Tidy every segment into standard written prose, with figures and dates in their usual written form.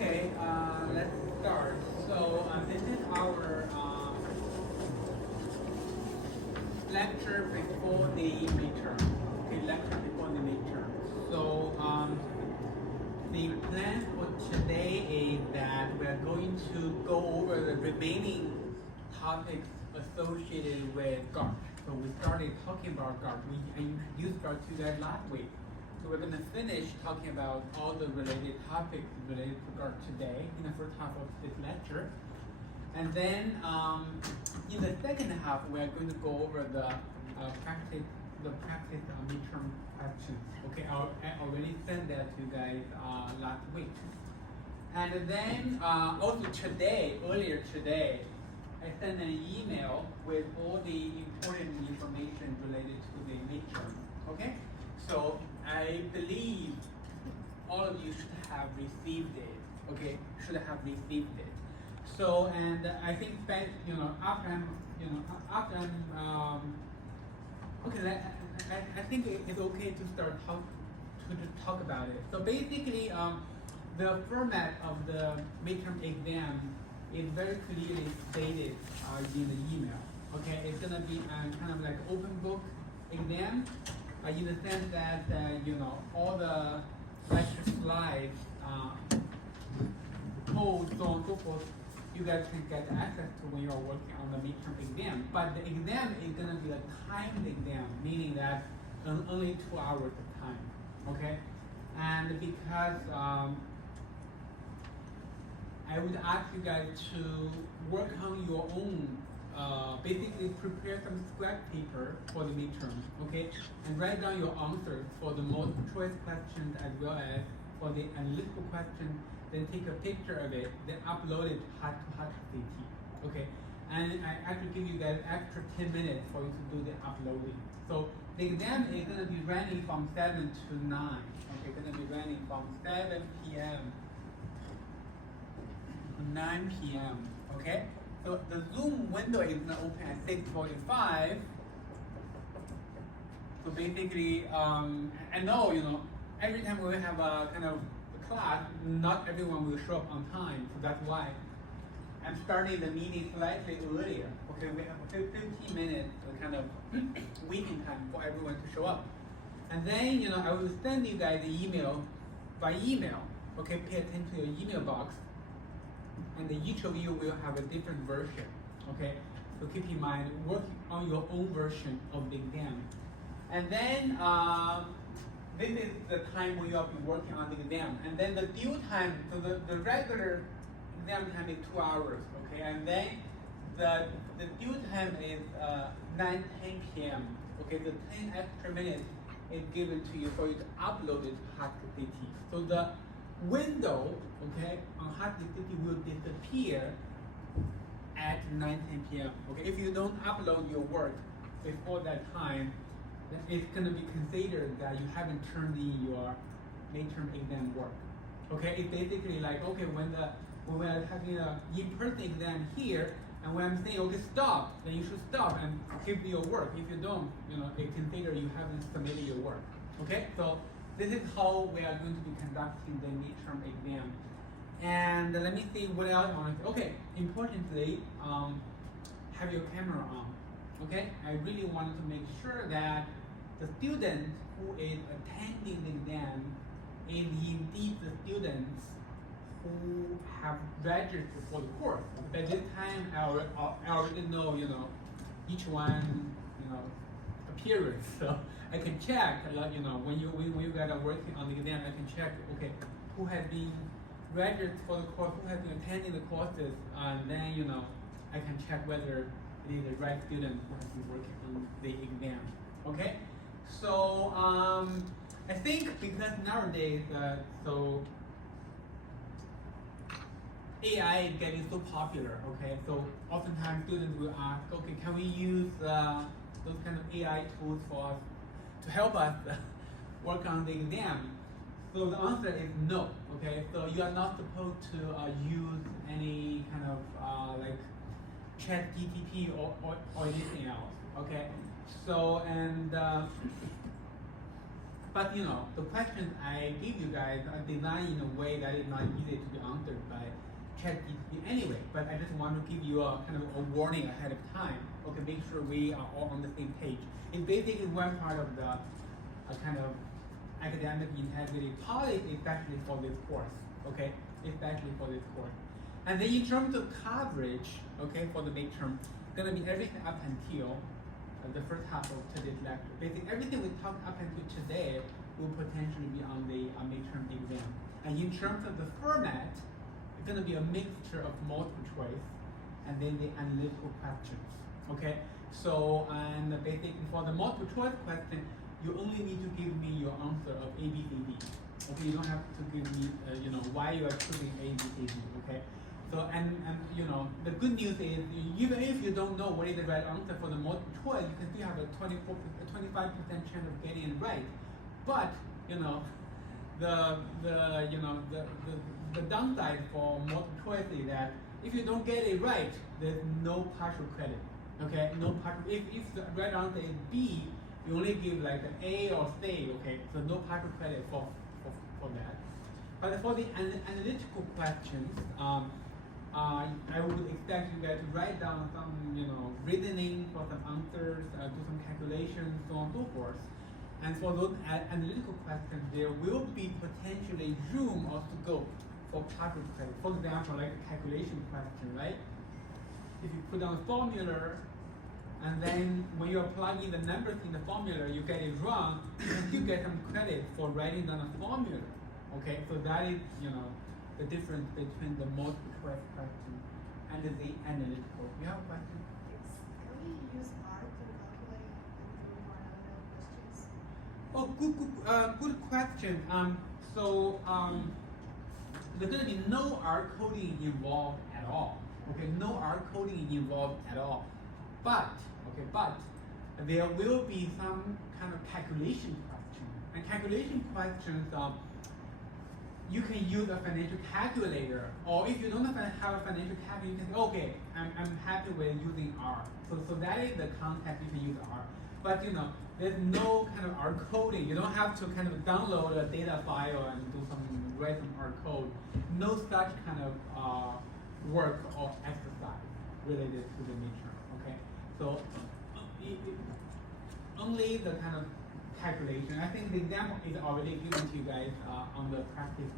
Okay, let's start. So this is our lecture before the midterm. Okay, lecture before the midterm. So the plan for today is that we are going to go over the remaining topics associated with GART. So we started talking about GART. I introduced GART to you guys last week. So we're going to finish talking about all the related topics related to GART today in the first half of this lecture. And then in the second half, we are going to go over the practice midterm questions. Okay, I already sent that to you guys last week. And then also earlier today, I sent an email with all the important information related to the midterm. Okay, so I believe all of you should have received it. Okay, should have received it. So, and I think that, okay, I think it's okay to start to talk about it. So basically, the format of the midterm exam is very clearly stated in the email. Okay, it's gonna be kind of like open book exam, in the sense that all the lecture slides, codes, so on and so forth, you guys can get access to when you're working on the midterm exam. But the exam is going to be a timed exam, meaning that only 2 hours of time, okay? And because I would ask you guys to work on your own, basically prepare some scrap paper for the midterm, okay? And write down your answers for the multiple choice questions as well as for the analytical questions. Then take a picture of it, then upload it to HatCT, okay? And I actually give you guys extra 10 minutes for you to do the uploading. So the exam is gonna be running from 7 to 9, okay? It's gonna be running from 7 p.m. 9 p.m. Okay, so the Zoom window is gonna open at 6:45. So basically, I know every time we have a kind of class, not everyone will show up on time. So that's why I'm starting the meeting slightly earlier. Okay, we have a 15 minutes kind of waiting time for everyone to show up. And then, I will send you guys the email by email. Okay, pay attention to your email box. And then each of you will have a different version. Okay, so keep in mind, work on your own version of the exam. And then, this is the time when you'll be working on the exam. And then the due time, so the regular exam time is 2 hours, okay? And then the due time is 9:10 p.m. Okay, the 10 extra minutes is given to you for you to upload it to HackCity. So the window, okay, on HackCity will disappear at 9:10 p.m. Okay, if you don't upload your work before that time, then it's gonna be considered that you haven't turned in your midterm exam work. Okay, it's basically like, okay, when we're having an in-person exam here, and when I'm saying, okay, stop, then you should stop and give me your work. If you don't, they consider you haven't submitted your work. Okay, so this is how we are going to be conducting the midterm exam. And let me see what else I want to say. Okay, importantly, have your camera on. Okay, I really wanted to make sure that the student who is attending the exam is indeed the students who have registered for the course. By this time, I already know, each one, appearance. So I can check, when you guys are working on the exam, I can check, okay, who has been registered for the course, who has been attending the courses, and then, I can check whether it is the right student who has been working on the exam. Okay? So, I think because nowadays, AI is getting so popular, okay? So oftentimes students will ask, okay, can we use those kind of AI tools for us to help us work on the exam? So the answer is no, okay? So you are not supposed to use any kind of like ChatGPT or anything else, okay? So, and but the questions I give you guys are designed in a way that is not easy to be answered by ChatGPT anyway. But I just want to give you a kind of a warning ahead of time. Okay, make sure we are all on the same page. It's basically one part of the kind of academic integrity policy, especially for this course. Okay, especially for this course. And then in terms of coverage, okay, for the midterm, gonna be everything up until the first half of today's lecture. Basically, everything we talked up until today will potentially be on the midterm exam. And in terms of the format, it's going to be a mixture of multiple choice and then the analytical questions. Okay? So, and basically for the multiple choice question, you only need to give me your answer of A, B, C, D. Okay? You don't have to give me, why you are choosing A, B, C, D. Okay? So, and the good news is, even if you don't know what is the right answer for the multiple choice, you can still have a 25% chance of getting it right. But, the downside for multiple choice is that if you don't get it right, there's no partial credit. Okay, no partial. If the right answer is B, you only give like an A or C. Okay, so no partial credit for that. But for the analytical questions, I would expect you guys to write down some, reasoning for some answers, do some calculations, so on and so forth. And for those analytical questions, there will be potentially room or scope for partial credit. For example, like a calculation question, right? If you put down a formula, and then when you are plugging the numbers in the formula, you get it wrong, you can still get some credit for writing down a formula. Okay, so that is, the difference between the multiple choice question and the analytical. You have a question? Yes. Can we use R to calculate and do more analytical questions? Oh, good question. There's going to be no R coding involved at all. Okay, no R coding involved at all. But there will be some kind of calculation question. And calculation questions, you can use a financial calculator, or if you don't have a financial calculator, you can say, okay, I'm happy with using R. So that is the context you can use R. But you know, there's no kind of R coding. You don't have to kind of download a data file and write some R code. No such kind of work or exercise related to the midterm. Okay, so only the kind of calculation. I think the example is already given to you guys on the practice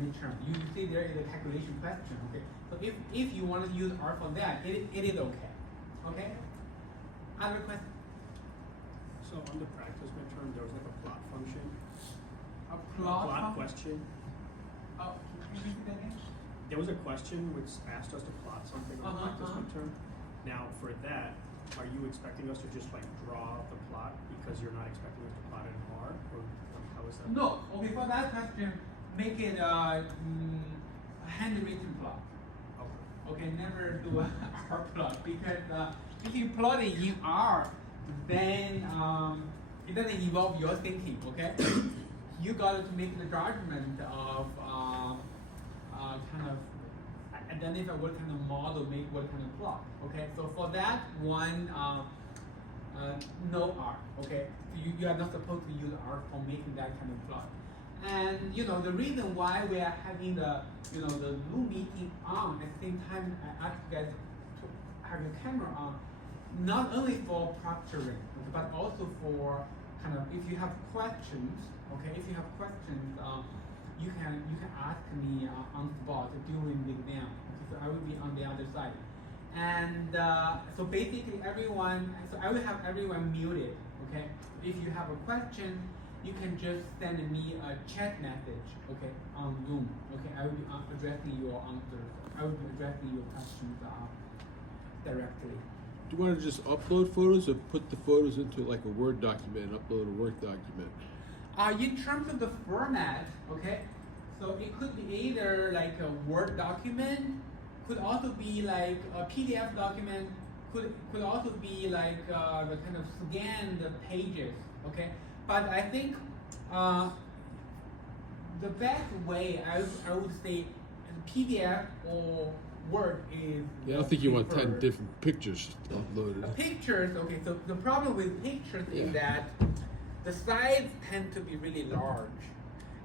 midterm. You see there is a calculation question. Okay, so if you want to use R for that, it is okay. Okay. Other questions? So on the practice midterm, there was like a plot function. A plot question. Oh, can you repeat that again? There was a question which asked us to plot something on the practice midterm. Now for that, are you expecting us to just like draw the plot because you're not expecting us to plot it in R, or how is that? No. Okay, for that question, make it a handwritten plot. Okay. Okay, never do a R plot because if you plot it in R, then it doesn't involve your thinking. Okay, you got to make the judgment of kind of identify what kind of model make what kind of plot. Okay, so for that one, no R. Okay, you are not supposed to use R for making that kind of plot. And you know the reason why we are having the the Zoom meeting on at the same time, I ask you guys to have your camera on, not only for proctoring, but also for kind of if you have questions. Okay, if you have questions, you can ask me on spot during the exam. Okay, so I will be on the other side. And so basically everyone, so I will have everyone muted. Okay, if you have a question, you can just send me a chat message, okay, on Zoom. Okay, I will be addressing your answers. I will be addressing your questions directly. Do you want to just upload photos or put the photos into like a Word document, upload a Word document? In terms of the format, okay, so it could be either like a Word document, could also be like a PDF document, could also be like the kind of scanned pages, okay. But I think the best way I would say PDF or Word is. Yeah, I don't think you want 10 preferred. different pictures uploaded. Pictures, okay, so the problem with pictures is that the size tend to be really large.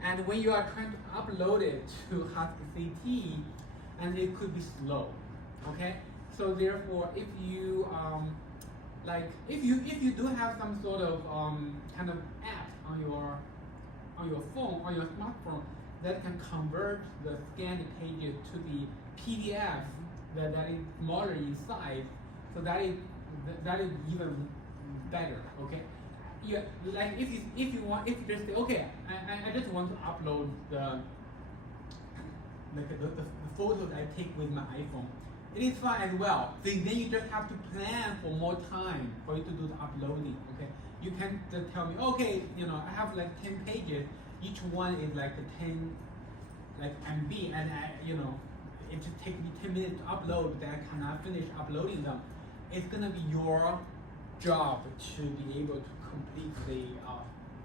And when you are trying to upload it to HuskyCT, and it could be slow, okay? So therefore, if you if you do have some sort of kind of app on your phone, on your smartphone, that can convert the scanned pages to the PDF that is smaller in size, so that is even better. Okay, yeah, like if you just say, okay, I just want to upload the photos I take with my iPhone. It is fine as well. So then you just have to plan for more time for you to do the uploading. Okay, you can just tell me, okay, I have like 10 pages. Each one is like 10 MB, and it just takes me 10 minutes to upload. Then I cannot finish uploading them. It's gonna be your job to be able to complete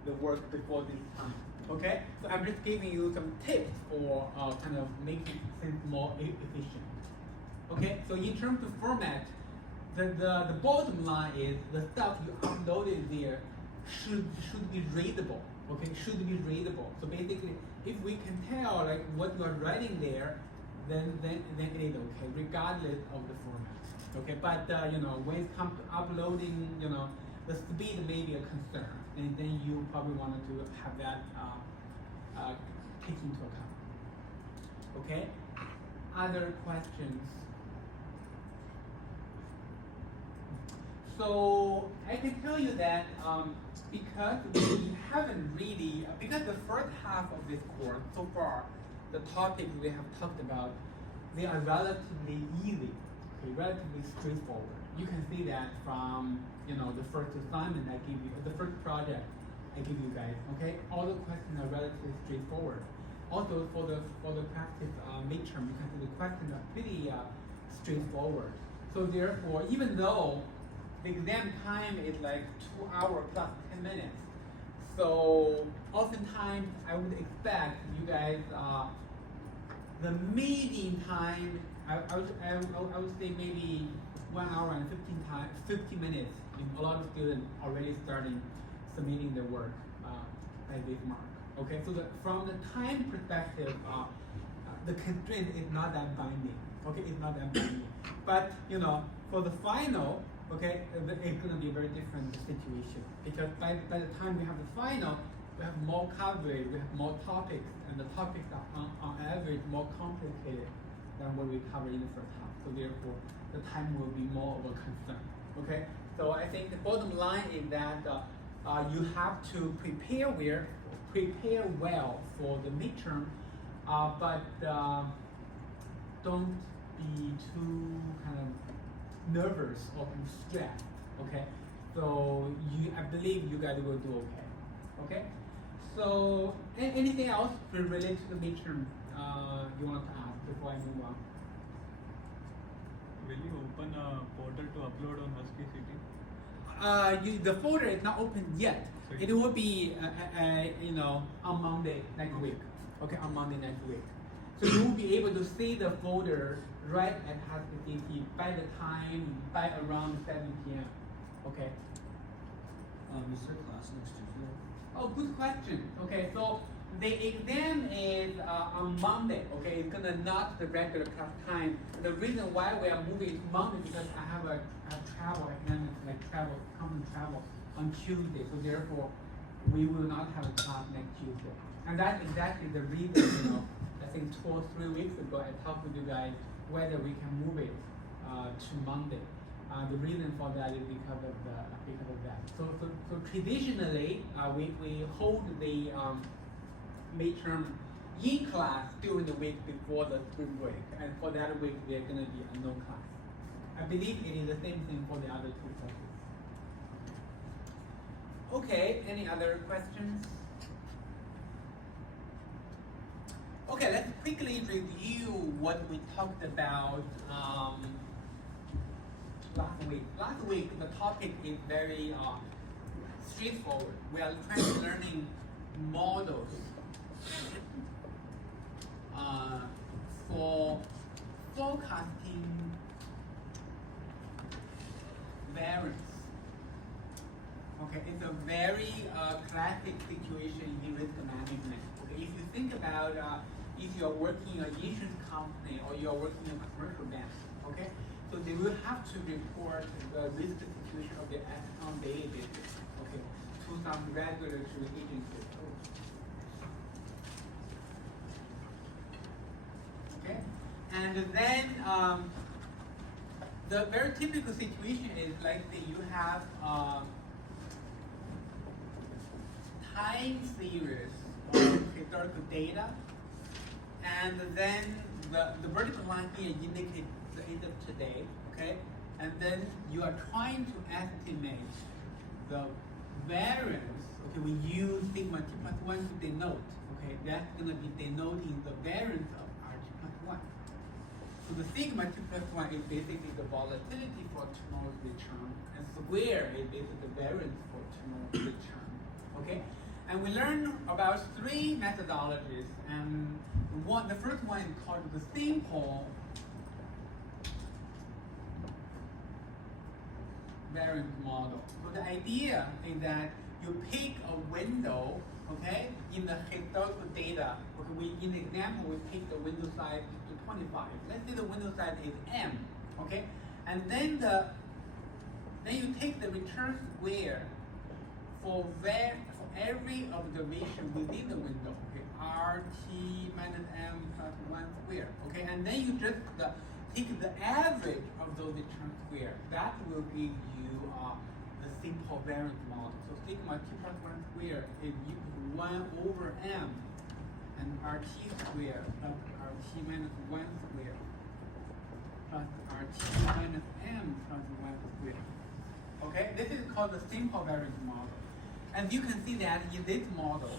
the work before this time. Okay, so I'm just giving you some tips for kind of making things more efficient. Okay, so in terms of format, the bottom line is the stuff you uploaded there should be readable. Okay, should be readable. So basically, if we can tell like what you are writing there, then it is okay, regardless of the format. Okay, but when it comes to uploading, the speed may be a concern, and then you probably wanted to have that taken into account. Okay, other questions? So I can tell you that because we haven't really, because the first half of this course so far, the topics we have talked about, they are relatively easy, okay, relatively straightforward. You can see that from the first assignment I give you, the first project I give you guys. Okay, all the questions are relatively straightforward. Also for the practice midterm, you can see the questions are pretty straightforward. So therefore, even though the exam time is like 2 hours plus 10 minutes, So oftentimes I would expect you guys, the meeting time, I would say maybe 1 hour and 15 minutes. A lot of students already starting submitting their work by this mark. Okay, so from the time perspective, the constraint is not that binding. Okay, it's not that binding. But for the final, okay, it's gonna be a very different situation because by the time we have the final, we have more coverage, we have more topics, and the topics are on average more complicated than what we covered in the first half. So therefore, the time will be more of a concern. Okay, so I think the bottom line is that you have to prepare well for the midterm, but don't be too kind of nervous or stressed. Okay, so I believe you guys will do okay. Okay, so anything else related to the midterm you want to ask before I move on? Will you open a portal to upload on Husky City? The folder is not open yet. So It will be, on Monday next week. Okay, on Monday next week. So you will be able to see the folder right at Husky City by around 7 p.m. Okay. Is there class next Tuesday? Oh, good question. Okay, so the exam is on Monday. Okay, it's gonna not the regular class time. The reason why we are moving to Monday because I have a travel, common travel on Tuesday. So therefore, we will not have a class next Tuesday. And that's exactly the reason. I think 2 or 3 weeks ago, I talked with you guys whether we can move it to Monday. The reason for that is because of that. So traditionally, we hold the midterm in class during the week before the spring break, and for that week there's gonna be no class. I believe it is the same thing for the other 2 courses. Okay, any other questions? Okay, let's quickly review what we talked about last week. Last week, the topic is very straightforward. We are trying to learning models for forecasting variance. Okay, it's a very classic situation in risk management. Okay, if you think about if you're working in an insurance company or you're working in a commercial bank, okay, so they will have to report the risk situation of their asset on a daily basis, okay, to some regulatory agencies. Okay, and then the very typical situation is like that you have time series of historical data, and then the vertical line here indicates the end of today, okay? And then you are trying to estimate the variance, okay? We use sigma t plus 1 to denote, okay? That's gonna be denoting the variance of RT plus 1. So the sigma t plus 1 is basically the volatility for tomorrow's return, and square is basically the variance for tomorrow's return, okay? And we learned about 3 methodologies, and the first one is called the simple variance model. So the idea is that you pick a window, okay, in the historical data. Okay, in the example we pick the window size to 25. Let's say the window size is m, okay, and then you take the return square for every observation within the window, okay, RT minus m plus 1 square, okay, and then you just take the average of those return square. That will give you the simple variance model. So sigma t plus 1 square is equal to 1 over m, and RT square plus RT minus 1 square plus RT minus m plus 1 square. Okay, this is called the simple variance model. And you can see that in this model,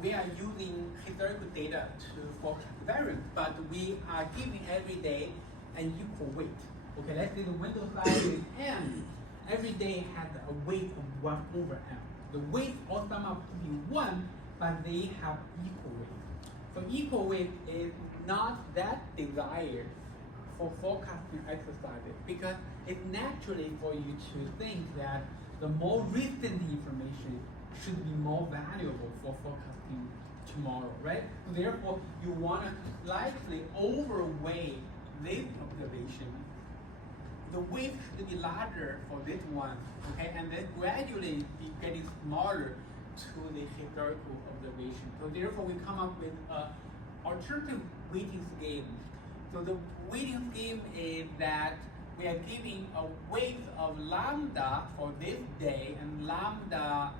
we are using historical data to forecast variance, but we are giving every day an equal weight. Okay, let's say the window size is m. Every day has a weight of 1 over m. The weight all sum up to be 1, but they have equal weight. So equal weight is not that desired for forecasting exercises because it's naturally for you to think that the more recent information should be more valuable for forecasting tomorrow, right? So therefore, you want to slightly overweight this observation. The weight should be larger for this one, okay, and then gradually be getting smaller to the historical observation. So therefore, we come up with an alternative weighting scheme. So the weighting scheme is that we are giving a weight of lambda for this day and lambda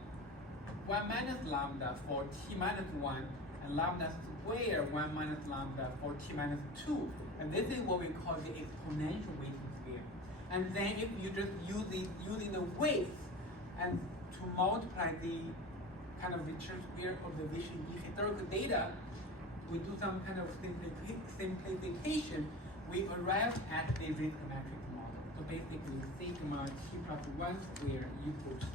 1 minus lambda for t minus 1 and lambda square 1 minus lambda for t minus 2. And this is what we call the exponential weighting scheme. And then if you just using the weights and to multiply the kind of return square observation in historical data, we do some kind of simplification, we arrive at the risk matrix model. So basically sigma t plus 1 square equal to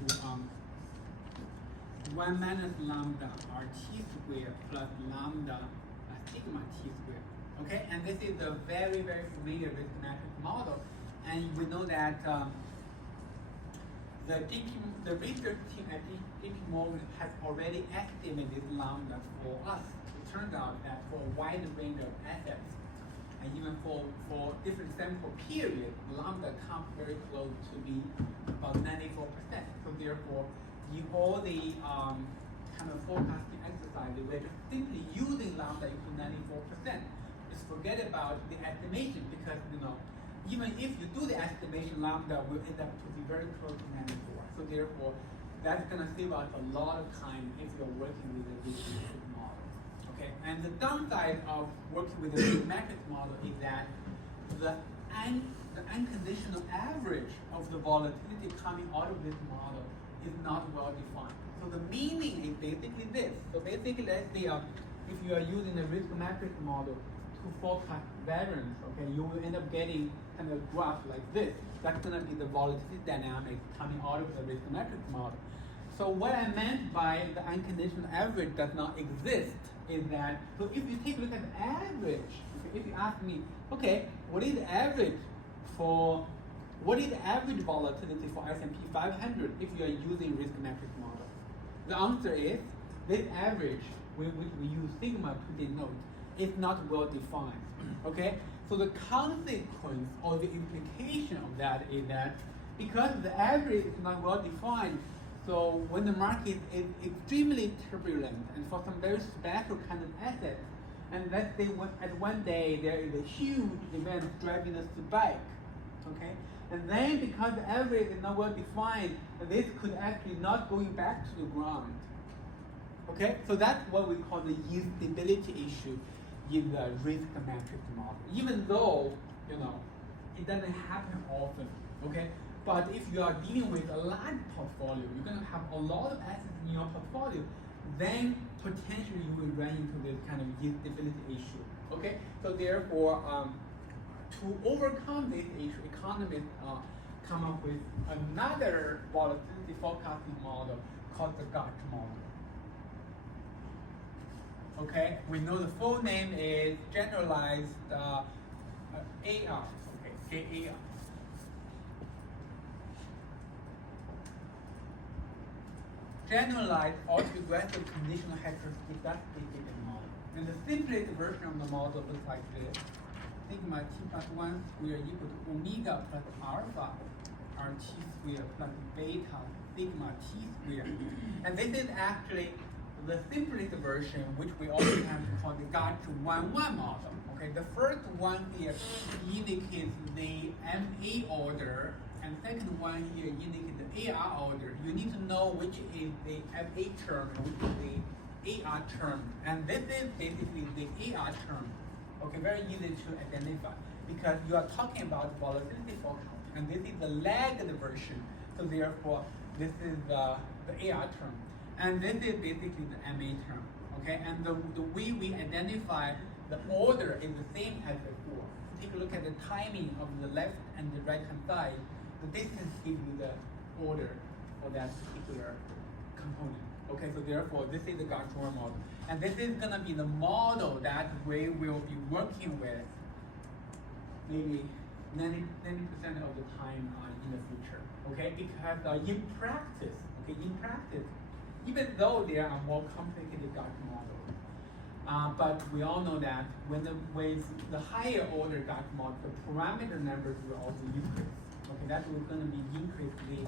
1 minus lambda RT square plus lambda sigma t square. Okay, and this is a very, very familiar risk matrix model. And we know that the research team at JP Morgan has already estimated lambda for us. It turns out that for a wide range of assets, and even for different sample periods, lambda comes very close to be about 94%. So therefore, all the kind of forecasting exercises, we're just simply using lambda equal 94%. Just forget about the estimation because even if you do the estimation, lambda will end up to be very close to 94. So therefore, that's going to save us a lot of time if you're working with a geometric model. Okay, and the downside of working with a geometric model is that the unconditional average of the volatility coming out of this model is not well defined. So the meaning is basically this. So basically, let's say if you are using a risk matrix model to forecast variance, okay, you will end up getting kind of a graph like this. That's going to be the volatility dynamics coming out of the risk matrix model. So what I meant by the unconditional average does not exist is that, so if you take a look at the average, okay, if you ask me, okay, what is the average volatility for S&P 500 if you are using risk matrix model? The answer is this average, which we use sigma to denote, is not well defined. Okay, so the consequence or the implication of that is that because the average is not well defined, so when the market is extremely turbulent and for some very special kind of assets, and let's say at one day there is a huge event driving a spike, okay, and then because the average is not well defined, this could actually not going back to the ground. Okay, so that's what we call the instability issue in the risk matrix model. Even though it doesn't happen often. Okay, but if you are dealing with a large portfolio, you're going to have a lot of assets in your portfolio, then potentially you will run into this kind of instability issue. Okay, so therefore, to overcome this issue, economists come up with another volatility forecasting model called the GARCH model. Okay, we know the full name is generalized AR. Okay, GAR. Generalized autoregressive conditional heterostochastic model. And the simplest version of the model looks like this: sigma t plus 1 square equal to omega plus alpha RT square plus beta sigma t square. And this is actually the simplest version, which we also have to call the GARCH 1-1 model. Okay, the first one here indicates the MA order, and second one here indicates the AR order. You need to know which is the MA term, which is the AR term, and this is basically the AR term. Okay, very easy to identify because you are talking about volatility forecasting, and this is the lagged version. So therefore, this is the AR term. And this is basically the MA term, okay? And the way we identify the order is the same as before. Take a look at the timing of the left and the right hand side. The distance gives you the order for that particular component. Okay, so therefore this is the Gartner model. And this is gonna be the model that we will be working with maybe 90% of the time in the future. Okay, because in practice, even though there are more complicated Gartner models, but we all know that with the higher order Gartner model, the parameter numbers will also increase. Okay, that will gonna be increase the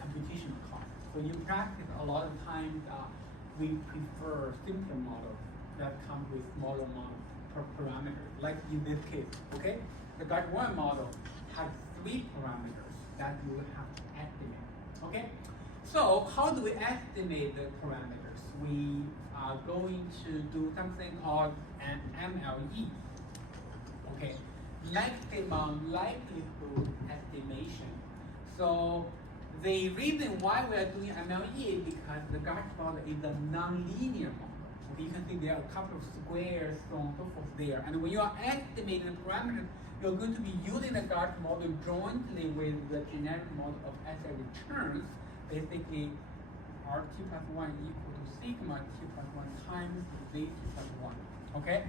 computational cost. So in practice, a lot of times we prefer simpler models that come with smaller model per parameter. Like in this case, okay, the Gartner model has 3 parameters that you will have to estimate. Okay, so how do we estimate the parameters? We are going to do something called an MLE. Okay, maximum likelihood estimation. So the reason why we are doing MLE is because the Gartner model is a non-linear model. Okay, you can see there are a couple of squares, so on and so forth there. And when you are estimating the parameters, you're going to be using the Gartner model jointly with the generic model of asset returns. Basically, RT plus 1 equal to sigma T plus 1 times ZT plus 1. Okay?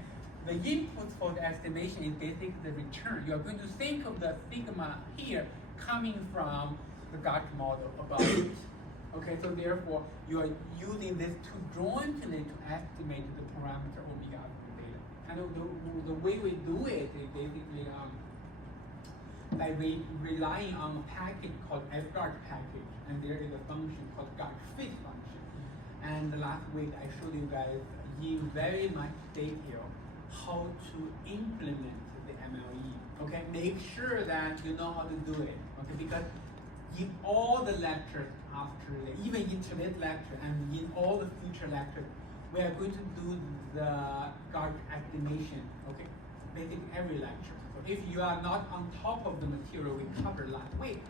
The input for the estimation is basically the return. You're going to think of the sigma here coming from the Gartner model about it. Okay, so therefore you are using this to jointly to estimate the parameter omega alpha beta. And the way we do it is basically by relying on a package called FGART package, and there is a function called GART fit function. And last week I showed you guys in very much detail how to implement the MLE. Okay, make sure that you know how to do it. Okay, because in all the lectures after, even in today's lecture and in all the future lectures, we are going to do the GART estimation. Okay, basically every lecture. So if you are not on top of the material we covered last week,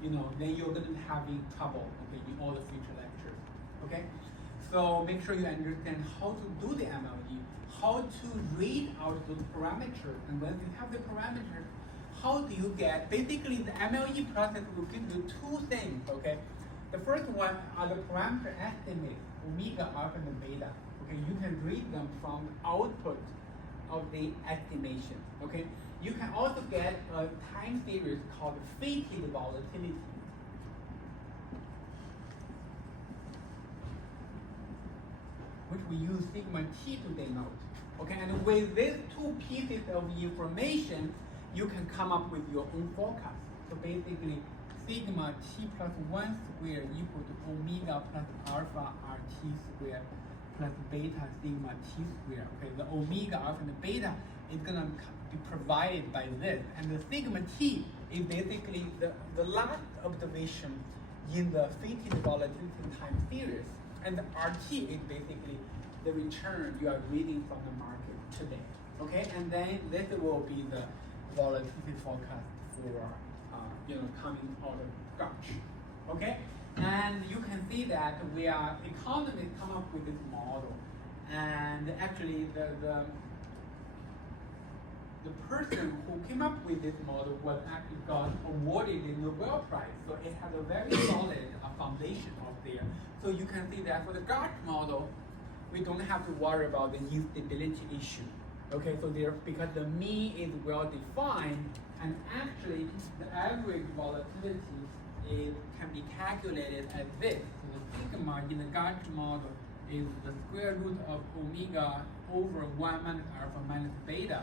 then you're going to be having trouble. Okay, in all the future lectures. Okay, so make sure you understand how to do the MLE, how to read out those parameters, and once you have the parameters, how do you get, basically the MLE process will give you 2 things, okay? The first one are the parameter estimates, omega, alpha, and beta. Okay, you can read them from the output of the estimation, okay? You can also get a time series called fated volatility. Which we use sigma t to denote. Okay, and with these 2 pieces of information, you can come up with your own forecast. So basically, sigma t plus 1 squared equal to omega plus alpha rt squared plus beta sigma t squared. Okay, the omega, alpha, and the beta is gonna be provided by this, and the sigma t is basically the last observation in the fated volatility time series, and the rt is basically the return you are reading from the market today. Okay, and then this will be the volatility forecast for coming out of Gartner. Okay, and you can see that we are economists come up with this model, and actually the person who came up with this model was actually got awarded the Nobel Prize. So it has a very solid foundation out there. So you can see that for the Gartner model, we don't have to worry about the instability issue. Okay, so because the mean is well defined, and actually the average volatility can be calculated as this. So the sigma in the Gartner model is the square root of omega over 1 minus alpha minus beta.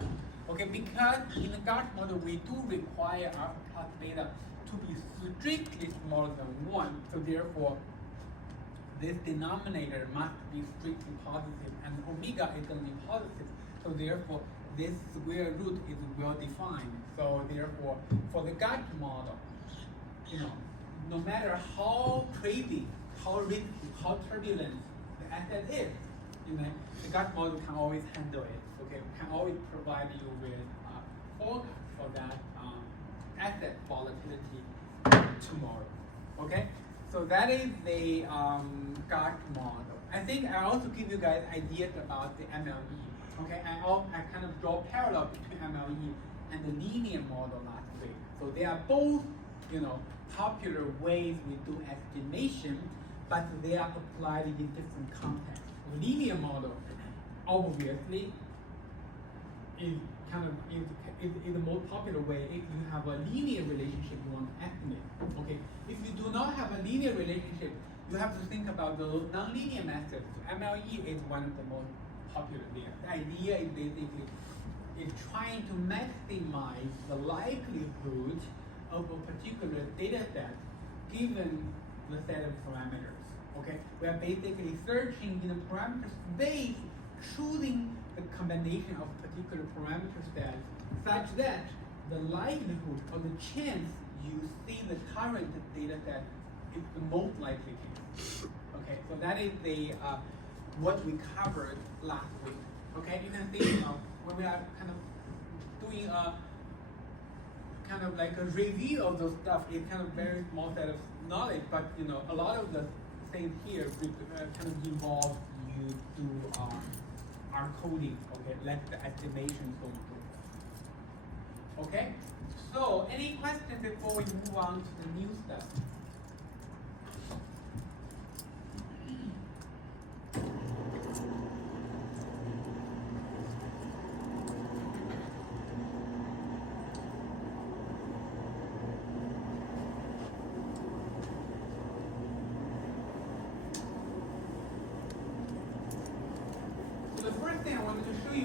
Okay, because in the Gartner model we do require alpha plus beta to be strictly smaller than 1. So therefore, this denominator must be strictly positive, and omega is going to be positive. So therefore, this square root is well defined. So therefore, for the Gartner model, no matter how crazy, how risky, how turbulent the asset is, the Gartner model can always handle it. Okay, can always provide you with a forecast for that asset volatility tomorrow. Okay, so that is the Gartner model. I think I also give you guys ideas about the MLE. Okay, I kind of draw parallel between MLE and the linear model last week. So they are both, popular ways we do estimation but they are applied in different contexts. Linear model, obviously, is kind of is the most popular way if you have a linear relationship you want to estimate. Okay, if you do not have a linear relationship, you have to think about the nonlinear methods. MLE is one of the most popular there. The idea is basically trying to maximize the likelihood of a particular data set given the set of parameters. Okay, we are basically searching in a parameter space, choosing the combination of particular parameter sets such that the likelihood or the chance you see the current data set is the most likely case. Okay, so that is the what we covered last week. Okay, you can see when we are kind of doing a kind of like a review of those stuff, it's kind of very small set of knowledge, but a lot of the things here kind of involve you do our coding, okay, like the estimation, so on. Okay, so any questions before we move on to the new stuff?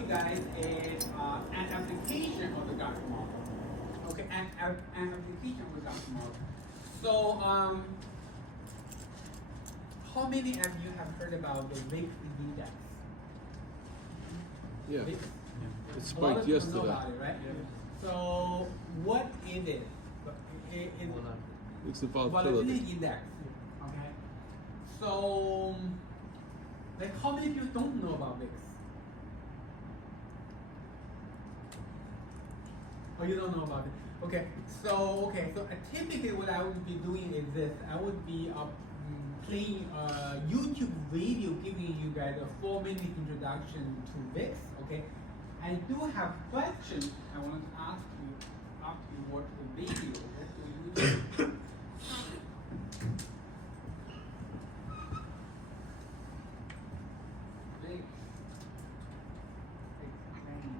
Guys is an application of the Gaussian model. Okay, an application of the Gaussian model. So, how many of you have heard about the VIX index? Yeah, VIX? it A lot of spiked people know yesterday. about it, right? Yeah. So, what is it? It's the Volatility volatility. index. Okay. So, like, how many people don't know about VIX? Oh, you don't know about it. Okay, so typically what I would be doing is this. I would be playing a YouTube video giving you guys a 4-minute introduction to VIX. Okay, I do have questions I want to ask you after you watch the video. Okay, so YouTube. VIX. Explain.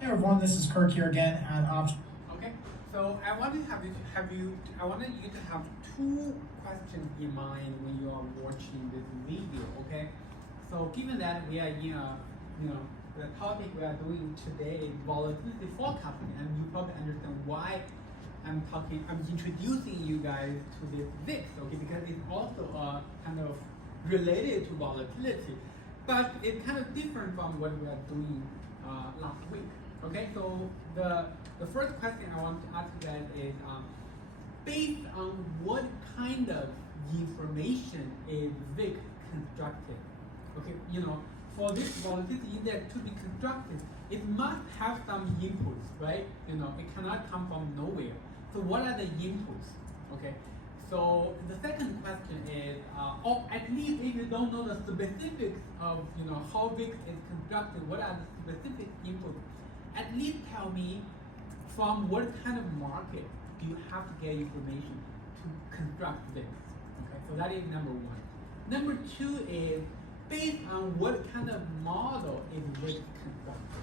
Hey everyone, this is Kirk here again at Ops. Okay, so I wanted you to have 2 questions in mind when you are watching this video. Okay, so given that we are in a, the topic we are doing today is volatility forecasting, and you probably understand why I'm introducing you guys to this VIX. Okay, because it's also kind of related to volatility, but it's kind of different from what we are doing last week. Okay, so the first question I want to ask you guys is, based on what kind of information is VIX constructed? Okay, for this volatility index to be constructed, it must have some inputs, right? It cannot come from nowhere. So what are the inputs? Okay, so the second question is, or at least if you don't know the specifics of how VIX is constructed, what are the specific inputs? At least tell me from what kind of market do you have to get information to construct VIX? Okay, so that is number 1. Number 2 is based on what kind of model is VIX constructed.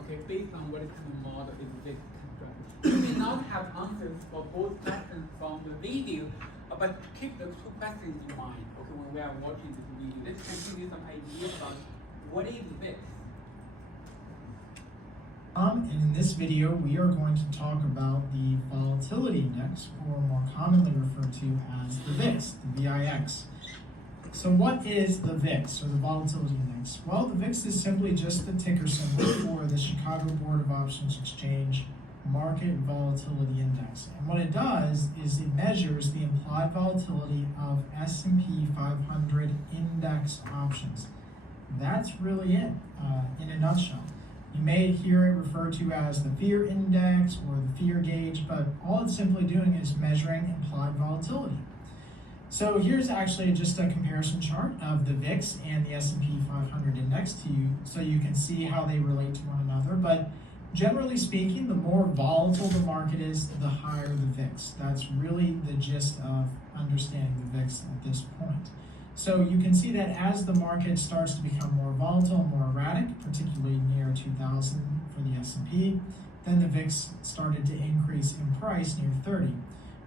Okay, based on what kind of model is VIX constructed. You may not have answers for both questions from the video, but keep the 2 questions in mind. Okay, when we are watching this video, this can give you some idea about what is VIX. And in this video, we are going to talk about the volatility index, or more commonly referred to as the VIX, the VIX. So what is the VIX, or the volatility index? Well, the VIX is simply just the ticker symbol for the Chicago Board of Options Exchange Market Volatility Index. And what it does is it measures the implied volatility of S&P 500 index options. That's really it, in a nutshell. You may hear it referred to as the fear index or the fear gauge, but all it's simply doing is measuring implied volatility. So here's actually just a comparison chart of the VIX and the S&P 500 index to you, so you can see how they relate to one another. But generally speaking, the more volatile the market is, the higher the VIX. That's really the gist of understanding the VIX at this point. So you can see that as the market starts to become more volatile, more erratic, particularly near 2000 for the S&P, then the VIX started to increase in price near 30.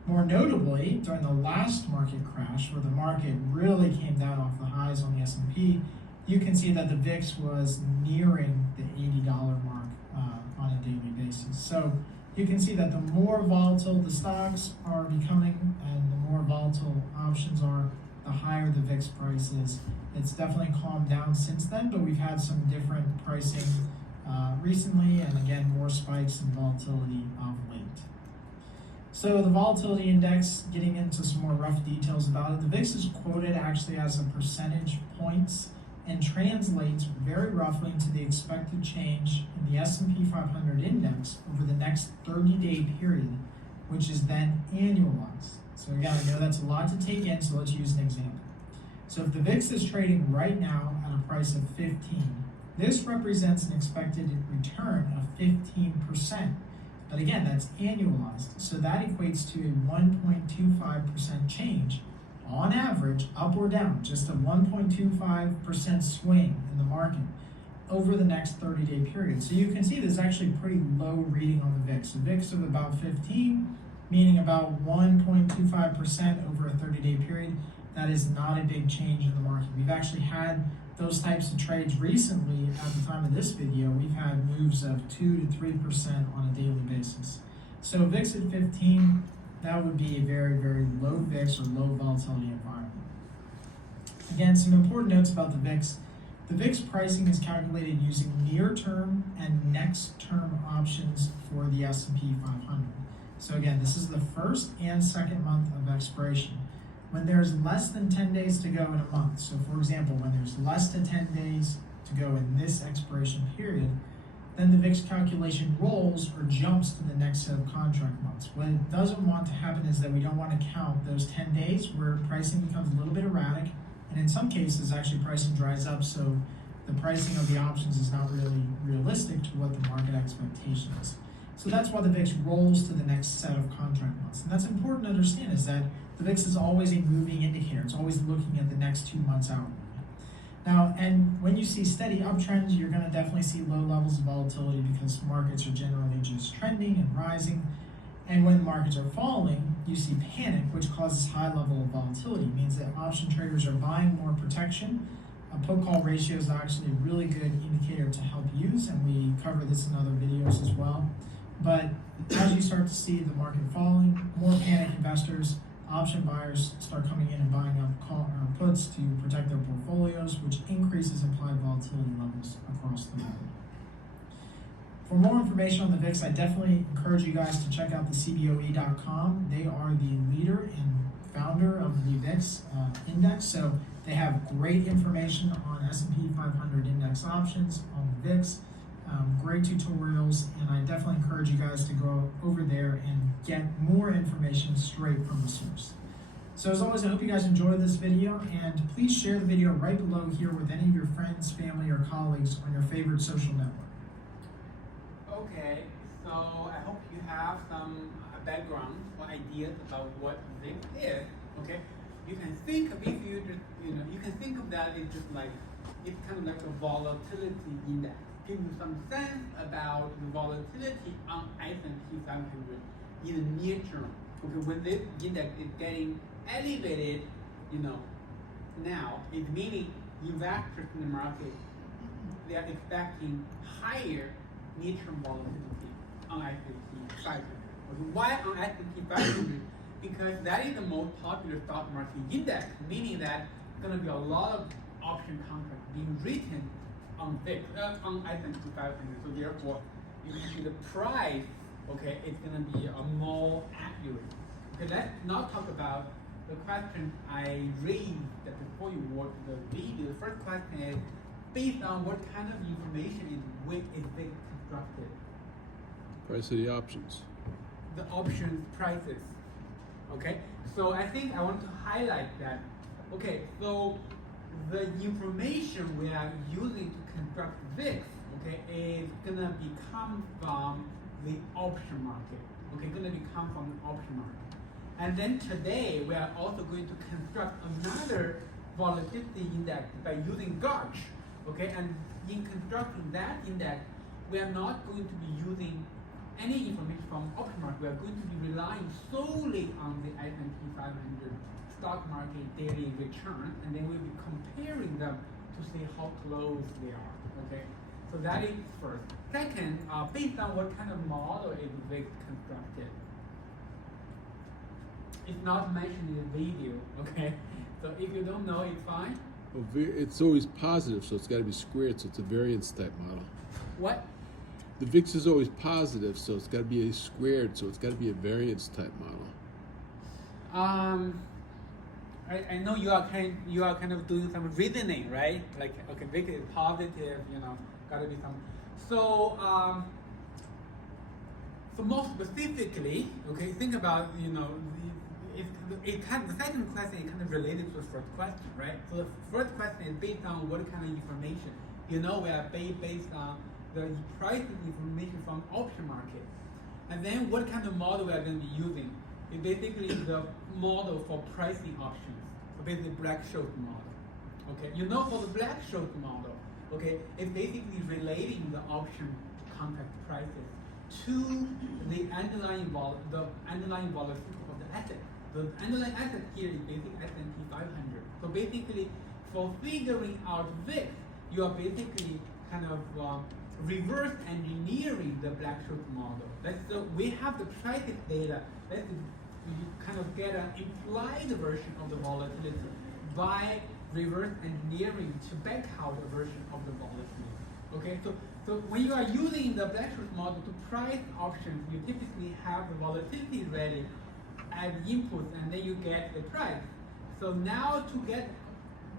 More notably, during the last market crash, where the market really came down off the highs on the S&P, you can see that the VIX was nearing the $80 mark on a daily basis. So you can see that the more volatile the stocks are becoming and the more volatile options are, the higher the VIX price is. It's definitely calmed down since then, but we've had some different pricing recently, and again, more spikes in volatility of late. So the volatility index, getting into some more rough details about it, the VIX is quoted actually as a percentage points and translates very roughly into the expected change in the S&P 500 index over the next 30-day period, which is then annualized. So again, I know that's a lot to take in, so let's use an example. So if the VIX is trading right now at a price of 15, this represents an expected return of 15%. But again, that's annualized, so that equates to a 1.25% change on average, up or down, just a 1.25% swing in the market over the next 30-day period. So you can see there's actually a pretty low reading on the VIX. A VIX of about 15, meaning about 1.25% over a 30-day period. That is not a big change in the market. We've actually had those types of trades recently. At the time of this video, we've had moves of 2 to 3% on a daily basis. So VIX at 15, that would be a very, very low VIX or low volatility environment. Again, some important notes about the VIX. The VIX pricing is calculated using near-term and next-term options for the S&P 500. So again, this is the first and second month of expiration. When there's less than 10 days to go in a month, so for example, when there's less than 10 days to go in this expiration period, then the VIX calculation rolls or jumps to the next set of contract months. What it doesn't want to happen is that we don't want to count those 10 days where pricing becomes a little bit erratic, and in some cases, actually pricing dries up, so the pricing of the options is not really realistic to what the market expectation is. So that's why the VIX rolls to the next set of contract months. And that's important to understand, is that the VIX is always a moving indicator. It's always looking at the next 2 months out. Now, and when you see steady uptrends, you're going to definitely see low levels of volatility because markets are generally just trending and rising. And when markets are falling, you see panic, which causes high level of volatility. It means that option traders are buying more protection. A put-call ratio is actually a really good indicator to help use, and we cover this in other videos as well. But as you start to see the market falling, more panic investors, option buyers start coming in and buying up puts to protect their portfolios, which increases implied volatility levels across the market. For more information on the VIX, I definitely encourage you guys to check out the CBOE.com. They are the leader and founder of the VIX index, so they have great information on S&P 500 index options, on the VIX, great tutorials, and I definitely encourage you guys to go over there and get more information straight from the source. So as always, I hope you guys enjoyed this video, and please share the video right below here with any of your friends, family, or colleagues on your favorite social network. Okay, so I hope you have some background or ideas about what VIX is. Okay, you can think of, if you just, you can think of that as just like, it's kind of like a volatility index. Give you some sense about the volatility on S&P 500 in the near term. Okay, when this index is getting elevated, now it's meaning investors in the market, they are expecting higher near-term volatility on S&P 500. Okay, why on S&P 500? Because that is the most popular stock market index, meaning that there's going to be a lot of option contracts being written on VIX, on S&P 500. So therefore, you can see the price, okay, it's going to be more accurate. Okay, let's now talk about the question I raised before you watch the video. The first question is, based on what kind of information is VIX constructed. Price of the options. The options prices. Okay, so I think I want to highlight that. Okay, so the information we are using to construct VIX, okay, is gonna become from the option market. Okay, gonna become from the option market. And then today we are also going to construct another volatility index by using Gauge. Okay, and in constructing that index, we are not going to be using any information from option market. We are going to be relying solely on the S&P 500 stock market daily return, and then we'll be comparing them to see how close they are. Okay, so that is first. Second, based on what kind of model is VIX constructed? It's not mentioned in the video. Okay, so if you don't know, it's fine. Well, it's always positive, so it's got to be squared, so it's a variance type model. What? The VIX is always positive, so it's got to be a squared, so it's got to be a variance type model. I know you are kind of doing some reasoning, right? Like, okay, VIX is positive, gotta be some. So so more specifically, okay, think about the second question is kind of related to the first question, right? So the first question is based on what kind of information. We are based on the pricing information from option market. And then what kind of model we are going to be using is basically the model for pricing options. So basically Black-Scholes model. Okay, for the Black-Scholes model, okay, it's basically relating the option contract prices to the underlying volatility of the asset. The underlying asset here is basically S&P 500. So basically, for figuring out VIX, you are basically kind of reverse engineering the Black-Scholes model. We have the pricing data. Let's kind of get an implied version of the volatility by reverse engineering to back out a version of the volatility. Okay, so when you are using the Black-Scholes model to price options, you typically have the volatility ready as inputs, and then you get the price. So now to get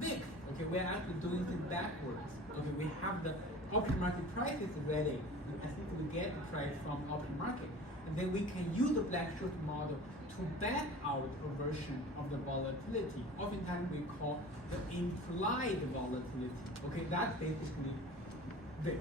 VIX, okay, we're actually doing things backwards. Okay, we have the option market prices ready, and I think we get the price from option market, and then we can use the Black-Scholes model to back out a version of the volatility. Oftentimes we call the implied volatility. Okay, that's basically VIX.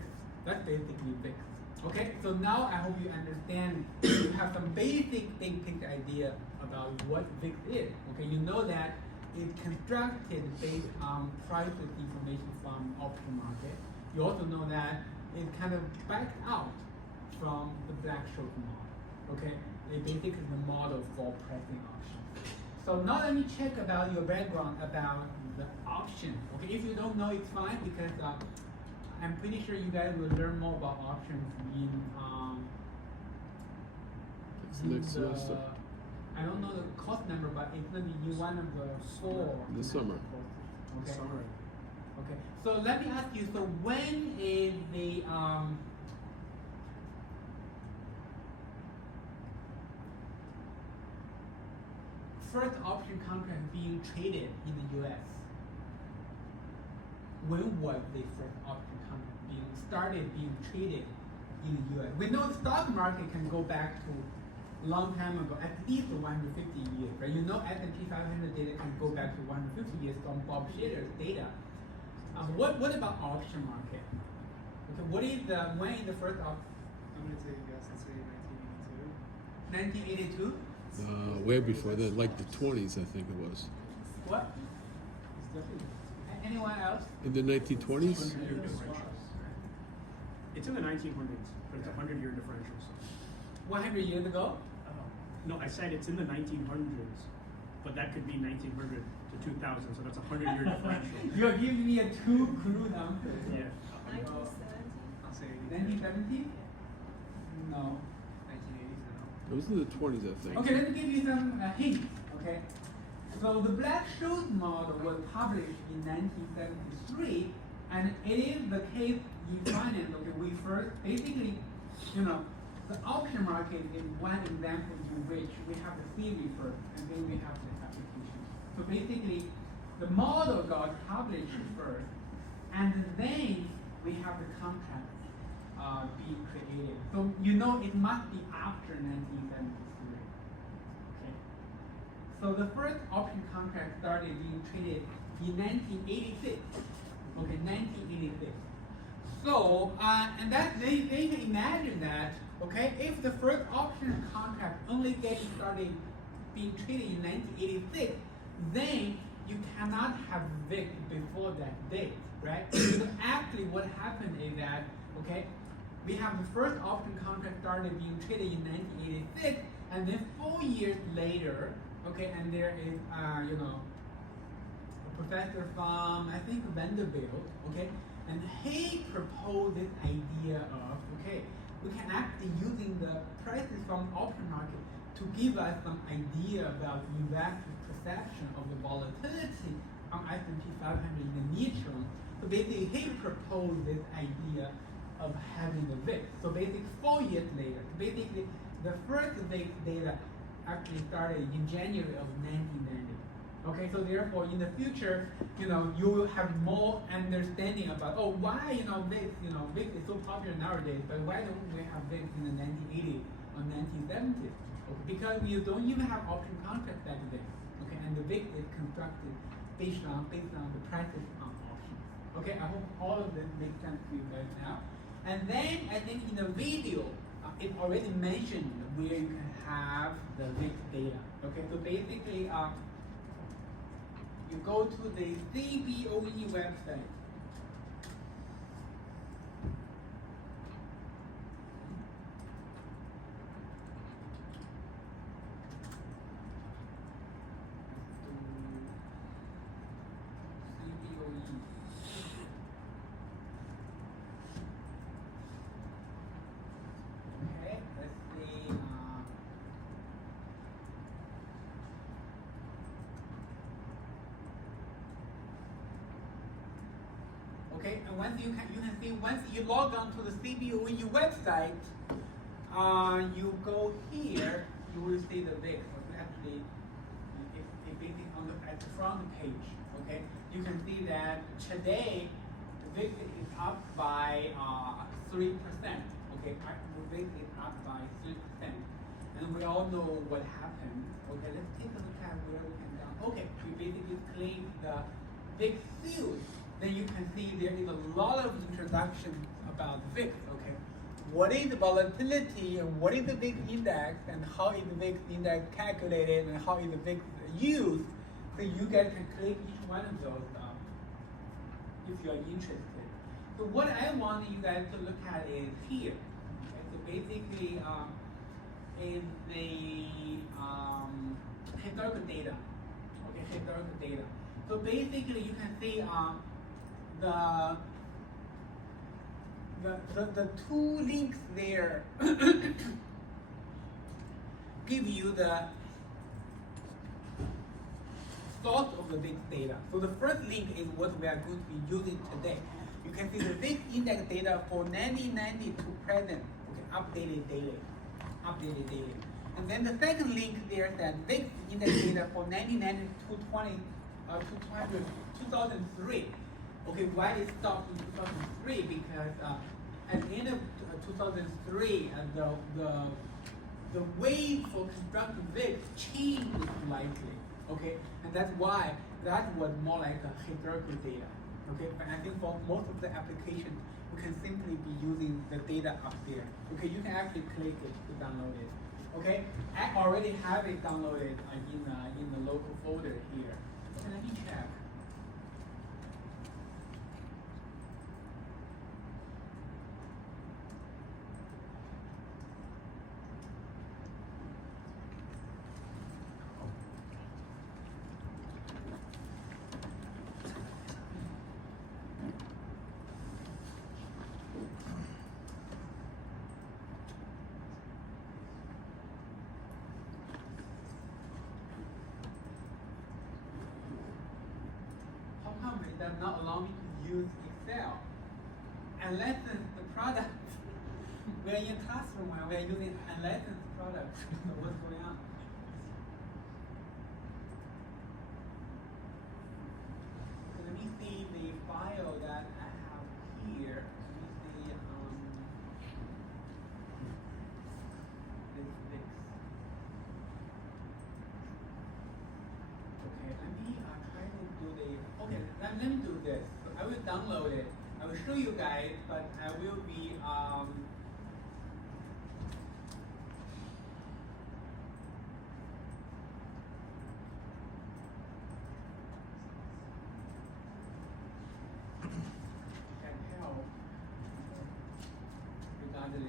Okay, so now I hope you understand, you have some basic big picture idea about what VIX is. Okay, you know that it's constructed based on prices information from option market. You also know that it's kind of backed out from the Black-Scholes model. Okay, it basically is the model for pricing options. So now let me check about your background about the option. Okay, if you don't know, it's fine, because I'm pretty sure you guys will learn more about options in Next semester. I don't know the course number, but it's going to be one of the 4 This summer. courses. Okay. Summer. Okay. So let me ask you. So when is the first option contract being traded in the U.S.? When was the first option contract being traded in the U.S.? We know the stock market can go back to a long time ago, at least 150 years, right? S&P 500 data can go back to 150 years from Bob Shitter's data. What about option market? Okay, when is the first option? I'm going to take a guess and say 1982. 1982? Way before then, like the 20s, I think it was. What? It's definitely Anyone else? In the 1920s? 100-year differentials. It's in the 1900s, but it's a 100-year differential. So. 100 years ago? No, I said it's in the 1900s, but that could be 1900 to 2000, so that's a 100-year differential. You're giving me a 2 clue now. Yeah. 1970? I'll say 1970? No. 1980s now. It was in the 20s, I think. Okay, let me give you some hints. Okay, so the Black-Scholes model was published in 1973, and it is the case in finance. Okay, we first basically, the auction market is one example in which we have the theory first, and then we have the application. So basically, the model got published first, and then we have the contract being created. So you know it must be after 1973. Okay. So the first option contract started being traded in 1986. Okay, 1986. So, and that they can imagine that, okay, if the first option contract only getting started being traded in 1986, then you cannot have VIX before that date, right? So actually what happened is that, okay, we have the first option contract started being traded in 1986, and then 4 years later, okay, and there is, you know, a professor from, I think, Vanderbilt, okay, and he proposed this idea of, okay, we can actually using the prices from option market to give us some idea about the investor's perception of the volatility on S&P 500 in the near term. So basically, he proposed this idea of having the VIX. So basically, 4 years later, basically, the first VIX data actually started in January of 1990. Okay, so therefore, in the future, you know, you will have more understanding about, oh, why, you know, VIX is so popular nowadays, but why don't we have VIX in the 1980s or 1970s? Okay, because you don't even have option contracts back then. Okay, and the VIX is constructed based on the prices on options. Okay, I hope all of this makes sense to you guys now. And then I think in the video, it already mentioned where you can have the VIX data. Okay, so basically, you go to the CBOE website. Okay, let's see. Okay, and once you can see, once you log on to the CBOE website, you go here, you will see the VIX. So actually, if basically on at the front page, okay, you can see that today the VIX is up by 3%. Okay, the VIX is up by 3%, and we all know what happened. Okay, let's take a look at where we can go. Okay, we basically click the VIX field. Then you can see there is a lot of introduction about the VIX, okay? What is the volatility and what is the VIX index and how is the VIX index calculated and how is the VIX used? So you guys can click each one of those if you are interested. So what I want you guys to look at is here. Okay? So basically is the historical data. Okay, historical data. So basically you can see the two links there give you the source of the VIX data. So the first link is what we are going to be using today. You can see the VIX index data for 1990 to present, okay, updated daily. And then the second link there says VIX index data for 1990 to 2003. Okay, why it stopped in 2003? Because at the end of 2003, the way for constructing VIX changed slightly. Okay, and that's why that was more like a historical data. Okay, but I think for most of the applications, we can simply be using the data up there. Okay, you can actually click it to download it. Okay, I already have it downloaded in the local folder here. So let me check. It does not allow me to use Excel unlicensed product. We're in classroom and we're using unlicensed product. So what's going on? So let me see the file that I let me do this. I will download it. I will show you guys, but I will be can help regardless.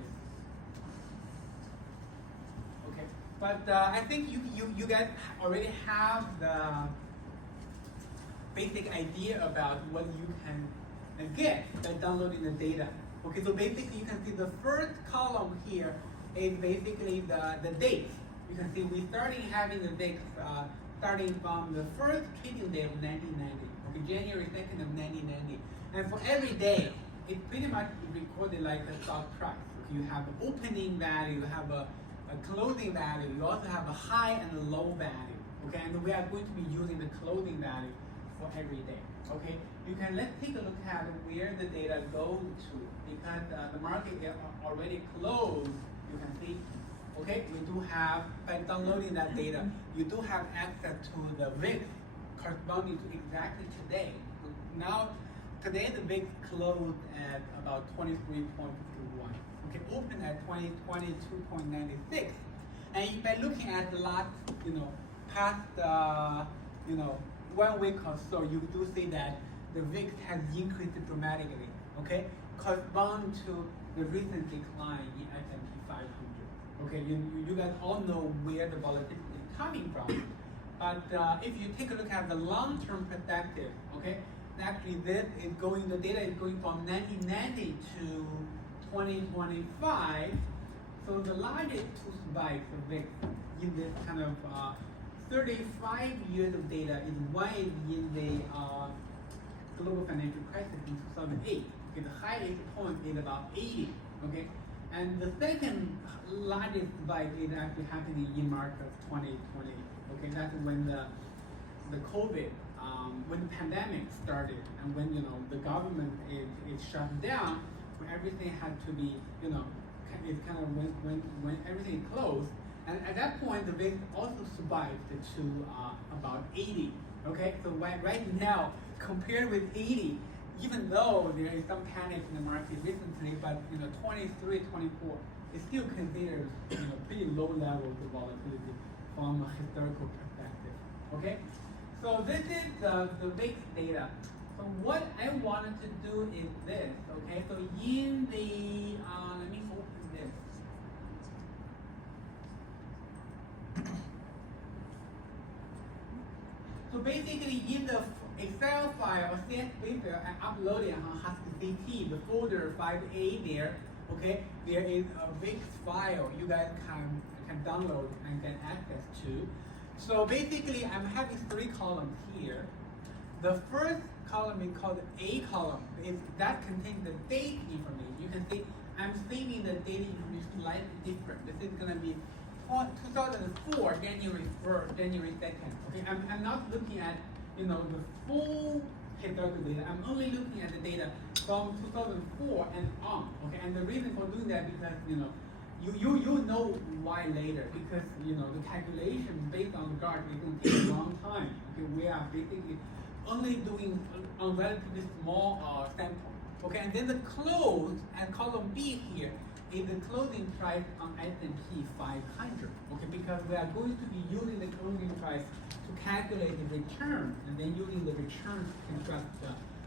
Okay, but I think you guys already have the basic idea about what you can get by downloading the data. Okay, so basically you can see the first column here is basically the date. You can see we starting having the date starting from the first trading day of 1990. Okay, January 2nd of 1990. And for every day, it's pretty much recorded like a stock price. Okay, you have an opening value, you have a closing value, you also have a high and a low value. Okay, and we are going to be using the closing value for every day. Okay, let's take a look at where the data goes to, because the market is already closed. You can see, okay, we do have, by downloading that data, you do have access to the VIX corresponding to exactly today. Now, today the VIX closed at about 23.51. Okay, open at 22.96. And by looking at the last, past, 1 week or so, you do see that the VIX has increased dramatically, okay? Correspond to the recent decline in S&P 500. Okay, you guys all know where the volatility is coming from. But if you take a look at the long-term perspective, okay, actually this is going, the data is going from 1990 to 2025. So the largest two spikes of VIX in this kind of 35 years of data is one is in the global financial crisis in 2008. Okay, the highest point is about 80. Okay, and the second largest spike is actually happening in March of 2020. Okay, that's when the COVID, when the pandemic started, and when the government is shut down, when everything had to be it kind of when everything closed. And at that point, the VIX also spiked to about 80. Okay, so right now, compared with 80, even though there is some panic in the market recently, but 23, 24 is still considered pretty low levels of volatility from a historical perspective. Okay, so this is the VIX data. So what I wanted to do is this. Okay, so in the let me open this. So basically, in the Excel file or CSV file, I uploaded on Husky CT, the folder 5A there. Okay, there is a VIX file you guys can download and get access to. So basically, I'm having 3 columns here. The first column is called A column. That contains the date information. You can see I'm saving the date information slightly different. This is going to be 2004, January 1st, January 2nd. Okay, I'm not looking at the full historical data. I'm only looking at the data from 2004 and on. Okay, and the reason for doing that because you know why later, because the calculation based on the graph is going to take a long time. Okay, we are basically only doing a relatively small sample. Okay, and then the close and column B here is the closing price on S&P 500. Okay, because we are going to be using the closing price to calculate the return, and then using the return to construct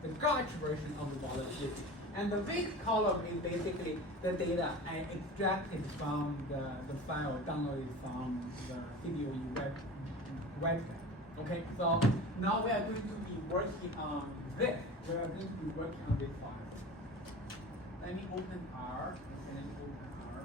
the Gauge version of the volatility. And the VIX column is basically the data I extracted from the file downloaded from the CBOE website. Okay, so now we are going to be working on this. We are going to be working on this file. Let me open R. Okay, let me open R.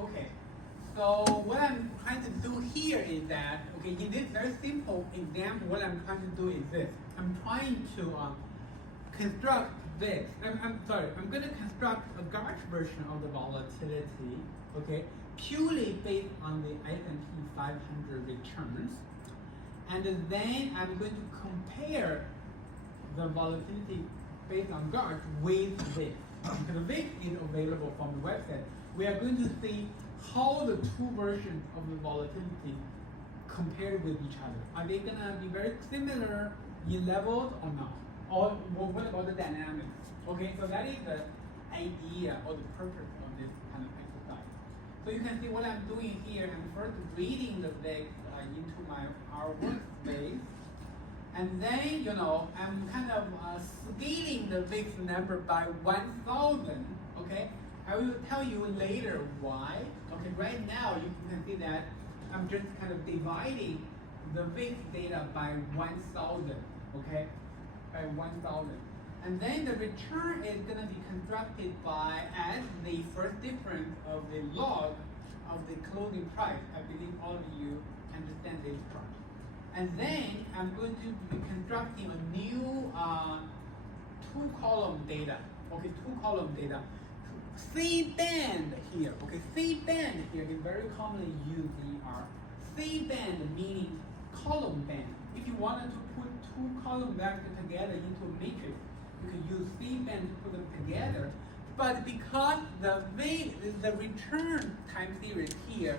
Okay, so what I'm trying to do here is that Okay, in this very simple example, what I'm trying to do is this. I'm trying to construct this. I'm going to construct a gauge version of the volatility, okay, purely based on the S&P 500 returns. And then I'm going to compare the volatility based on gauge with VIX. Because VIX is available from the website. We are going to see how the two versions of the volatility compared with each other. Are they gonna be very similar in levels or not? Or what about the dynamics? Okay, so that is the idea or the purpose of this kind of exercise. So you can see what I'm doing here. I'm first reading the VIX into our workspace. And then, I'm kind of scaling the VIX number by 1,000, okay? I will tell you later why. Okay, right now you can see that I'm just kind of dividing the VIX data by 1,000, okay? By 1,000. And then the return is gonna be constructed by as the first difference of the log of the closing price. I believe all of you understand this part. And then I'm going to be constructing a new two-column data. Okay, two-column data. C-band here. Okay, C-band here is very commonly used in R. C-band meaning column band. If you wanted to put two column vectors together into a matrix, you can use C-band to put them together. But because the return time series here,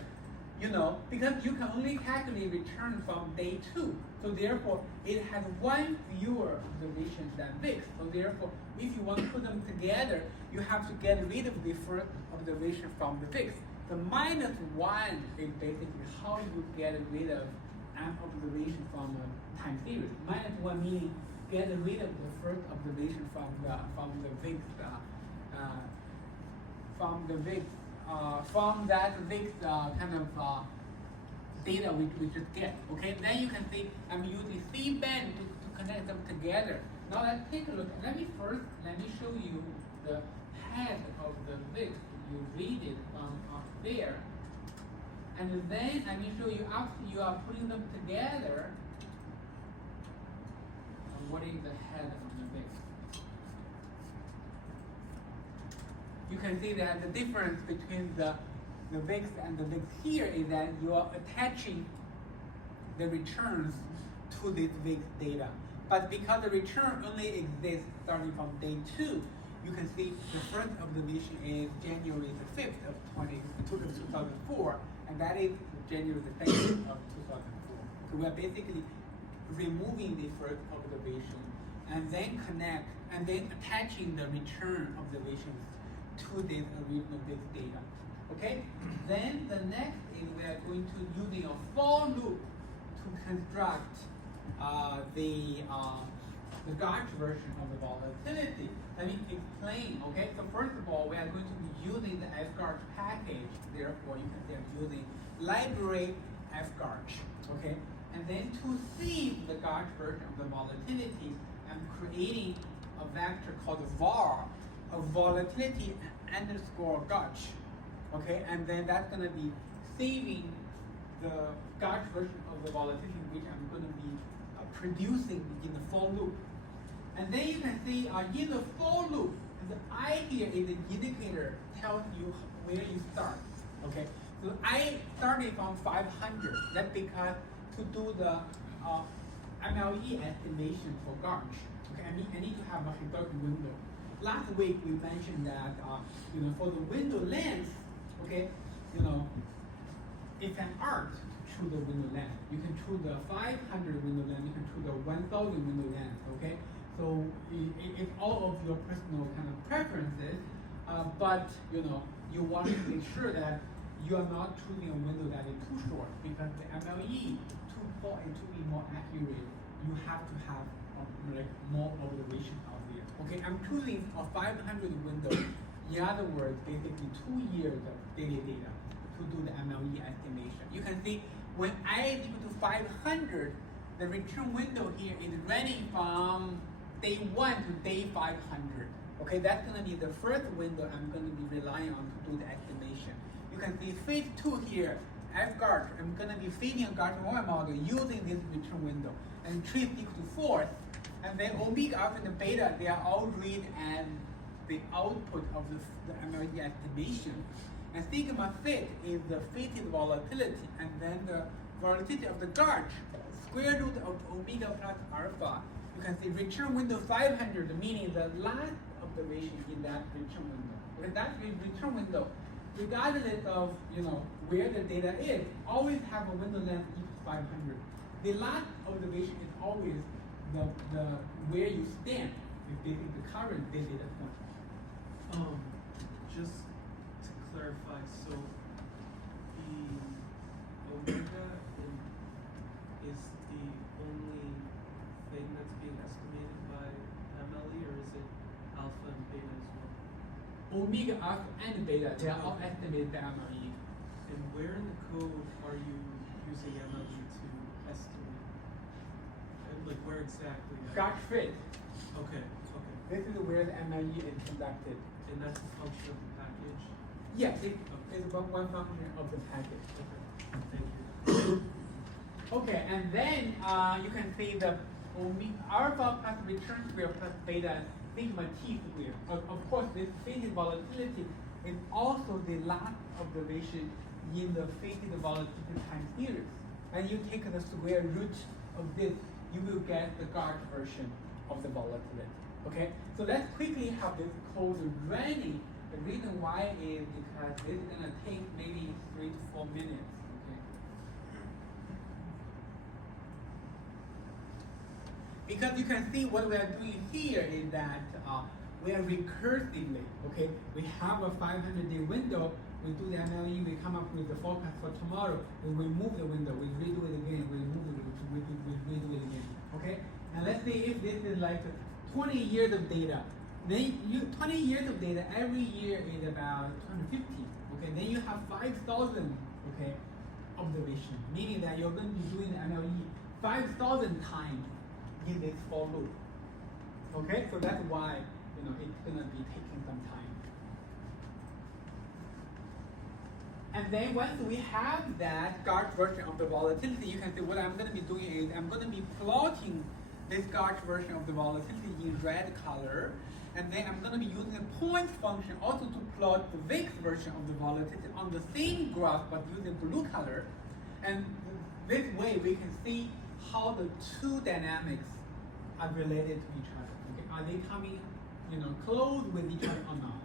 because you can only calculate return from day 2. So therefore, it has one fewer observations than VIX. So therefore, if you want to put them together, you have to get rid of the first observation from the VIX. The -1 is basically how you get rid of an observation from a time series. -1 meaning get rid of the first observation from the VIX from that VIX kind of data we just get. Okay, then you can see I'm using C-band to connect them together. Now let's take a look. Let me show you the head of the VIX. You read it up there, and then let me show you after you are putting them together. What is the head of the VIX? You can see that the difference between the VIX and the VIX here is that you are attaching the returns to this VIX data. But because the return only exists starting from day 2, you can see the first observation is January the 5th of 2004, and that is January the 2nd of 2004. So we are basically removing the first observation and then attaching the return observations to this original VIX data. Okay? Then the next is we are going to using a for loop to construct the gauge version of the volatility. Let me explain. Okay? So first of all, we are going to be using the fgauge package. Therefore, you can see I'm using library fgauge. Okay? And then to see the gauge version of the volatility, I'm creating a vector called var, a volatility underscore gauge. Okay, and then that's gonna be saving the gauge version of the volatility, which I'm gonna be producing in the for loop. And then you can see in the for loop, the I here is an indicator tells you where you start. Okay, so I started from 500. That's because to do the MLE estimation for gauge, okay, I need to have a historical window. Last week we mentioned that for the window length, okay, it's an art to choose the window length. You can choose the 500 window length, you can choose the 1,000 window length, okay? So it's all of your personal kind of preferences, but you want to make sure that you are not choosing a window that is too short, because the MLE to be more accurate, you have to have more observation out there. Okay, I'm choosing a 500 window. In other words, basically 2 years of daily data to do the MLE estimation. You can see when I is equal to 500, the return window here is running from day 1 to day 500. Okay, that's gonna be the first window I'm gonna be relying on to do the estimation. You can see phase 2 here FGARCH, I'm gonna be feeding a GARCH1 model using this return window, and tree is equal to 4th, and then omega, alpha, and the beta, they are all read as the output of the MLE estimation. And sigma fit is the fitted volatility, and then the volatility of the GARCH, square root of omega plus alpha. You can see return window 500, meaning the last observation in that return window. Because that return window, regardless of where the data is, always have a window length equal to 500. The last observation is always the where you stand if this is the current data point. Just to clarify, so the omega is the only thing that's being estimated by MLE, or is it alpha and beta as well? Omega, alpha, and beta, they are all estimated by MLE. And where in the code are you using MLE to estimate? And like where exactly? GARCH fit. Okay. This is where the MLE is conducted. And that's a function of the package? Yes, it's one function of the package. Okay. Thank you. Okay, and then you can see the alpha plus return square plus beta sigma t square. Of course, this fitted volatility is also the last observation in the fitted volatility time series. And you take the square root of this, you will get the GARCH version of the volatility. Okay, so let's quickly have this code running. The reason why is because this is gonna take maybe 3 to 4 minutes. Okay. Because you can see what we are doing here is that we are recursively, okay? We have a 500-day window, we do the MLE, we come up with the forecast for tomorrow, we remove the window, we redo it again, we remove it, we redo it again, okay? And let's say if this is like 20 years of data, then 20 years of data, every year is about 250, okay? Then you have 5,000, okay, observation, meaning that you're going to be doing the MLE 5,000 times in this for loop. Okay, so that's why it's gonna be taking some time. And then once we have that GARCH version of the volatility, you can see what I'm gonna be doing is I'm gonna be plotting this GARCH version of the volatility in red color, and then I'm gonna be using a point function also to plot the VIX version of the volatility on the same graph but using blue color. And this way we can see how the two dynamics are related to each other. Okay, are they coming, close with each other or not?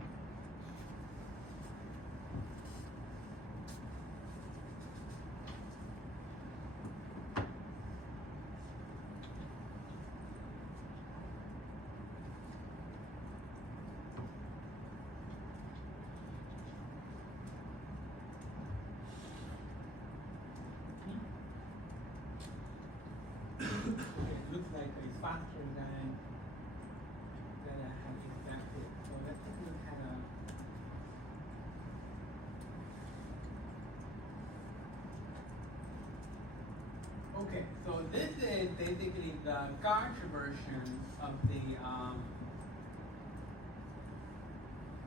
Looks like it's faster than I had expected. So let's take a look at Okay, so this is basically the GARCH version of the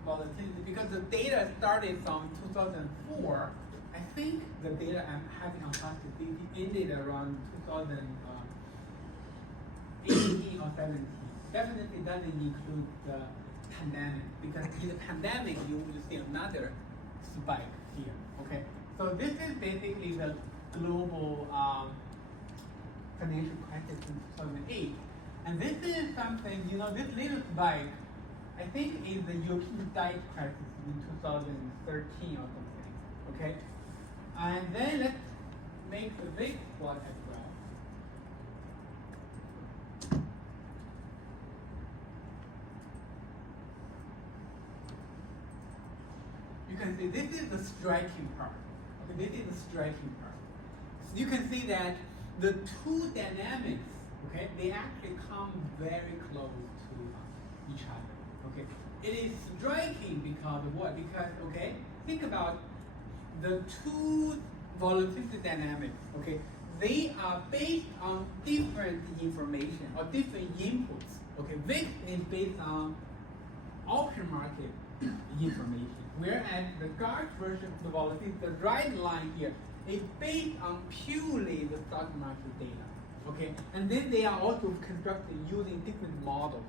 volatility, because the data started from 2004. I think the data I'm having on plasticity ended around 2018 or 17. Definitely doesn't include the pandemic, because in the pandemic you will see another spike here. Okay, so this is basically the global financial crisis in 2008, and this is something, this little spike, I think is the European debt crisis in 2013 or something. Okay, and then let's make the VIX plot as well. You can see this is the striking part. Okay, this is the striking part. So you can see that the two dynamics, okay, they actually come very close to each other. Okay, it is striking because of what? Because think about the two volatility dynamics. Okay, they are based on different information or different inputs. Okay, VIX is based on option market information, whereas the GARCH version of the volatility, the right line here, is based on purely the stock market data. Okay, and then they are also constructed using different models.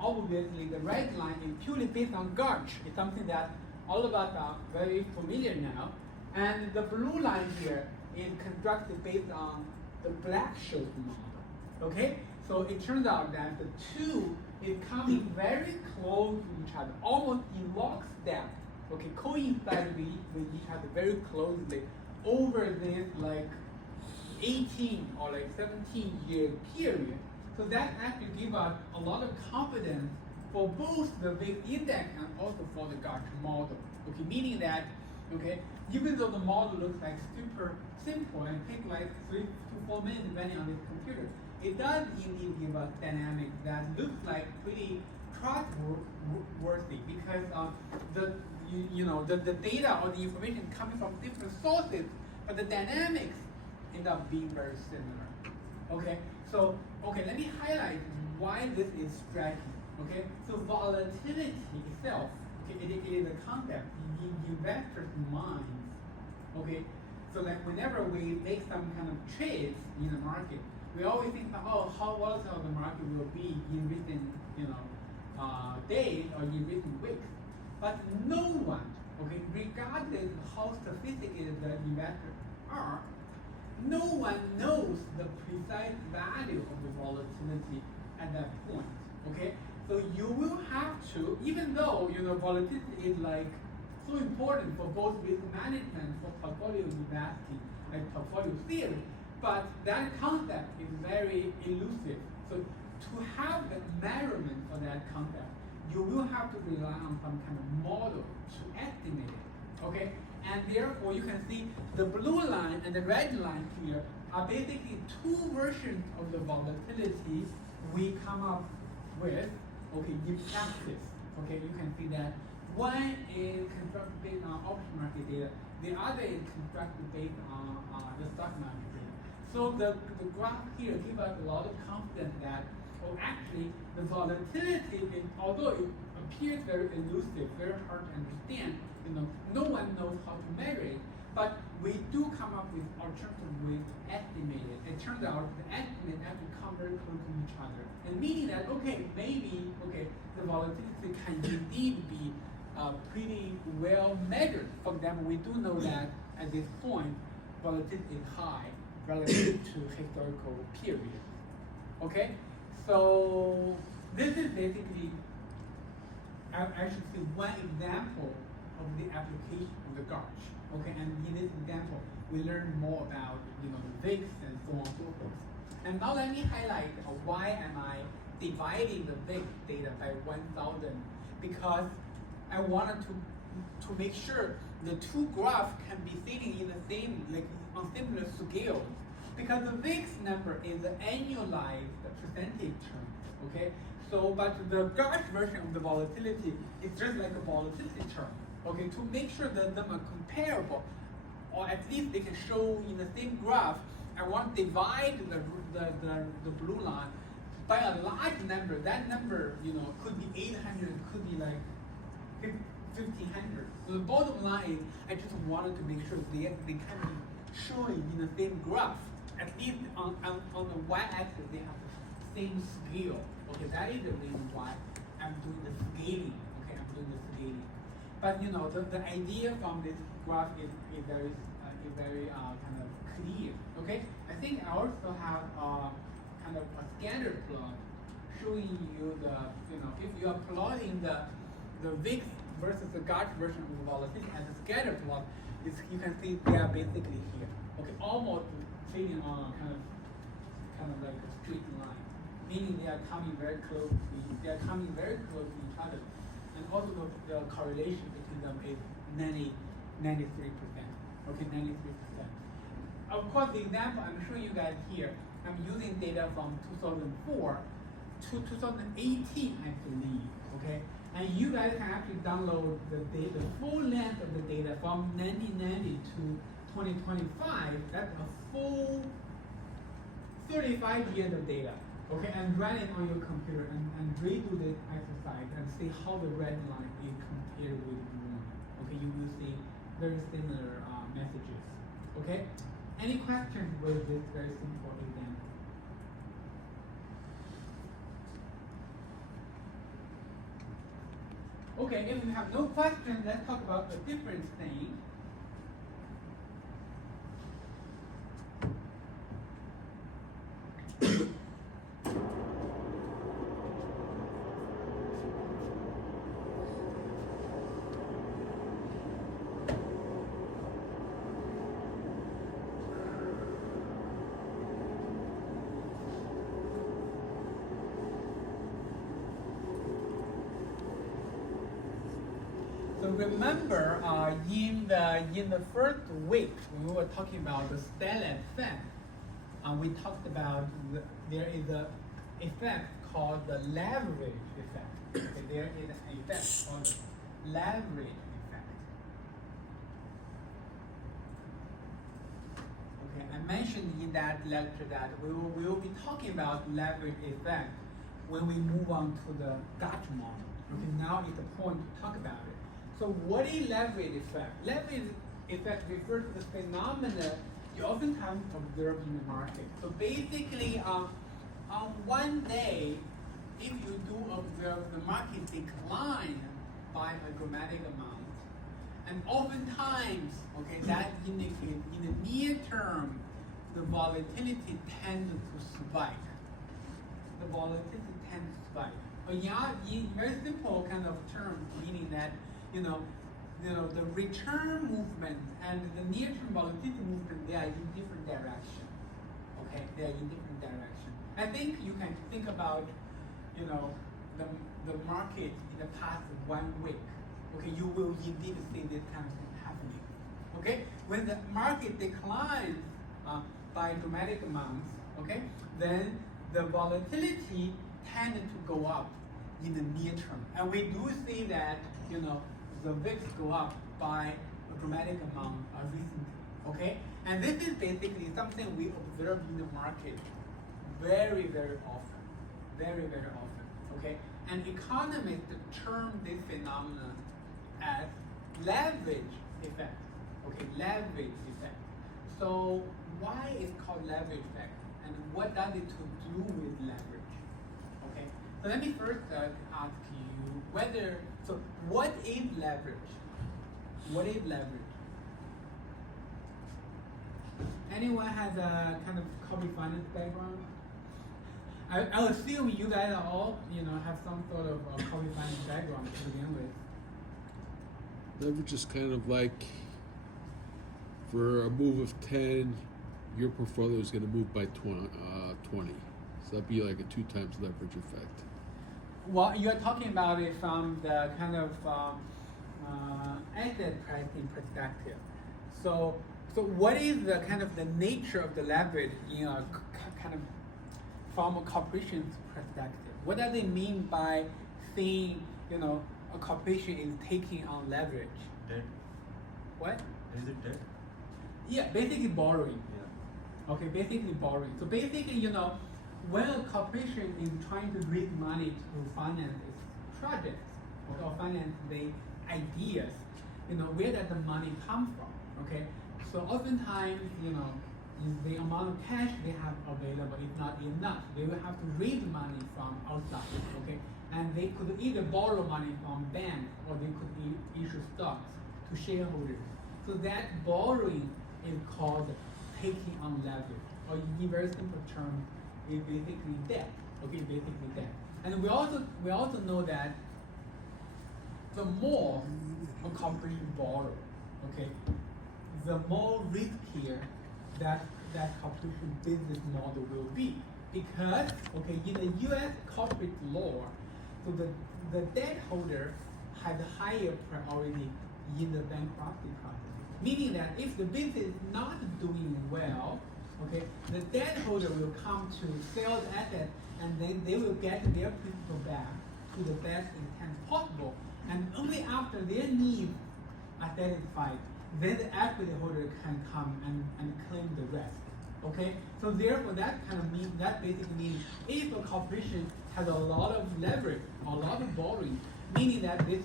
Obviously, the red line is purely based on Garch. It's something that all of us are very familiar now. And the blue line here is constructed based on the Black-Scholes model. Okay, so it turns out that the two is coming very close to each other, almost in lockstep. Okay, coincide with each other very closely over this like 18 or like 17-year period. So that actually gives us a lot of confidence for both the VIX index and also for the Garch model. Okay, meaning that, okay, even though the model looks like super simple and takes like 3 to 4 minutes depending on this computer, it does indeed give us dynamics that looks like pretty trustworthy because the data or the information coming from different sources, but the dynamics end up being very similar. Okay, so let me highlight why this is striking. Okay, so volatility itself, okay, it is a concept in investors' minds. Okay, so like whenever we make some kind of trades in the market, we always think about how volatile the market will be in recent days or in recent weeks. But no one, okay, regardless of how sophisticated the investors are, no one knows the precise value of the volatility at that point. Okay, so you will have to, even though volatility is like so important for both risk management, for portfolio investing, and portfolio theory, but that concept is very elusive. So to have the measurement for that concept, you will have to rely on some kind of model to estimate it. Okay, and therefore you can see the blue line and the red line here are basically two versions of the volatility we come up with. Okay, in practice. Okay, you can see that one is constructed based on option market data, the other is constructed based on the stock market data. So the graph here gives us a lot of confidence that, actually, the volatility, although it appears very elusive, very hard to understand, no one knows how to measure it, but we do come up with alternative ways to estimate it. It turns out the estimates actually come very close to each other, and meaning that, maybe, the volatility can indeed be pretty well measured. For example, we do know that at this point, volatility is high relative to historical periods. Okay, so this is basically, I should say, one example of the application of the Garch. Okay, and in this example, we learn more about the VIX and so on and so forth. And now let me highlight why am I dividing the VIX data by 1,000, because I wanted to make sure the two graphs can be seen in the same, like on similar scale, because the VIX number is the annualized percentage term. Okay, so but the Garch version of the volatility is just like a volatility term. Okay, to make sure that them are comparable, or at least they can show in the same graph, I want to divide the blue line by a large number. That number, could be 800, could be like 1,500. So the bottom line is, I just wanted to make sure they can be showing in the same graph. At least on the y-axis, they have the same scale. Okay, that is the reason why I'm doing the scaling. Okay, I'm doing the scaling. But the idea from this graph is very kind of clear. Okay, I think I also have kind of a scatter plot showing you if you are plotting the VIX versus the Garch version of the volatility as a scatter plot, you can see they are basically here. Okay, almost fitting on kind of like a straight line, meaning they are coming very close to each other. And also the correlation between them is 93%. Okay, 93%. Of course, the example I'm showing you guys here, I'm using data from 2004 to 2018, I believe. Okay, and you guys can actually download the full length of the data from 1990 to 2025. That's a full 35 years of data. Okay, and run it on your computer and redo this exercise and see how the red line is compared with the blue line. Okay, you will see very similar messages. Okay? Any questions with this very simple example? Okay, if you have no questions, let's talk about a different thing. So remember, in the first week when we were talking about the Stella effect, we talked about there is a effect called the leverage effect. Okay, there is an effect called the leverage effect. Okay, I mentioned in that lecture that we will be talking about leverage effect when we move on to the Gauge model. Okay, now is the point to talk about it. So what is leverage effect? Leverage effect refers to the phenomena you oftentimes observe in the market. So basically, on one day, if you do observe the market decline by a dramatic amount, and oftentimes, okay, that indicates in the near term, the volatility tends to spike. The volatility tends to spike. But in very simple kind of terms, meaning that the return movement and the near-term volatility movement, they are in different direction. Okay, they are in different direction. I think you can think about, the market in the past 1 week. Okay, you will indeed see this kind of thing happening. Okay, when the market declines by dramatic amounts, okay, then the volatility tends to go up in the near term, and we do see that the VIX go up by a dramatic amount recently. Okay, and this is basically something we observe in the market very, very often, very, very often. Okay, and economists term this phenomenon as leverage effect. Okay, leverage effect. So why is it called leverage effect, and what does it to do with leverage? Okay, so let me first ask you what is leverage? What is leverage? Anyone has a kind of corporate finance background? I assume you guys are all, have some sort of corporate finance background to begin with. Leverage is kind of like, for a move of 10, your portfolio is going to move by 20. So that'd be like a 2 times leverage effect. Well, you're talking about it from the kind of asset pricing perspective. So what is the kind of the nature of the leverage in a kind of from a corporation's perspective? What does it mean by saying, a corporation is taking on leverage? Debt. What? Is it debt? Yeah, basically borrowing. Yeah. Okay, basically borrowing. So basically, when a corporation is trying to raise money to finance its projects or finance the ideas, where does the money come from? Okay, so oftentimes, the amount of cash they have available is not enough. They will have to raise money from outside. Okay, and they could either borrow money from banks or they could issue stocks to shareholders. So that borrowing is called taking on leverage, or in very simple terms, is basically debt. Okay, basically debt. And we also know that the more a corporation borrow, okay, the more riskier that corporation business model will be, because in the U.S. corporate law, so the debt holder has a higher priority in the bankruptcy process. Meaning that if the business is not doing well, okay, the debt holder will come to sell the asset, and then they will get their principal back to the best extent possible. And only after their needs are satisfied, then the equity holder can come and claim the rest. Okay, so therefore that basically means if a corporation has a lot of leverage or a lot of borrowing, meaning that this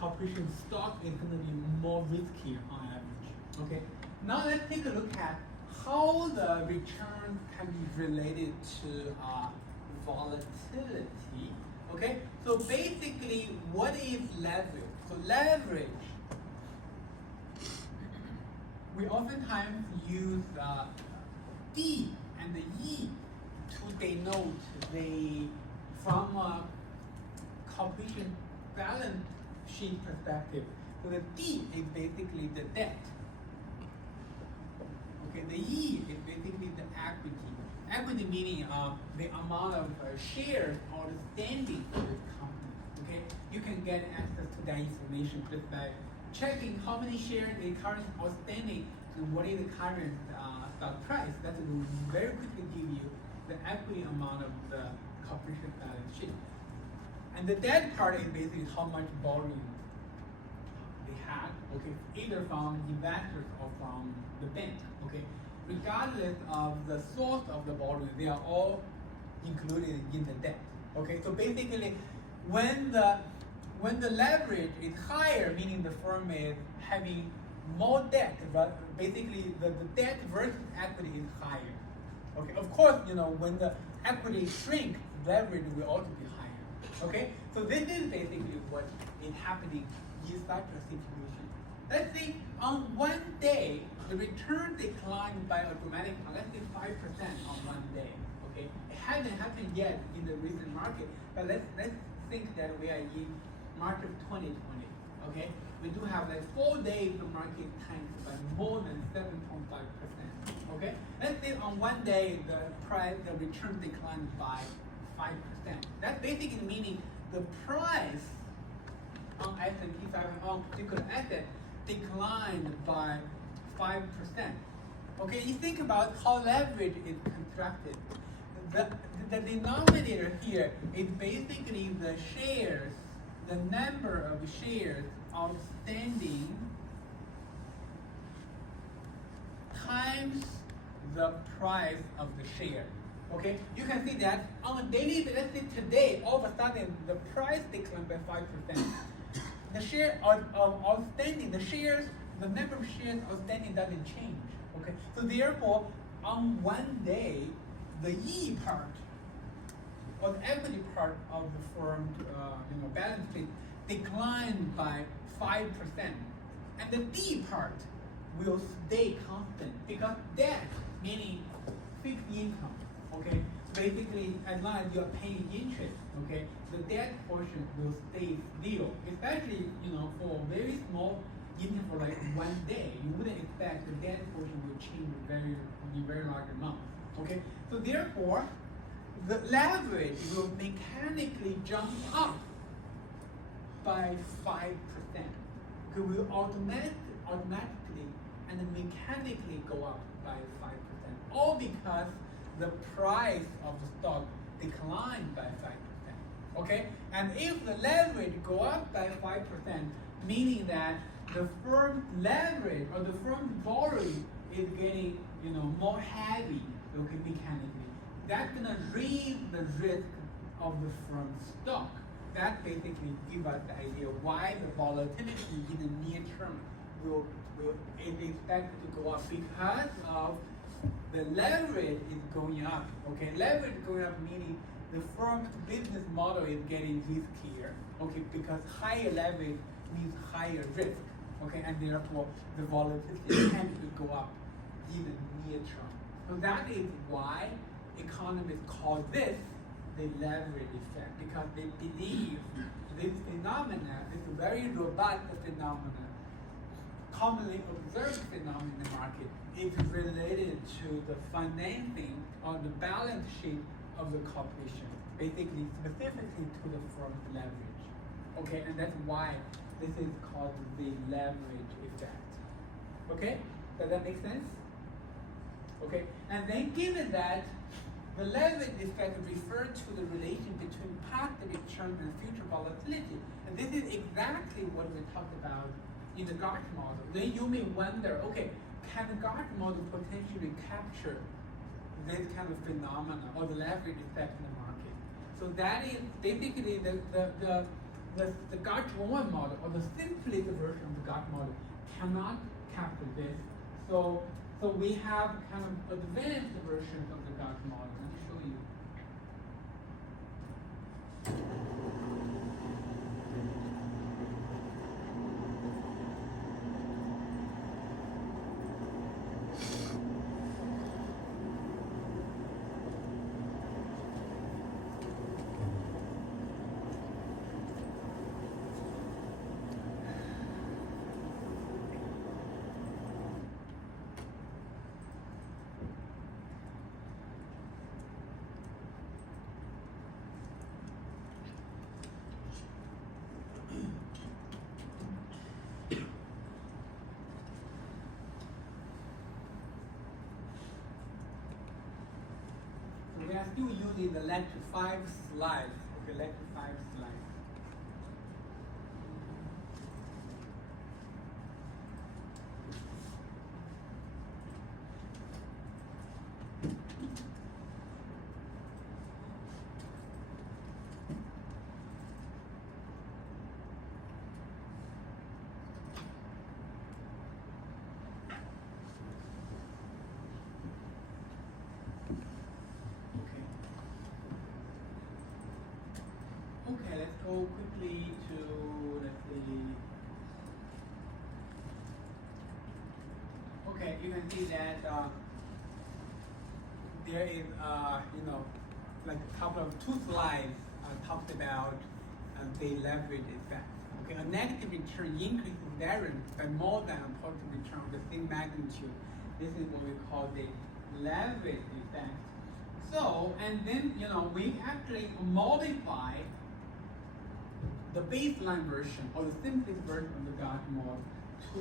corporation's stock is going to be more riskier on average. Okay, now let's take a look at how the return can be related to volatility. Okay, so basically, what is leverage? So leverage, we oftentimes use D and the E to denote from a corporation balance sheet perspective. So the D is basically the debt. Okay, the E is basically the equity. Equity meaning the amount of shares outstanding for the company. Okay, you can get access to that information just by checking how many shares is currently outstanding and what is the current stock price. That will very quickly give you the equity amount of the corporation balance sheet. And the debt part is basically how much borrowing they had, okay, either from investors or from the bank, okay. Regardless of the source of the borrowing, they are all included in the debt, okay. So basically, when the leverage is higher, meaning the firm is having more debt, but basically the debt versus equity is higher. Okay, of course, when the equity shrinks, leverage will also be higher. Okay, so this is basically what is happening in such a situation. Let's say on one day, the return declined by a dramatic, let's say 5% on one day. Okay, it hasn't happened yet in the recent market, but let's think that we are in March of 2020. Okay, we do have like 4 days the market tanked by more than 7.5%. Okay, let's say on one day the return declined by 5%. That's basically meaning the price on S&P 500 on particular asset declined by 5%. Okay, you think about how leverage is constructed. The denominator here is basically the shares, the number of shares outstanding times the price of the share. Okay, you can see that on a daily basis, let's say today, all of a sudden the price declined by 5%. The share outstanding, the number of shares outstanding doesn't change. Okay, so therefore, on one day, the E part or the equity part of the firm, balance sheet declined by 5%, and the D part will stay constant because debt, meaning fixed income. Okay, basically as long as you are paying interest, okay, the debt portion will stay still. Especially for a very small interval like one day, you wouldn't expect the debt portion will change in very large amount. Okay, so therefore, the leverage will mechanically jump up by 5%. It will automatically and mechanically go up by 5%. All because the price of the stock declined by 5%. Okay? And if the leverage go up by 5%, meaning that the firm leverage or the firm borrowing is getting more heavy, okay, mechanically. That's gonna raise the risk of the firm's stock. That basically gives us the idea why the volatility in the near term is expected to go up because of the leverage is going up. Okay, leverage going up meaning the firm's business model is getting riskier. Okay, because higher leverage means higher risk. Okay, and therefore the volatility tends to go up in the near term. So that is why economists call this the leverage effect, because they believe this phenomena, this very robust phenomena, commonly observed phenomenon in the market, is related to the financing or the balance sheet of the corporation, basically specifically to the firm's leverage. Okay, and that's why this is called the leverage effect. Okay, does that make sense? Okay, and then given that the leverage effect refers to the relation between past return and future volatility, and this is exactly what we talked about in the Gartner model. Then you may wonder, okay, can the Gartner model potentially capture this kind of phenomena or the leverage effect in the market? So that is basically the Gartner 1 model, or the simplest version of the Gartner model, cannot capture this. So we have kind of advanced versions of the Gauss model. Let me show you. We are still using the lecture 5 slides. Okay, lecture 5 slides. Okay, let's go quickly to, let's see. Okay, you can see that there is, like a couple of 2 slides talks about the leverage effect. Okay, a negative return increases variance by more than a positive return of the same magnitude. This is what we call the leverage effect. So, and then, we actually modify the baseline version or the simplest version of the Gauss model to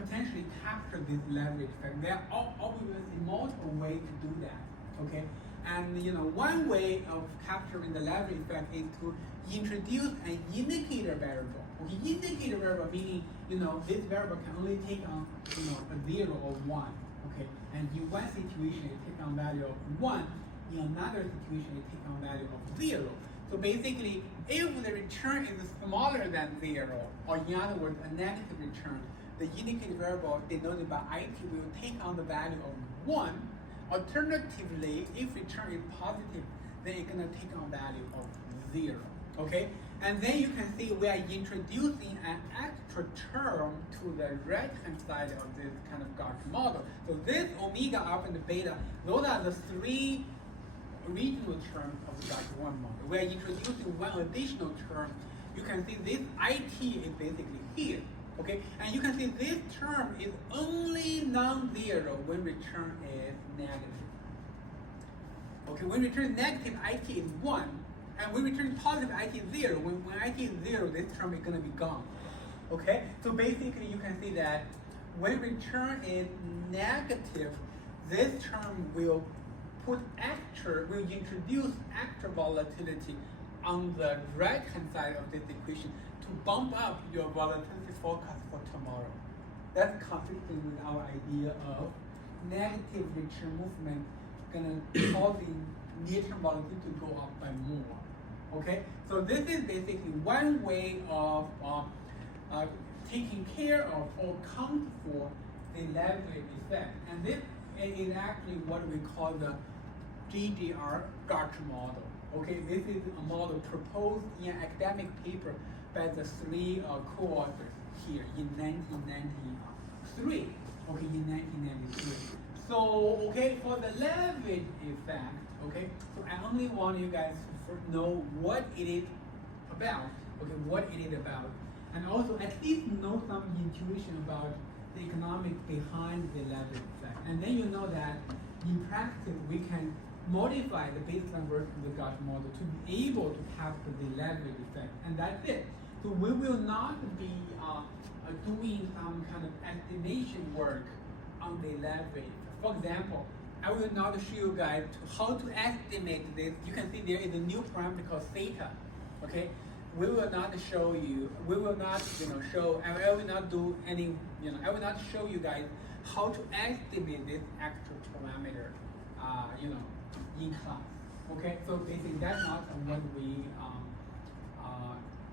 potentially capture this leverage effect. There are obviously multiple ways to do that. Okay, and one way of capturing the leverage effect is to introduce an indicator variable. Okay, indicator variable meaning this variable can only take on a 0 or 1. Okay, and in one situation it takes on value of 1. In another situation it takes on value of 0. So basically, if the return is smaller than 0, or in other words, a negative return, the indicator variable denoted by IT will take on the value of 1. Alternatively, if return is positive, then it's going to take on value of 0. Okay? And then you can see we are introducing an extra term to the right-hand side of this kind of Gauss model. So this omega, alpha, and beta, those are the 3 regional terms of the Gauss model. We are introducing one additional term. You can see this IT is basically here. Okay, and you can see this term is only non-zero when return is negative. Okay, when return is negative, IT is 1, and when return is positive, IT is 0. When IT is 0, this term is going to be gone. Okay, so basically you can see that when return is negative, this term will introduce extra volatility on the right-hand side of this equation to bump up your volatility forecast for tomorrow. That's consistent with our idea of negative return movement gonna causing near-term volatility to go up by more. Okay, so this is basically one way of taking care of or account for the leverage effect, and this is actually what we call the GGR Gauss model. Okay, this is a model proposed in an academic paper by the 3 co-authors here in 1993. Okay, in 1993. So, okay, for the leverage effect, okay, so I only want you guys to know what it is about. Okay, what it is about, and also at least know some intuition about the economics behind the leverage effect, and then you know that in practice we can modify the baseline version of the Gauss model to be able to capture the leverage effect, and that's it. So we will not be doing some kind of estimation work on the leverage. For example, I will not show you guys how to estimate this. You can see there is a new parameter called theta. Okay, we will not show you. We will not, show. I will not do any. I will not show you guys how to estimate this extra parameter. In class. Okay, so basically that's not what we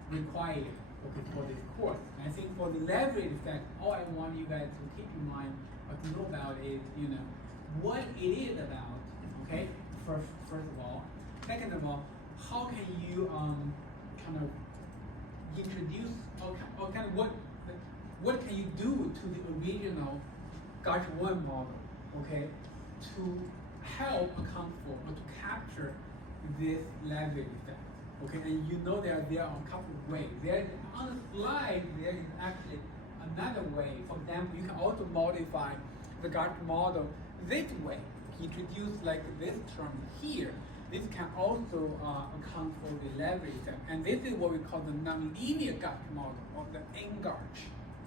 require. okay, for this course. And I think for the leverage effect, all I want you guys to keep in mind or to know about is, you know, what it is about, okay, first of all. Second of all, how can you kind of introduce or kind of what can you do to the original GARCH1 model, okay, to help account for or to capture this leverage effect, okay? And you know that there are a couple of ways. There on the slide there is actually another way. For example, you can also modify the GARCH model this way. Introduce like this term here. This can also account for the leverage effect. And this is what we call the nonlinear GARCH model, or the NGARCH.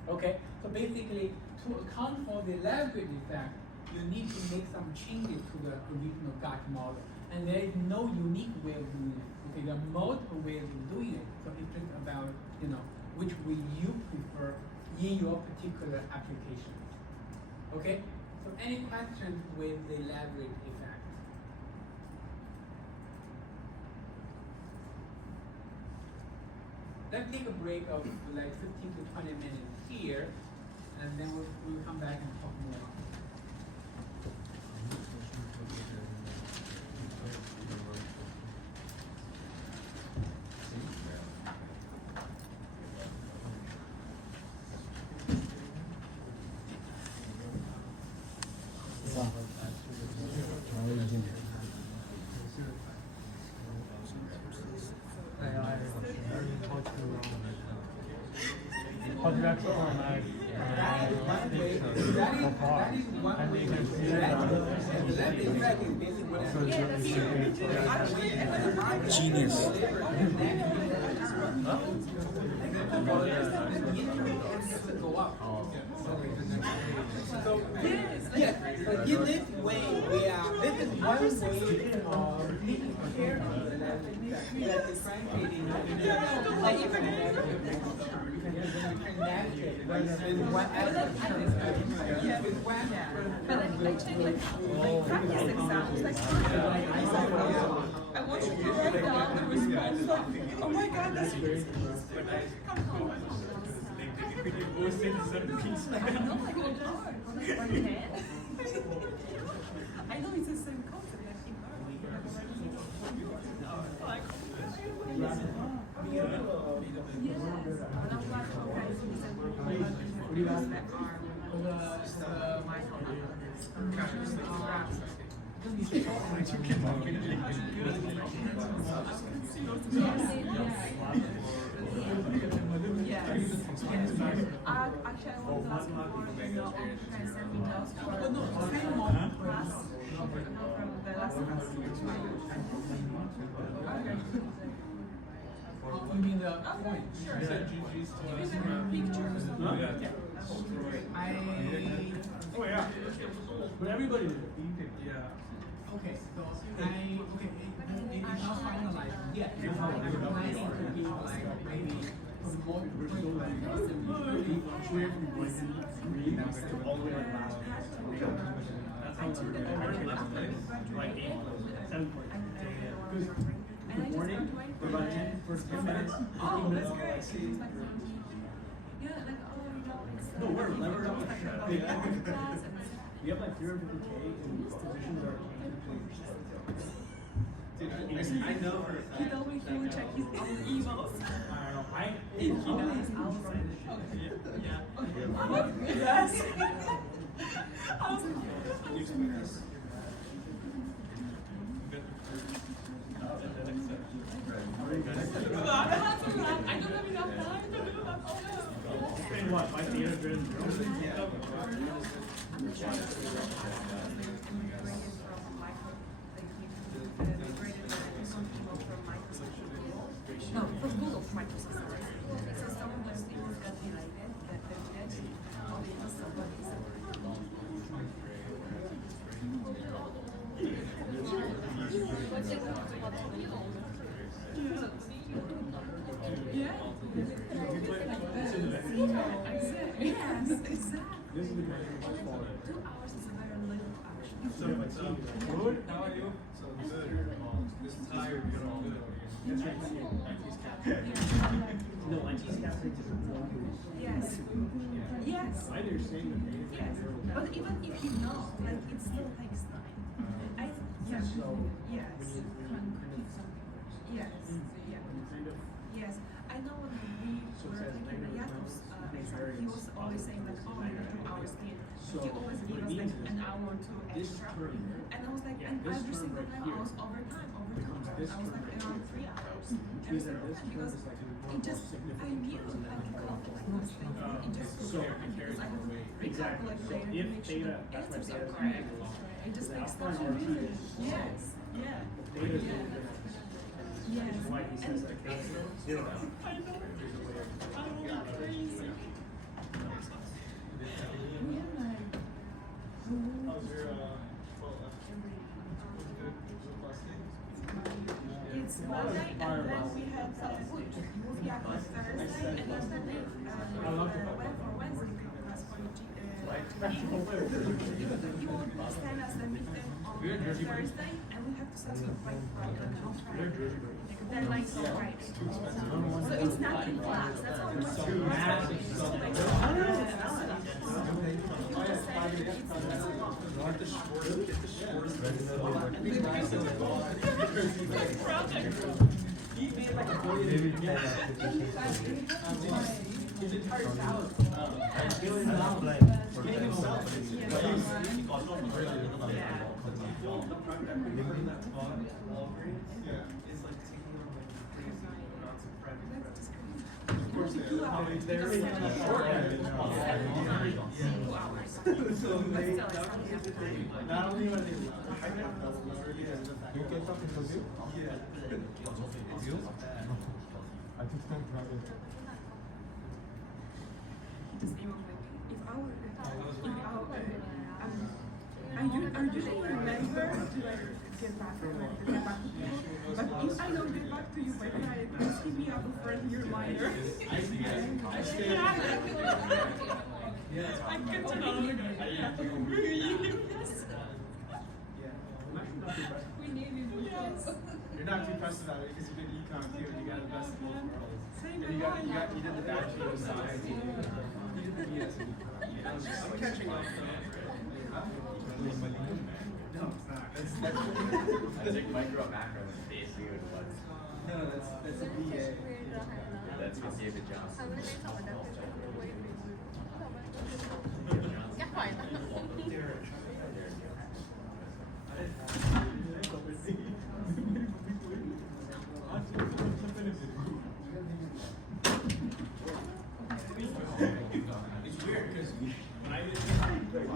Okay? So basically, to account for the leverage effect, you need to make some changes to the original GARCH model. And there is no unique way of doing it. Okay, there are multiple ways of doing it. So it's just about, you know, which way you prefer in your particular application. Okay? So any questions with the leverage effect? Let's take a break of like 15 to 20 minutes here, and then we'll come back and talk more. That is one way. That is one way. The leverage effect is basically what Genius. Go up. So yes, so in this way, this is one way of taking care of the leverage effect. That is differentiating with one aspect with one. But like practice examples, like I want you to write down the response. Like, oh my God, that's crazy. Come on. I know it's the same concept. Actually, I want to ask for the option sending notes for class from the last class. You mean the point? Sure. Pictures. Oh yeah. But everybody did it. Okay, so it's not finalized yet. I'm planning to be like maybe more All the way like last. That's how it's like 8, 7 points. Good morning. We're about 10 minutes. 15 minutes. No, we're levered up. We have like 350K in positions that are changing. I know her. He told me he would check his own emails. He knows outside. Yeah. Yes. I don't have enough time to do that. And what, like the integrated No, from Google, from Microsoft. So some of those things got delighted that the test of somebody yeah. Yes, exactly. This is the 2 hours is a very little action. So it's good. How are you? So good. This is tired. That's right. No, NT's capturing to Yes. Yes. I understand that they. Yes. But even if you know, like it still takes time. I yeah. Yes. Yes. Yeah. Kind of. Yes. I know when we were taking the Yakov's exam, he was always saying like, oh, I have 2 hours in. He always gave us like an hour or two extra. And I was like, and every single time I was overtime. I was like around 3 hours. Every single time because it just, I knew how to calculate those things. It just because I have to recalculate later to make sure the answers are correct. It just makes such a difference. Yes. Yeah. Yes. Why he says that. I know. I'm crazy. It's Monday and then we had yeah, on Thursday and yesterday went for Wednesday class for you would send us the midterm on Thursday and we have to send it like on Friday. Deadline is Friday. So it's not in class. That's all we're doing. So like, you just said it's so long. His entire salad. Is like taking on like crazy amounts of private credit. Of course, 2 hours. They're in short. 2 hours. So they Not only are they you get up in the I think it's private. Just emailed me. If I were, I usually remember to like get back to you. But if I don't get back to you by tonight, please give me a friend, you're liar. I can't turn on the We need you. Yes. You're not too pressed about it because you did econ too, and you got the best of both worlds. Same And you did the bachelor of science. You did the BS. I'm catching up. No, it's not. I think micro and macro is basically what No, that's a BA. that's what David Johnson. It's weird because when I did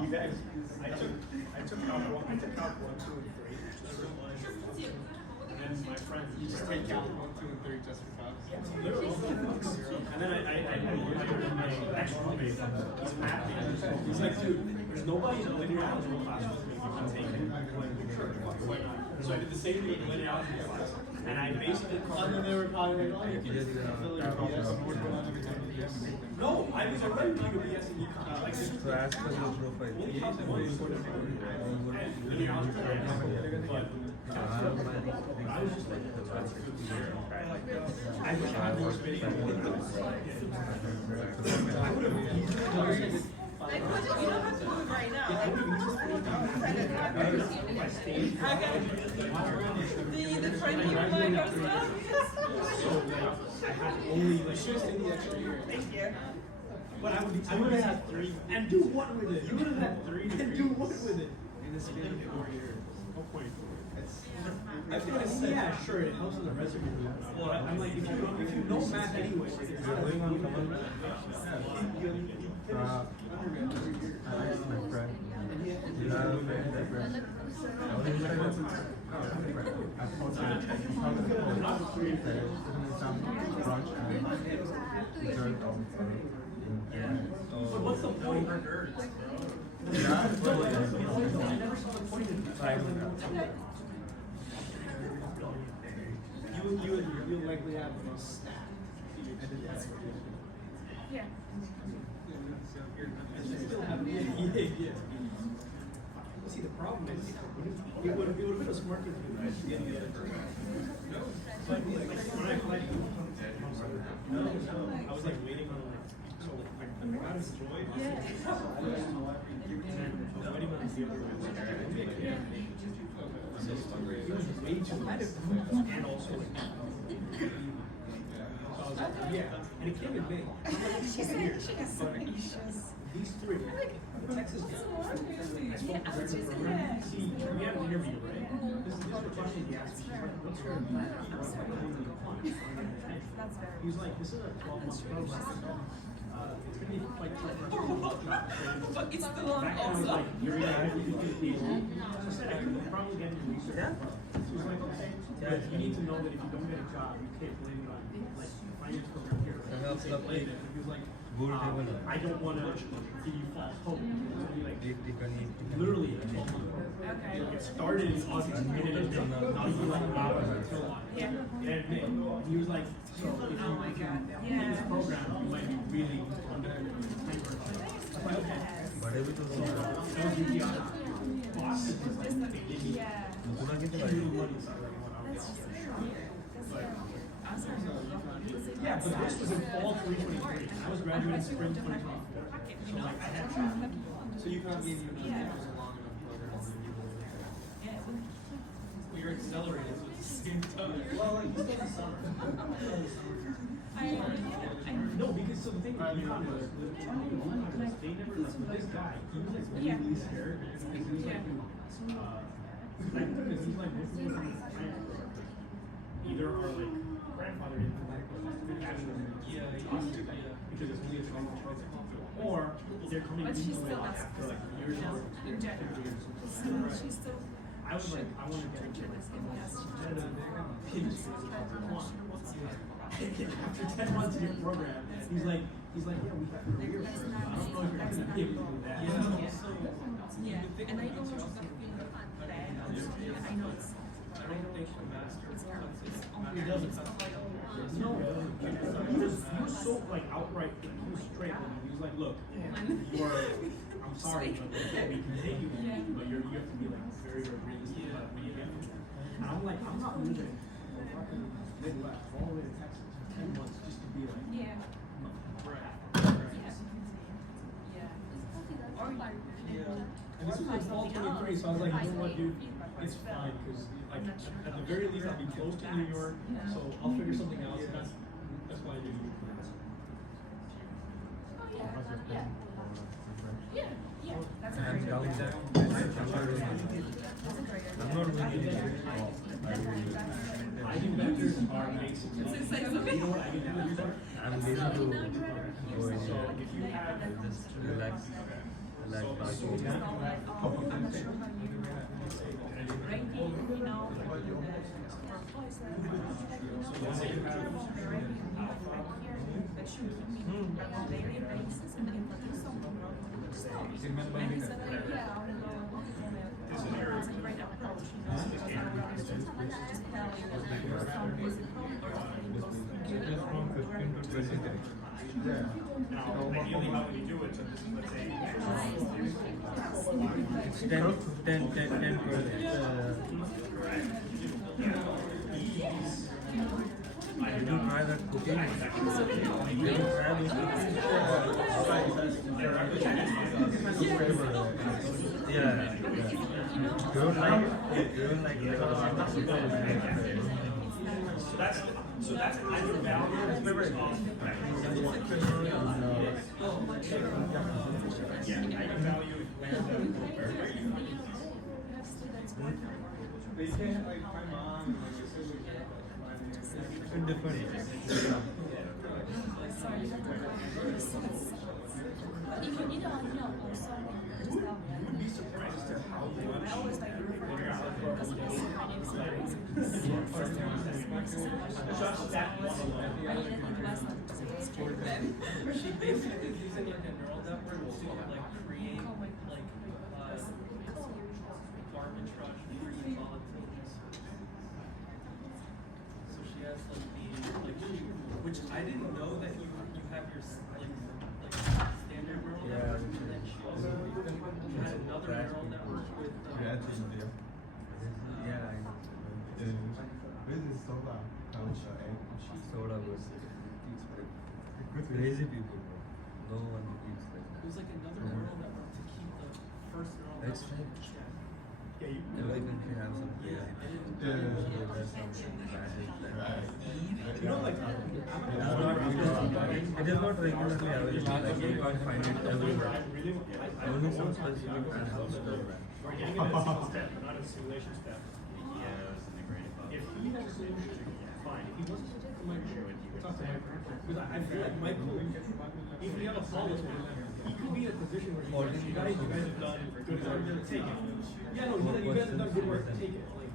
you guys, I took Calc 1, 2, and 3. And then my friend, You just take out 1, 2, and 3 just for fun. and then I extra roommate, he's mapping. He's like, dude, there's nobody in the linear algebra class with me. I'm taking it. I'm like, sure, why not? So I did the same thing in the linear algebra class. And I basically And then they were probably like, oh, you can just fill your BS and work on every time you BS. no, I was already doing a BS in econ. Like, So as per the profile, only counts once. And linear algebra, but I was just like, that's good to hear. I wish I had more video. I would have. You don't have to do it right now. I the training you like or stuff. I had only like just in the extra year. Thank you. But I would have had 3 and do what with it? You would have had 3 and do what with it? In the span of 4 years. No point. I was gonna say, yeah, sure, it helps with the resume. Well, I'm like, if you know math anyway, it's not going on common you that's my friend. You have a friend that friend. I was in I thought that some branch and result But what's the point? yeah, You'll likely have the most stat. Yeah. See, the problem is, it would have been a smart thing to do, right? Get the other person. But like, when I applied to No, I was like waiting on like, so I got enjoyed. Yeah. And then I was waiting on the other way. So it was way too much. And also like, so I was like, yeah, and it came in big. She said she has some issues. These three, Texas guy. I spoke to Greg from Yeah. See, we had an interview, right? This is the question he asked me. What's your plan? That's very He was like, this is a 12-month program. It's gonna be like But it's still on back when I was also. like, you're gonna have to do PhD. So I said, I could probably get into research. Yeah. He was like, okay, but you need to know that if you don't get a job, you can't blame it on like finance program here. helps the He was like, good development. I don't want to give you false hope. It's gonna be like Literally. literally a 12-month program. Okay. It started in August and it ended in not even like until Yeah. and he was like, so if you Oh my God. in this program, you might be really under. Okay. But every to That was the boss. They gave me Yeah. really money, so I was like, well, That's just awesome. yeah, but this was in fall 2023. I was graduating spring 2024. So like I had time. So you can't give you Yeah. a long enough program. Yeah. Well, you're accelerated, so it's the same time. Well, like you said, summer. I No, because so the thing with UConn was, they never, like, with this guy, he was like really, really scared, because he was like, because he's like, most of the either are like grandfather in the bachelor's because it's only a 12-month program, or they're coming But she's into it still not after like years no, of in general. experience. She's still I was like, I want to get into this. After 10 months in your program, he's like, yeah, we have career first. I don't know if you're gonna be able to do that. Yeah, and I know she's not feeling bad. I know it's. I don't think the master It's terrible. It's He doesn't. No, he was so like outright, like, he was straight with me. He was like, look, you are, I'm sorry, but like, we can take you, but you have to be like very, very realistic about what you get. And I'm like, I'm not moving from fucking Midwest all the way to Texas for 10 months just to be like, Yeah. no. Yeah. Or And this was like fall 23, so I was like, you know what, dude, it's fine, because like at the very least I'll be close to New York, so I'll figure something else. And that's why I did it. Yeah. Yeah. That's a And great down idea. there, That's a great I'm not idea. winning it. I do vectors are basically, It's like you know what I can do? I'm ready to go in So if you have, just relax so It's not like, oh, I'm not sure how you ranking, you know, for voice let's say you have, that should keep me on a daily basis and if I do something wrong, just tell me. And he said like, yeah, I'll go. It's a great approach, you know, because I would rather just tell you that some physical or just from 15 to 20 days. now ideally how would you do it? So this is, let's say, It's 10 Did you try that cooking? Did you try this cooking? Yeah. You don't like it? You don't like it? So that's either value But you can't, like, my mom, like, it's really It's different. But if you need help also, just tell me. You'd be surprised at how much. I always like to refer to myself because my name is Mary. Just that one alone. I mean, in the West, She basically is using like a neural network to like create like arbitrage free volatility. So she has like which I didn't know that you have your like standard neural network, and then she also had another neural network with Yeah, I know. This is so bad. soda was crazy people, bro. No one eats like It was that. like another neural network to keep the first neural network. It's like Yeah, you, every country has some Yeah, crazy and people. then There's some magic that you know, like, I'm it is not regularly available. Like you can't find it everywhere. really, Only some specific brands of stuff. we're getting it at a step, but not a simulation step. Yeah, it was integrated. If he has a solution, fine. If he wants to talk to Michael, talk to Michael. Because I feel like Michael, if we have a flawless one, he could be in a position where he's like, you guys have done good work, take it. Yeah, no, he's like, you guys have done good work, take it. Like,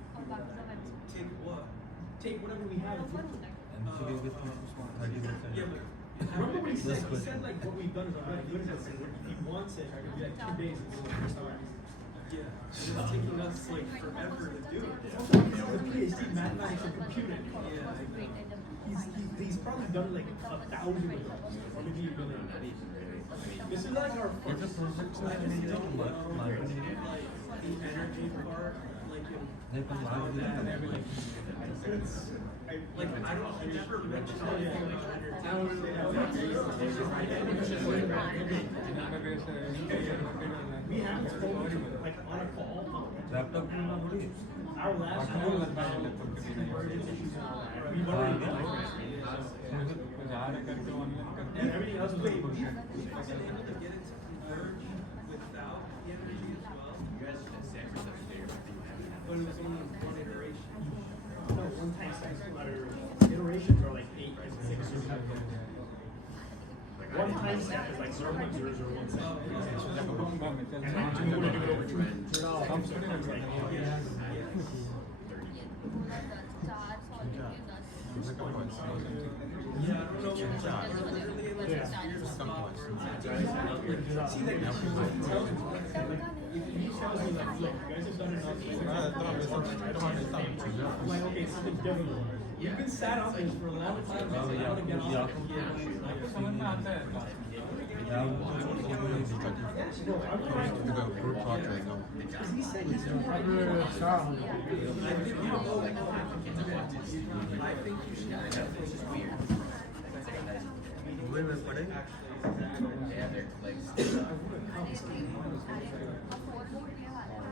take what? take whatever we have. And he will get 30%. Yeah, but Remember what he said? This He said like what we've done is already good enough. And if he wants it, I could be like 2 days. It's the first time. yeah, it's taking us like forever to do it. The PhD mathematics and computing. Yeah, He's probably done like 1,000 of them, or maybe a million. This is like our It's a first. project so I that just we don't don't know, market it. like the energy part, like in They can market it and everything. like I never mentioned anything like We haven't spoken like on a call. Laptop में ना थोड़ी Our last call was about convergence issues and all that. We've already done it. And everything else was like, able to get it to converge without the energy as well. You guys should say for such a day, But it was only one iteration. no, one time iterations are like 8 and 6 or 7. One time step is like 0.001 second. And then do you want to do it over 2 times like, Yeah, I don't know. We're literally in like this weird spot where it's like, see, like, he tells me, if he tells me like, look, you guys have done enough. I'm like, okay, something's different. You've been sat on this for a long time. I want to get off it. group talk right now. He said he's too I think you should definitely just weird. Where we're putting Yeah, they're like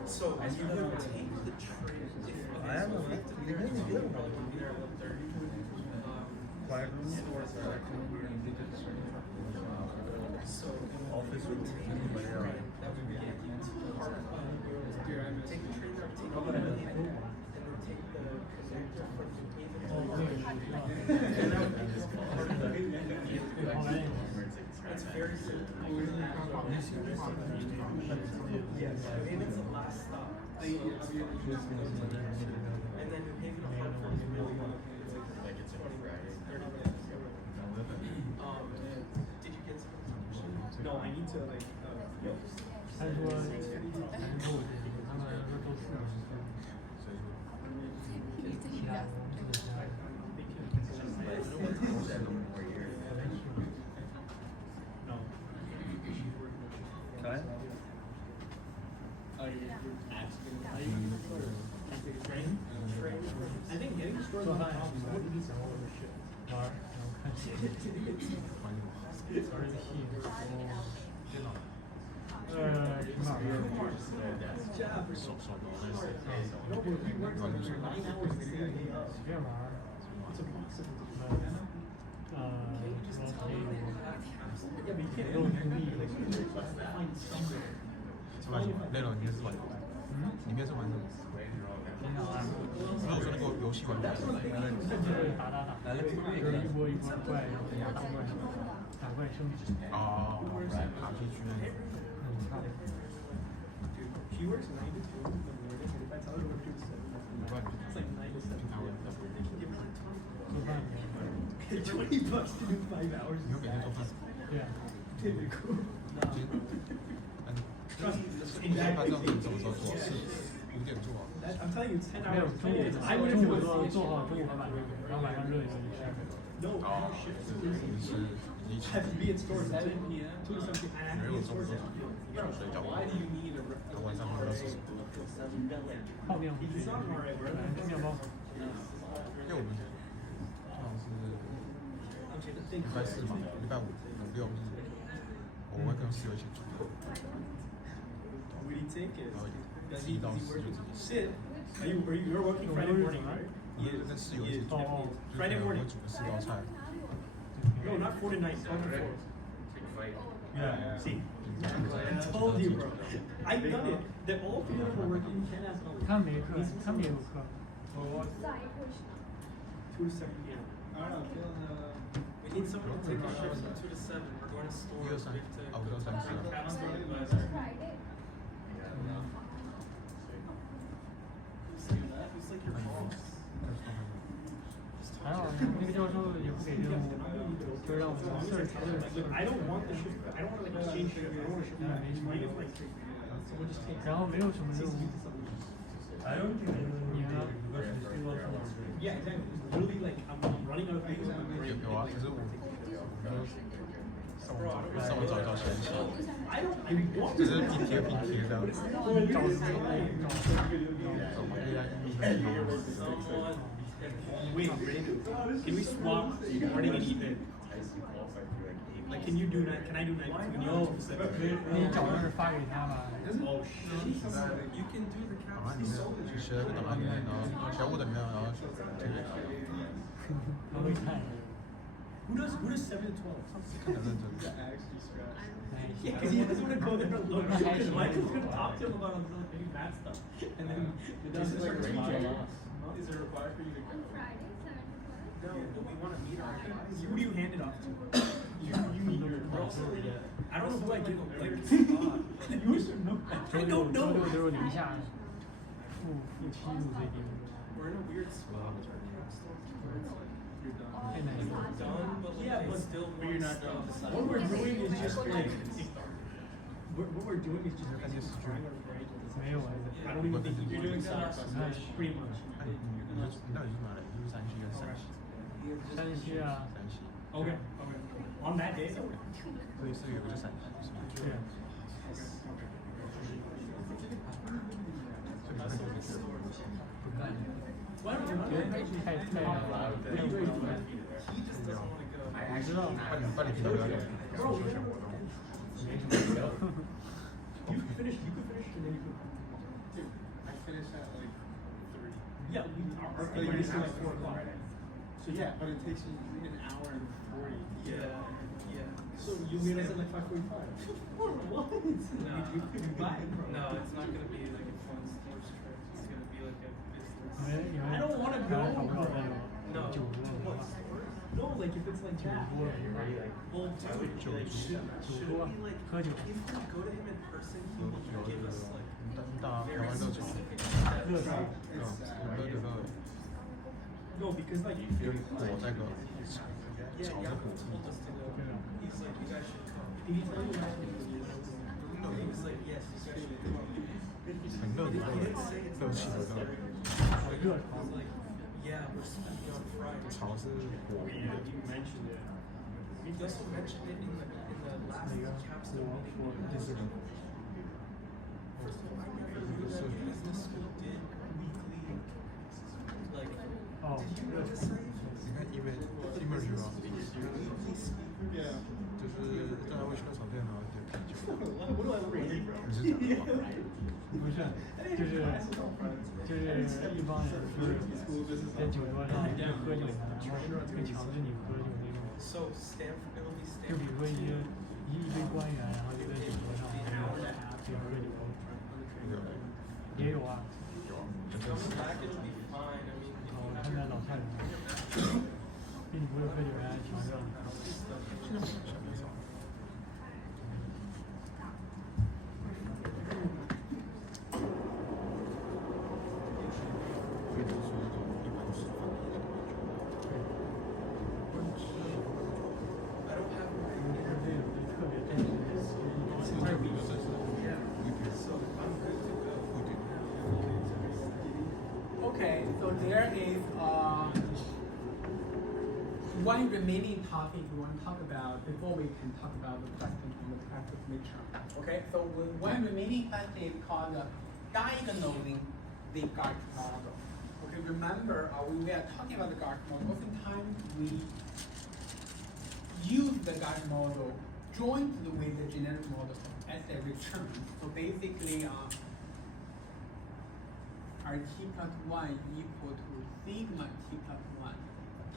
So you would take the train if I am a quiet room So office room that would get you to take the train there, take the and then take the connector from and that would be just part of the It's very simple. Yes, New Haven's the last stop. And then New Haven to Hartford is really good. It's like 20 minutes, 30 minutes. Did you get some? No, I need to like. Kyle? I think getting stores on top is what needs all of this shit. No, but we work like 9 hours a day. It's impossible. Yeah, but you can't really leave. Like, you have to find somewhere. 是晚上那种应该是晚上，里面是晚上。如果说那个游戏玩家， Alex को भी एक哦，卡进去那个。 She works 9 to 2 in the morning, and if I tell her to work 2 to 7, it's like 9 to 7. Give her 20 bucks to do 5 hours. 你会每天做饭？ Typical. Trust me, 他这样子什么时候做？是5点做啊？ I'm telling you, 10 hours. I wouldn't do it. No, Oh, shit. 是一起 Have to be in stores at 10 p.m. 2 to 7 p.m. I have to be in stores at 10 p.m. 睡觉。 Why do you need a 然后晚上回来是什么？ It's not alright, bro. 因为我们礼拜四嘛，礼拜五、六日，我会跟室友一起住。 What do you take it? 然后Does 一 he 到 does 四 he 就 work? 自己 Sid, you're working Friday morning, right? 我就跟室友一起住， Friday 我 morning. 会煮个4道菜。 No, not 4 to 9, 12 to 4. Yeah. See, I told you, bro. I done it. That all 3 of them are working. Ken has no. 他没课，他没有课。 2 to 7 p.m. I don't know, we need someone to take a shift from 2 to 7. We're going to store. 1、2、3，啊，我到3次了。 Capstone advisor. Who's like your boss? 还好那个教授也不给任务，就让我们事儿查事儿。 Look, I don't want the shift. I don't want to like exchange shift. I don't want to shift back. It's fine if like someone just takes. 然后没有什么任务。 I don't think I Yeah. because it's still on Yeah, exactly. It's literally like I'm running out of things. 有啊，可是我上网找一找学习， I don't. I want 就 to. 是拼贴拼贴的， 找资料，找 AI 应用的。 Someone. Wait, can we swap morning and evening? Like, can you do that? Can I do night? Can you also set up? 你找人发给他吧。 Oh shit. You can do the 档案里面 capstone. 就写了个档案里面，然后写在 Word 里面，然后这个他会看。 Who does 7 to 12? 看得认真。 Yeah, because he doesn't want to go there alone. Because Michael's gonna talk to him about all the really bad stuff, and then this is like Is it required for you to go? No, but we want to meet our guys. who do you hand it off to? You meet your boss. I don't know who I give it. Like, you should know. I 周 don't 六 know. 都是零下负7度最低。 We're in a weird spot with our capstone where it's like you're done. 太难了。 Done, but like Yeah, they but still but you're not want done. stuff. What we're doing is just like what we're doing is just trying our brains. 没有啊。 I don't even think you're doing that. Nice. Pretty much. 哎，你到底是哪里？就是山西跟陕西。山西啊，陕西。 Okay. Okay. On that day. 所以是有个就陕西，是吗？对啊。不干。 Why don't you? 太太难了，太无聊了。 He just doesn't want to go. 我知道。快点提到聊聊休闲活动。 You could finish, and then you could. Dude, I finished at like 3. Yeah, our thing is like 4 o'clock. So yeah, but it takes me an hour and 40. Yeah. So you meet us at like 5:45. What? No, Goodbye, bro. no, it's not gonna be like a fun sports trip. It's gonna be like a business. 你们 I don't wanna go, 还讨论 bro. 在吗？ No, 9波 what 了。 sport? No, like if it's like that. 9波了。 Well, dude, like, should we like, 喝酒。 if we go to him in person, he will give us like 大台 very 湾热潮， specific 热 steps. 潮。有热的， No, because like 因为火那个 Yeah, 炒的 Jakob 火。 told us to go. He's like, you guys should come. did he tell you that? No, he was like, yes, you guys should come. 很热 He 的， didn't say it's 热气的 necessary. 热。 热 He 潮 was。like, yeah, we're speaking on Friday. 潮是火。 Yeah, you mentioned it. He also mentioned it in the last 那个 capstone 我 meeting. 就是 First of all, I never knew that business school did weekly, like, 哦， did you know this? 你看image 吧， Weekly speaker. Yeah. 就是正在卫生的炒店，然后点啤酒。 What do I read? 你是讲的吗？不是，就是一帮人是在酒桌上一边喝酒呢，然后会强制你喝酒那种。 So Stanford, it'll be 就比 Stanford. 如说一堆官员，然后就在酒桌上就喝酒。也有啊， Coming back, it'll be fine. I mean, 我看在老太太，比你不会喝酒人还强热闹。特别真实。 Okay, so there is one remaining topic we want to talk about before we can talk about the question from the practice midterm. Okay, so one remaining question is called diagnosing the GART model. Okay, remember we are talking about the GART model. Oftentimes we use the Gauge model jointly with the generic model as a return. So basically, RT plus 1 equal to sigma t plus 1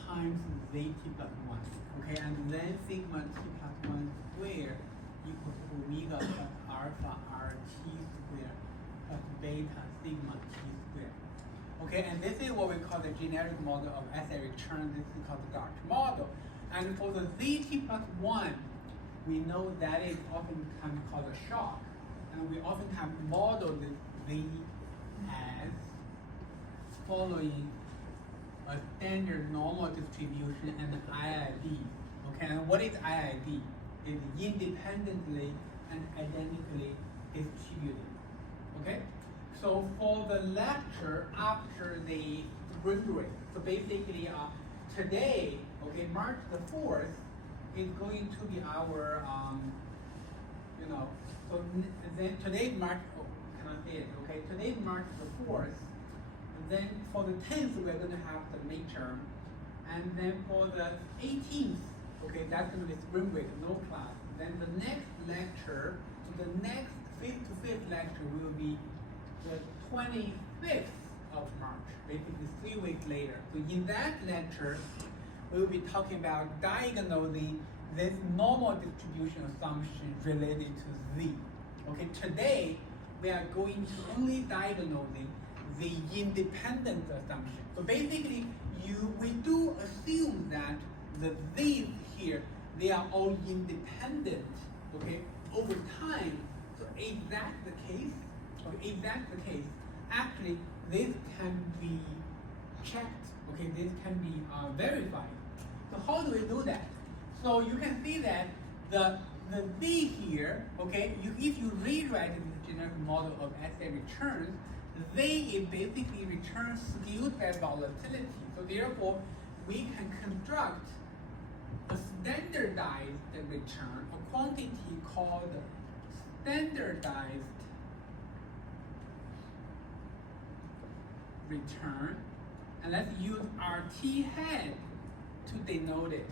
times zt plus 1. Okay, and then sigma t plus 1 square equal to omega plus alpha RT square plus beta sigma t square. Okay, and this is what we call the generic model of as a return. This is called the Gauge model. And for the zt plus 1, we know that is often can be called a shock. And we often have modeled Z as following a standard normal distribution and IID. Okay, and what is IID? It's independently and identically distributed. Okay? So for the lecture after the spring break, so basically today, okay, March the 4th is going to be our, so then today's March, oh, can I say it? Okay, today's March the 4th. Then for the 10th, we're going to have the midterm. And then for the 18th, okay, that's going to be spring break, no class. Then the next lecture, so the next 5th to 5th lecture will be the 25th of March, basically 3 weeks later. So in that lecture, we will be talking about diagnosing this normal distribution assumption related to Z. Okay, today we are going to only diagnosing the independent assumption. So basically, we do assume that the Z's here, they are all independent, okay, over time. So is that the case? Or if that's the case, actually this can be checked, okay, this can be verified. So how do we do that? So you can see that the Z here, okay, if you rewrite the generic model of SA returns, Z is basically returns skewed by volatility. So therefore, we can construct a standardized return, a quantity called standardized return, and let's use RT head to denote it.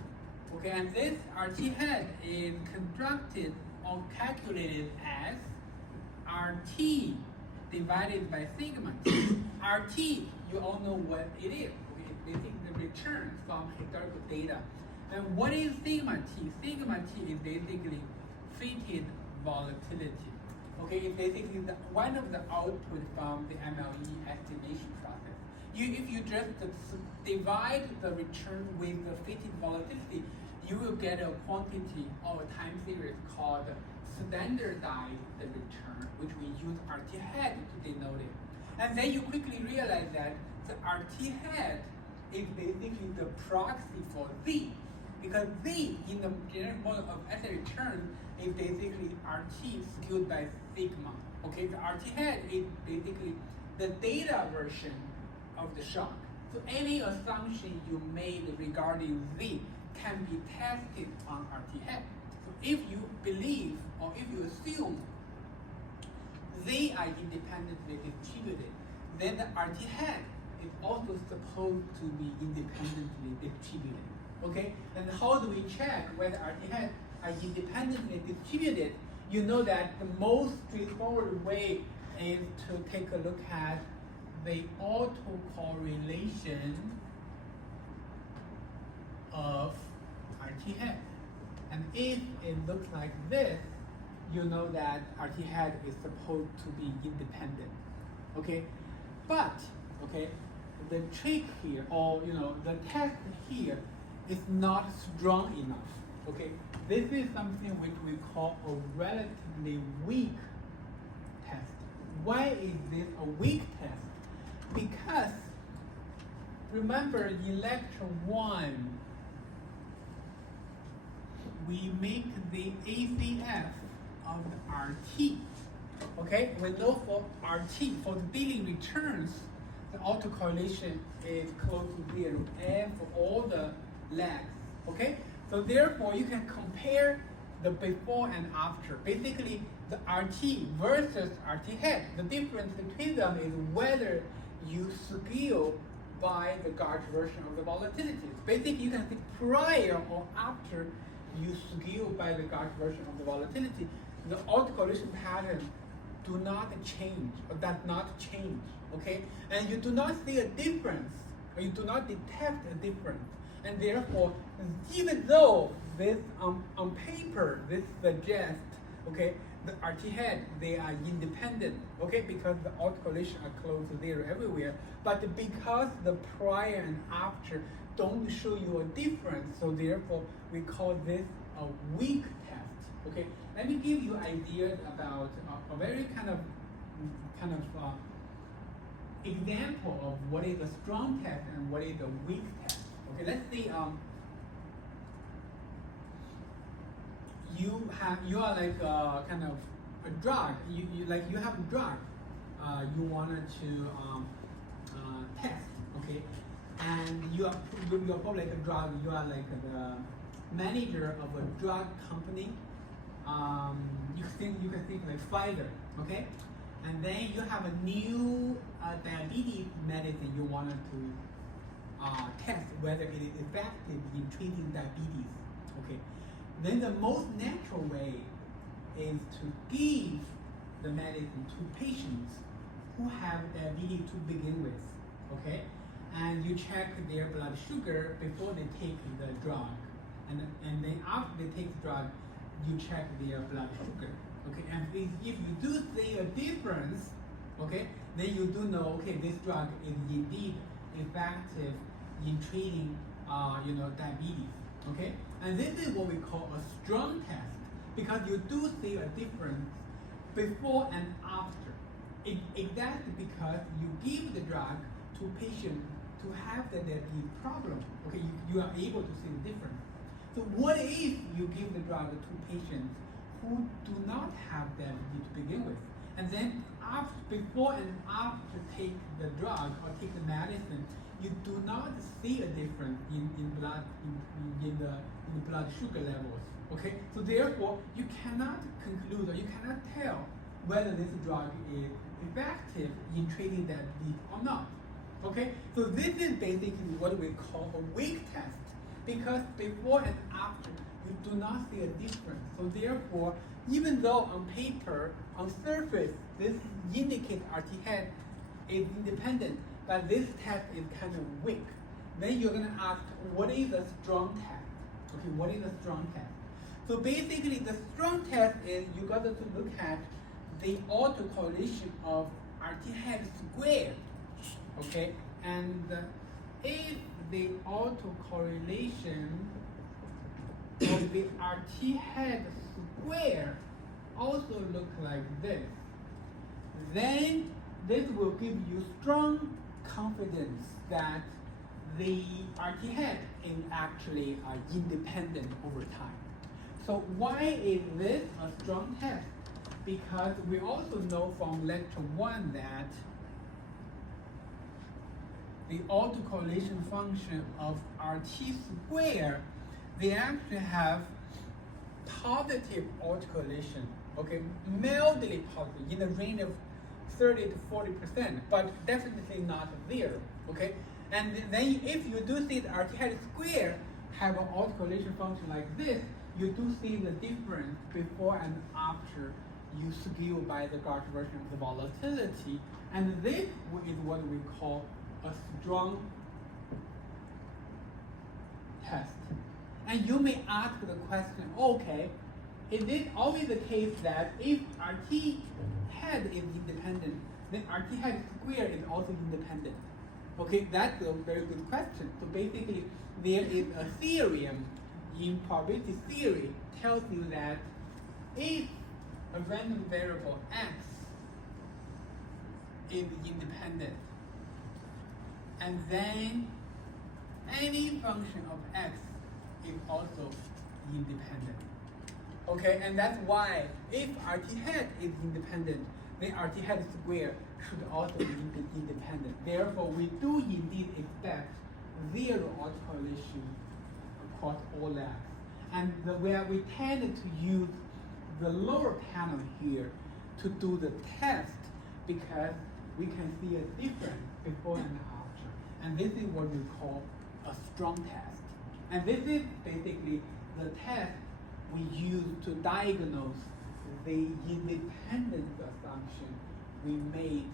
Okay, and this RT head is constructed or calculated as RT divided by sigma t. RT, you all know what it is. Okay, it's basically the return from historical data. And what is sigma t? Sigma t is basically fitted volatility. Okay, it's basically one of the output from the MLE estimation process. If you just divide the return with the fitted volatility, you will get a quantity or a time series called standardized return, which we use RT head to denote it. And then you quickly realize that the RT head is basically the proxy for Z, because Z in the generic model of SA return is basically RT skewed by sigma. Okay, the RT head is basically the data version of the shock. So any assumption you made regarding Z can be tested on RT head. So if you believe or if you assume they are independently distributed, then the RT head is also supposed to be independently distributed. Okay? And how do we check whether RT heads are independently distributed? You know that the most straightforward way is to take a look at the autocorrelation of RT head. And if it looks like this, you know that RT head is supposed to be independent. Okay? But, okay, the trick here, or the test here is not strong enough. Okay? This is something which we call a relatively weak test. Why is this a weak test? Because remember in lecture 1, we make the ACF of the RT. Okay, we know for RT, for the Billing returns, the autocorrelation is close to 0 and for all the lags. Okay, so therefore you can compare the before and after. Basically, the RT versus RT head. The difference between them is whether you scale by the gauge version of the volatility. Basically, you can see prior or after you skew by the gauge version of the volatility, the autocorrelation pattern do not change or does not change, okay? And you do not see a difference, or you do not detect a difference. And therefore, even though this on paper, this suggests, okay, the RT head, they are independent, okay, because the autocorrelation are close to zero everywhere, but because the prior and after don't show you a difference, so therefore we call this a weak test, okay? Let me give you ideas about a very kind of example of what is a strong test and what is a weak test. Okay, let's see. You are like kind of a drug. You have a drug. You wanted to test. Okay, and you are probably like a drug. You are like the manager of a drug company. You can think like Pfizer. Okay, and then you have a new diabetes medicine you wanted to test whether it is effective in treating diabetes. Okay, then the most natural way is to give the medicine to patients who have diabetes to begin with. Okay, and you check their blood sugar before they take the drug, and then after they take the drug, you check their blood sugar. Okay, and if you do see a difference, okay, then you do know, okay, this drug is indeed effective in treating, diabetes. Okay, and this is what we call a strong test, because you do see a difference before and after. Exactly because you give the drug to patients to have the diabetes problem. Okay, you are able to see the difference. So what if you give the drug to patients who do not have diabetes to begin with, and then before and after take the drug or take the medicine, you do not see a difference in the blood sugar levels. Okay, so therefore you cannot conclude or you cannot tell whether this drug is effective in treating diabetes or not. Okay, so this is basically what we call a weak test, because before and after you do not see a difference. So therefore, even though on paper, on surface, this indicates RT head is independent, but this test is kind of weak. Then you're gonna ask, what is a strong test? Okay, what is a strong test? So basically, the strong test is you got to look at the autocorrelation of RT head squared. Okay, and if the autocorrelation of the RT head square also look like this, then this will give you strong confidence that the RT head is actually independent over time. So why is this a strong test? Because we also know from lecture 1 that the autocorrelation function of RT square, they actually have positive autocorrelation, okay, mildly positive, in the range of 30 to 40%, but definitely not zero, okay? And then if you do see the RT head square have an autocorrelation function like this, you do see the difference before and after you skew by the gauge version of the volatility, and this is what we call a strong test. And you may ask the question, okay, is it always the case that if RT head is independent, then RT head square is also independent? Okay, that's a very good question. So basically, there is a theorem in probability theory tells you that if a random variable x is independent, and then any function of x is also independent. Okay, and that's why if RT head is independent, then RT head square should also be independent. Therefore, we do indeed expect zero autocorrelation across all labs. And where we tend to use the lower panel here to do the test, because we can see a difference before and after. And this is what we call a strong test. And this is basically the test we use to diagnose the independence assumption we made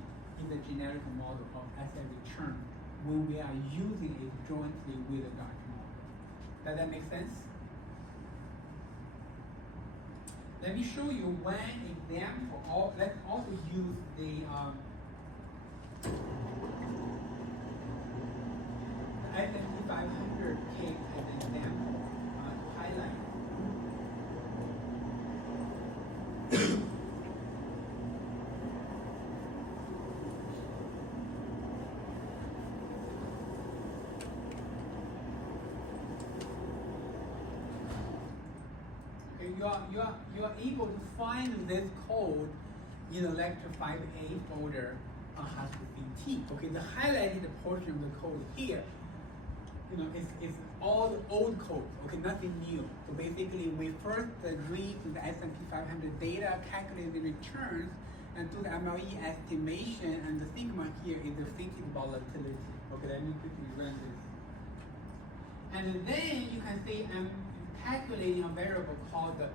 in the generic model of asset return when we are using it jointly with the Garch model. Does that make sense? Let me show you one example. Let's also use the S&P 500 case as an example to highlight. You are able to find this code in the lecture 5A folder on HashiCT. Okay, the highlighted portion of the code here, is all the old code. Okay, nothing new. So basically, we first read the S&P 500 data, calculate the returns, and do the MLE estimation. And the sigma here is the fitted volatility. Okay, let me quickly run this. And then you can see I'm calculating a variable called the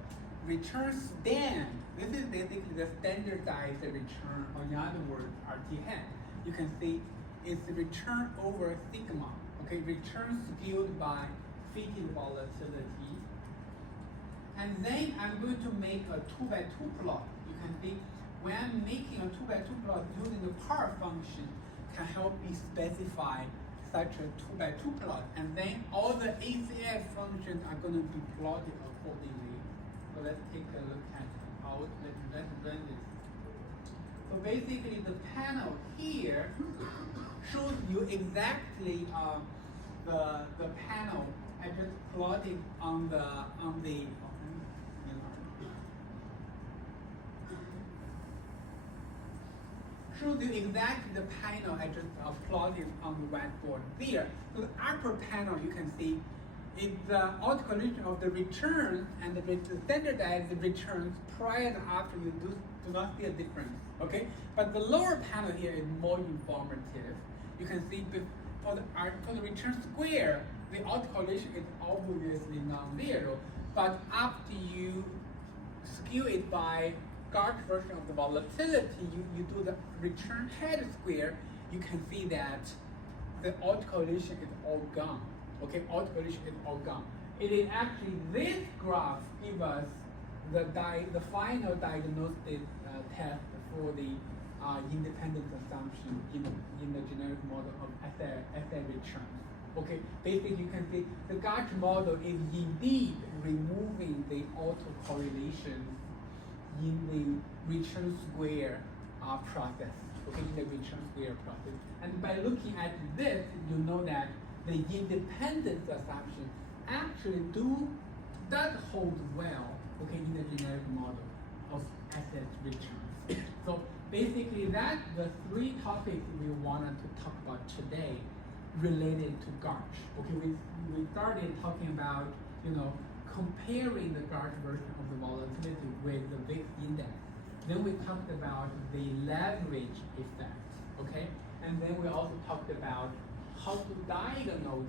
return stand. This is basically the standardized return, or in other words, RT-hat. You can see it's the return over sigma. Okay, return skewed by fitted volatility. And then I'm going to make a 2x2 plot. You can see when I'm making a 2x2 plot using the power function can help me specify such a 2x2 plot, and then all the ACF functions are going to be plotted accordingly. So let's take a look at how let's run this. So basically, the panel here shows you exactly the panel I just plotted on the shows you exactly the panel I just plotted on the whiteboard there. So the upper panel you can see is the autocorrelation of the returns and the standardized returns prior and after. You do not see a difference, okay? But the lower panel here is more informative. You can see for the return square, the autocorrelation is obviously non-zero, but after you skew it by Garch version of the volatility, you do the return head square, you can see that the autocorrelation is all gone. Okay, autocorrelation is all gone. It is actually this graph gives us the final diagnostic test for the independence assumption in the generic model of asset returns. Okay, basically you can see the Garch model is indeed removing the autocorrelation in the return square process, okay, in the return square process. And by looking at this, you know that the independence assumption actually does hold well, okay, in the generic model of asset returns. So basically that's the three topics we wanted to talk about today related to Garch. Okay, we started talking about, comparing the Garch version of the volatility with the VIX index. Then we talked about the leverage effect, okay? And then we also talked about how to diagnose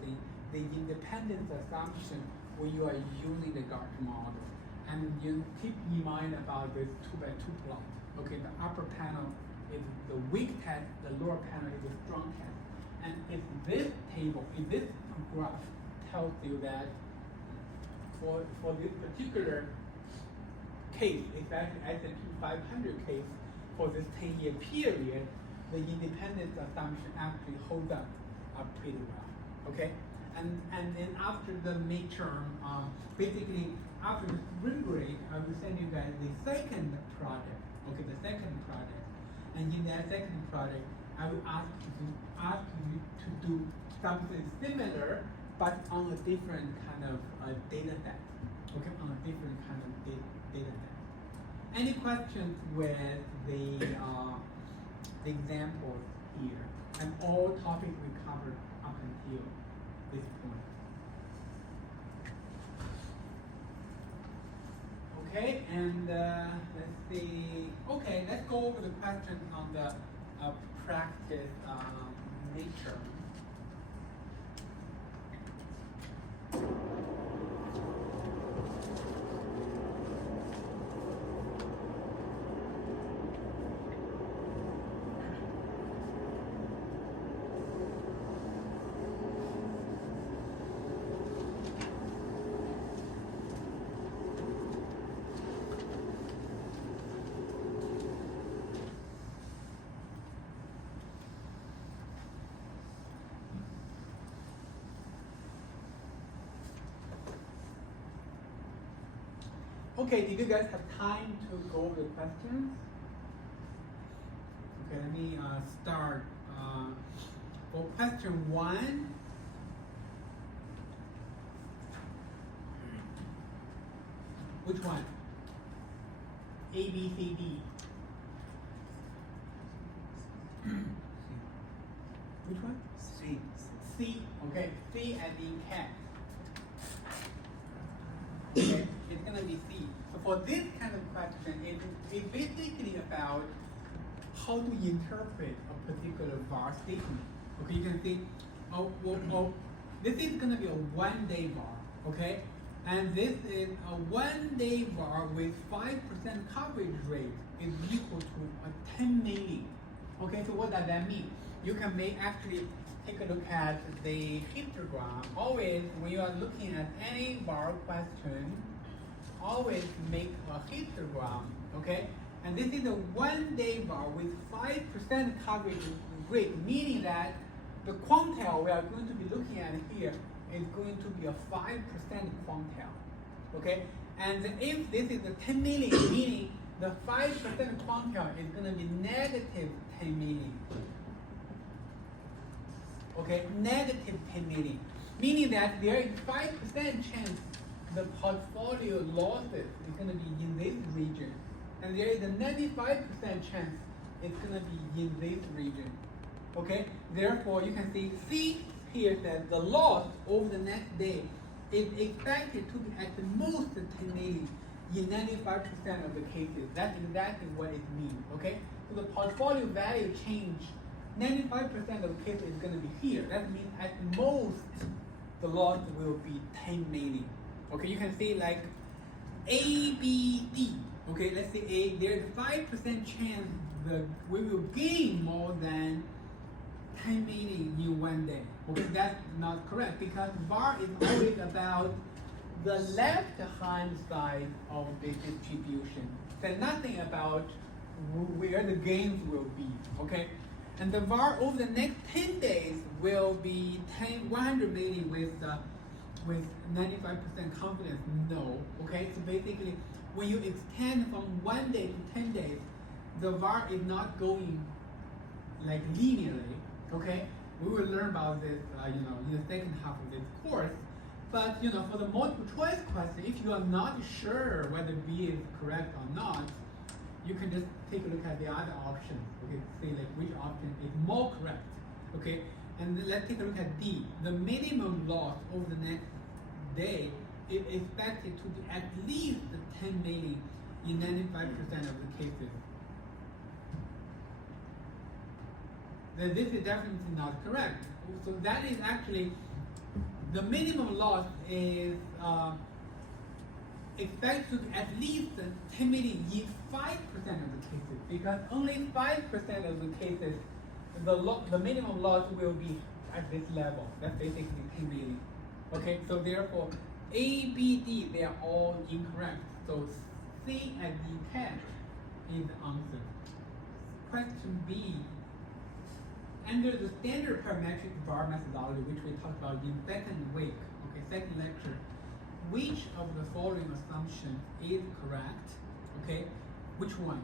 the independence assumption when you are using the Garch model. And you keep in mind about this 2x2 plot. Okay, the upper panel is the weak test, the lower panel is the strong test. And if this table, if this graph tells you that for this particular case, especially S&P 500 case, for this 10-year period, the independence assumption actually holds up pretty well, okay? And then after the midterm, basically after the spring break, I will send you guys the second project, okay, the second project. And in that second project, I will ask you to do something similar, but on a different kind of data set, okay, on a different kind of data set. Any questions with the examples here? And all topics we covered up until this point. Okay, and let's see. Okay, let's go over the question on the practice nature. Okay, did you guys have time to go over the questions? Okay, let me start. For question 1, which one? A, B, C, D. Which one? C. C. Okay, C as in cat. Okay, it's gonna be C. So for this kind of question, it's basically about how to interpret a particular var statement. Okay, you can see, this is gonna be a one-day var. Okay, and this is a one-day var with 5% coverage rate is equal to a 10 million. Okay, so what does that mean? You can actually take a look at the histogram. Always, when you are looking at any var question, always make a histogram, okay? And this is a one-day var with 5% coverage rate, meaning that the quantile we are going to be looking at here is going to be a 5% quantile, okay? And if this is a 10 million, meaning the 5% quantile is going to be negative 10 million. Okay, negative 10 million, meaning that there is 5% chance the portfolio losses is going to be in this region, and there is a 95% chance it's going to be in this region. Okay, therefore you can see C here says the loss over the next day is expected to be at the most 10 million in 95% of the cases. That's exactly what it means. Okay, so the portfolio value change 95% of the cases is going to be here. That means at most the loss will be 10 million. Okay, you can see like A, B, D. Okay, let's say A, there's 5% chance that we will gain more than 10 million in one day. Okay, that's not correct because VAR is always about the left-hand side of the distribution. There's nothing about where the gains will be. Okay. And the VAR over the next 10 days will be 100 million with 95% confidence. No, okay? So basically, when you extend from 1 day to 10 days, the VAR is not going like linearly, okay? We will learn about this, in the second half of this course. But for the multiple choice question, if you are not sure whether B is correct or not, you can just take a look at the other options, okay, see like which option is more correct, okay? And let's take a look at D. The minimum loss over the next day is expected to be at least 10 million in 95% of the cases. Then this is definitely not correct. So that is actually, the minimum loss is expected to be at least 10 million in 5% of the cases, because only 5% of the cases, the minimum loss will be at this level. That's basically 10 million. Okay, so therefore, A, B, D, they are all incorrect. So C and D can is the answer. Question B. Under the standard parametric VAR methodology, which we talked about in second week, okay, second lecture, which of the following assumptions is correct? Okay, which one?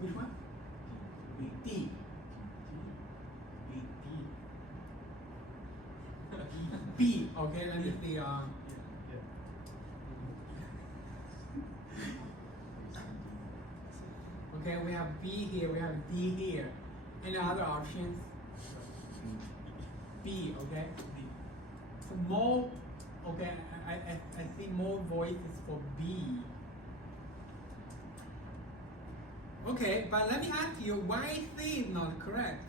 Which one? B. D. B. Okay, let me see. Okay, we have B here, we have D here. Any other options? B, okay? So more, okay, I see more voices for B. Okay, but let me ask you, why C is not correct?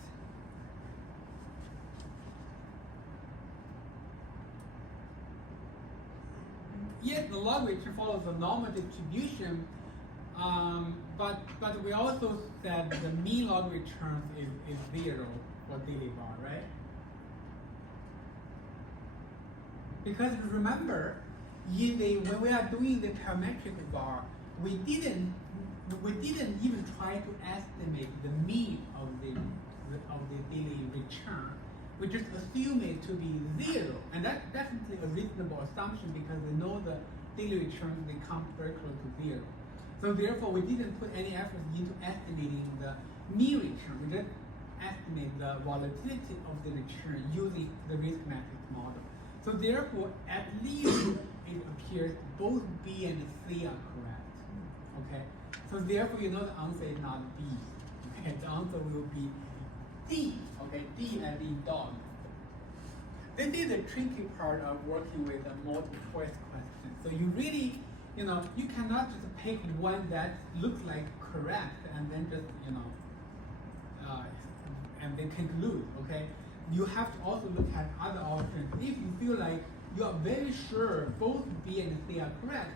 Yes, the logarithm follows the normal distribution, but we also said the mean logarithm is 0 for daily VAR, right? Because remember, when we are doing the parametric VAR, we didn't even try to estimate the mean of the daily return. we just assume it to be 0, and that's definitely a reasonable assumption because we know the daily returns, they come very close to 0. So therefore, we didn't put any effort into estimating the mean return. We just estimate the volatility of the return using the risk matrix model. So therefore, at least it appears both B and C are correct. Okay. So therefore, you know the answer is not B. Okay. The answer will be D. Okay. D as in dog. This is the tricky part of working with a multiple choice question. So you really, you cannot just pick one that looks like correct and then just, and then conclude, okay? You have to also look at other options. If you feel like you are very sure both B and C are correct,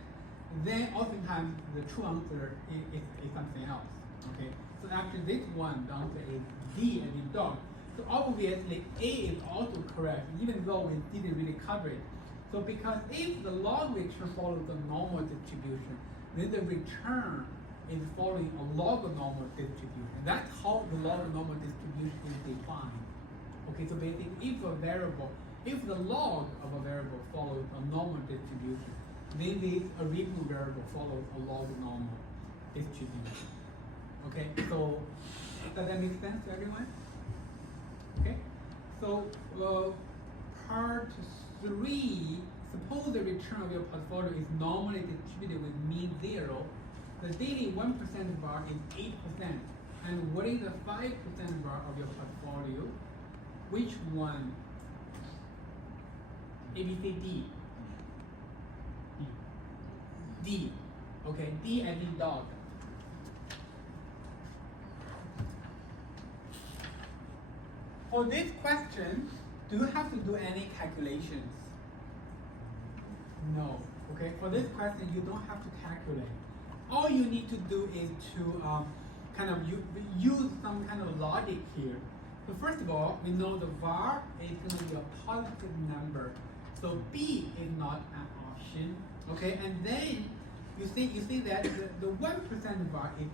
then oftentimes the true answer is something else, okay? So after this one, the answer is D as in dog. So obviously A is also correct, even though we didn't really cover it. So because if the log return follows the normal distribution, then the return is following a log normal distribution. That's how the log normal distribution is defined. Okay, so basically if the log of a variable follows a normal distribution, then this original variable follows a log normal distribution. Okay, so does that make sense to everyone? Okay, so part 3, suppose the return of your portfolio is normally distributed with mean 0. The daily 1% bar is 8%. And what is the 5% bar of your portfolio? Which one? A, B, C, D. D. Okay, D as in dog. For this question, do you have to do any calculations? No. Okay, for this question, you don't have to calculate. All you need to do is to use some kind of logic here. So first of all, we know the var is going to be a positive number. So B is not an option. Okay, and then you see that the 1% var is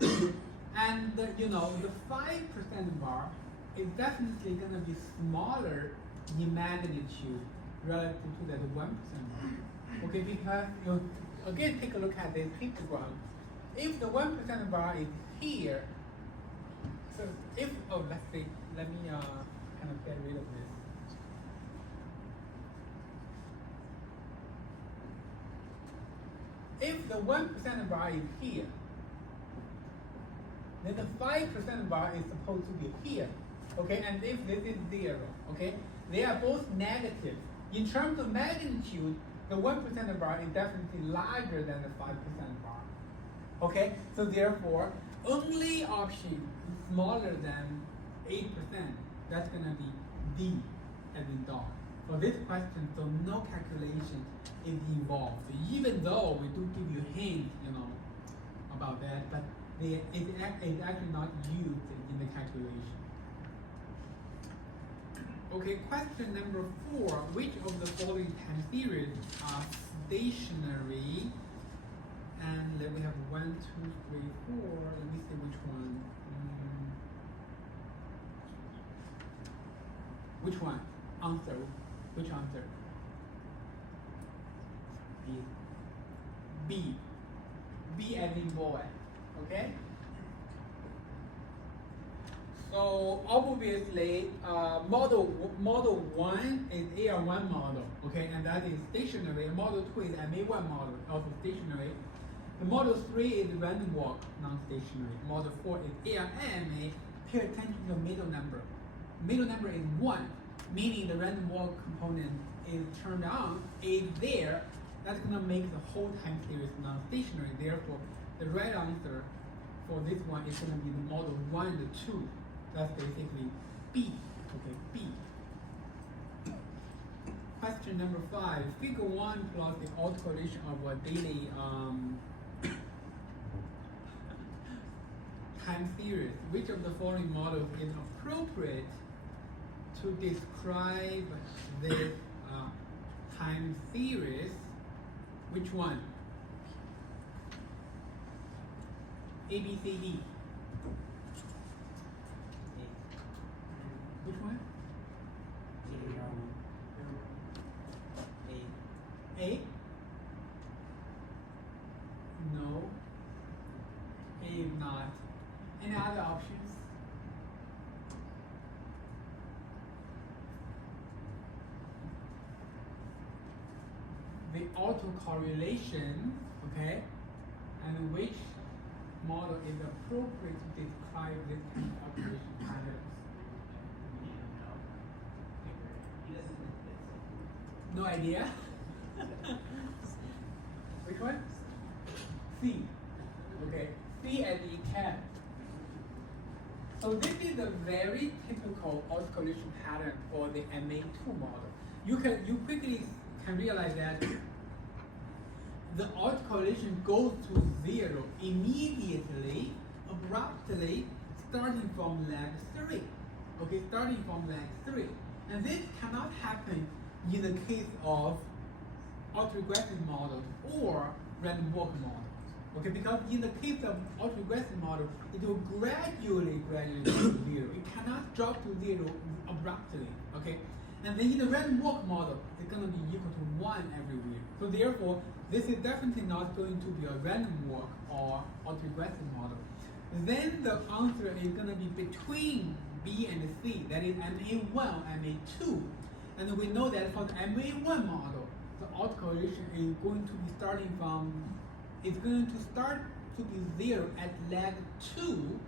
8%. And the 5% var is definitely going to be smaller in magnitude relative to that 1% bar. Okay, because again, take a look at this histogram. If the 1% bar is here, so if let's see, let me kind of get rid of this. If the 1% bar is here, then the 5% bar is supposed to be here. Okay, and if this is 0, okay, they are both negative. In terms of magnitude, the 1% bar is definitely larger than the 5% bar. Okay, so therefore, only option smaller than 8%, that's going to be D as in dog. For this question, so no calculation is involved. Even though we do give you hints, about that, but it's actually not used in the calculation. Okay, question number 4. Which of the following time series are stationary? And then we have 1, 2, 3, 4. Let me see which one. Which one? Answer. Which answer? B. B as in boy. Okay? So obviously, model 1 is AR1 model, okay, and that is stationary. Model 2 is MA1 model, also stationary. The model 3 is random walk, non-stationary. Model 4 is ARMA. Pay attention to the middle number. Middle number is 1, meaning the random walk component is turned on, is there. That's going to make the whole time series non-stationary. Therefore, the right answer for this one is going to be the model 1 and 2. That's basically B. Okay, B. Question number 5. Figure 1 plus the autocorrelation of a daily time series. Which of the following models is appropriate to describe this time series? Which one? A, B, C, D. Which one? A? No. A is not. Any other options? The autocorrelation, okay, and which model is appropriate to describe this kind of operation patterns? No idea? Which one? C. Okay, C as in cat. So this is a very typical autocorrelation pattern for the MA2 model. You quickly can realize that the autocorrelation goes to 0 immediately, abruptly, starting from lag 3. Okay, starting from lag 3. And this cannot happen in the case of autoregressive models or random walk models. Okay, because in the case of autoregressive model, it will gradually go to 0. It cannot drop to 0 abruptly. Okay, and then in the random walk model, it's going to be equal to 1 everywhere. So therefore, this is definitely not going to be a random walk or autoregressive model. Then the answer is going to be between B and C, that is MA1, MA2. And we know that for the MA1 model, the autocorrelation is going to be starting from, it's going to start to be 0 at lag 2,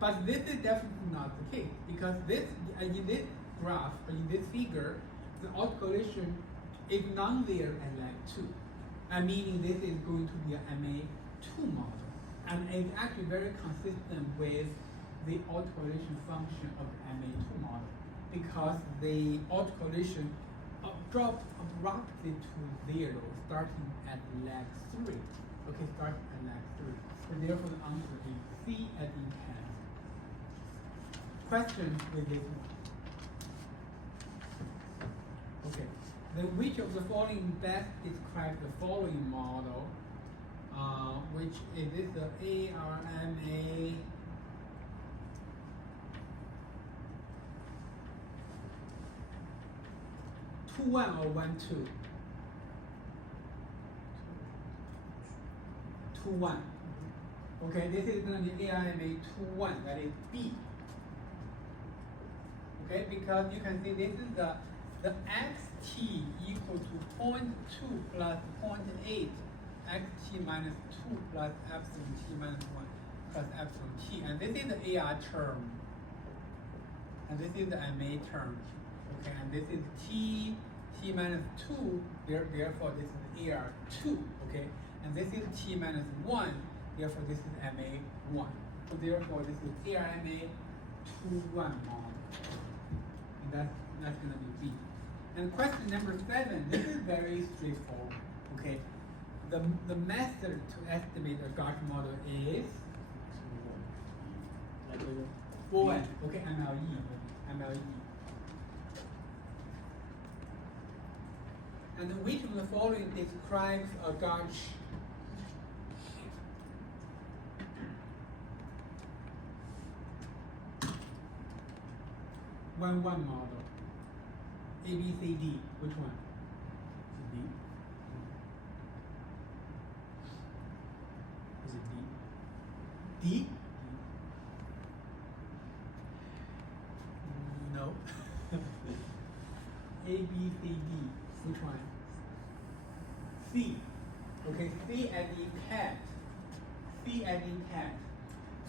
but this is definitely not the case, because this, in this graph, in this figure, the autocorrelation is non-zero at lag 2. Meaning this is going to be an MA2 model. And it's actually very consistent with the autocorrelation function of the MA2 model, because the autocorrelation drops abruptly to 0 starting at lag 3. Okay, starting at lag 3. So therefore the answer is C as in cat. Question with this one. Okay, then which of the following best describes the following model? Which is this the ARMA? Two one or 1 2? 2 1. Okay, this is going to be ARMA 2 1. That is B. Okay, because you can see this is the xt equal to 0.2 plus 0.8 xt minus 2 plus epsilon t minus 1 plus epsilon t, and this is the AR term, and this is the MA term. Okay, and this is t minus 2, therefore this is AR2. Okay, and this is t minus 1, therefore this is MA1. So therefore this is ARMA 2 1 model, and that's going to be B. And question number 7, this is very straightforward. Okay, the method to estimate a Gaussian model is 4N. Okay, MLE. And which of the following describes a Gaussian? One model. A, B, C, D. Which one? Is it D? Is it D? D? No. A, B, C, D. Which one? C. Okay, C as in cat. C as in cat.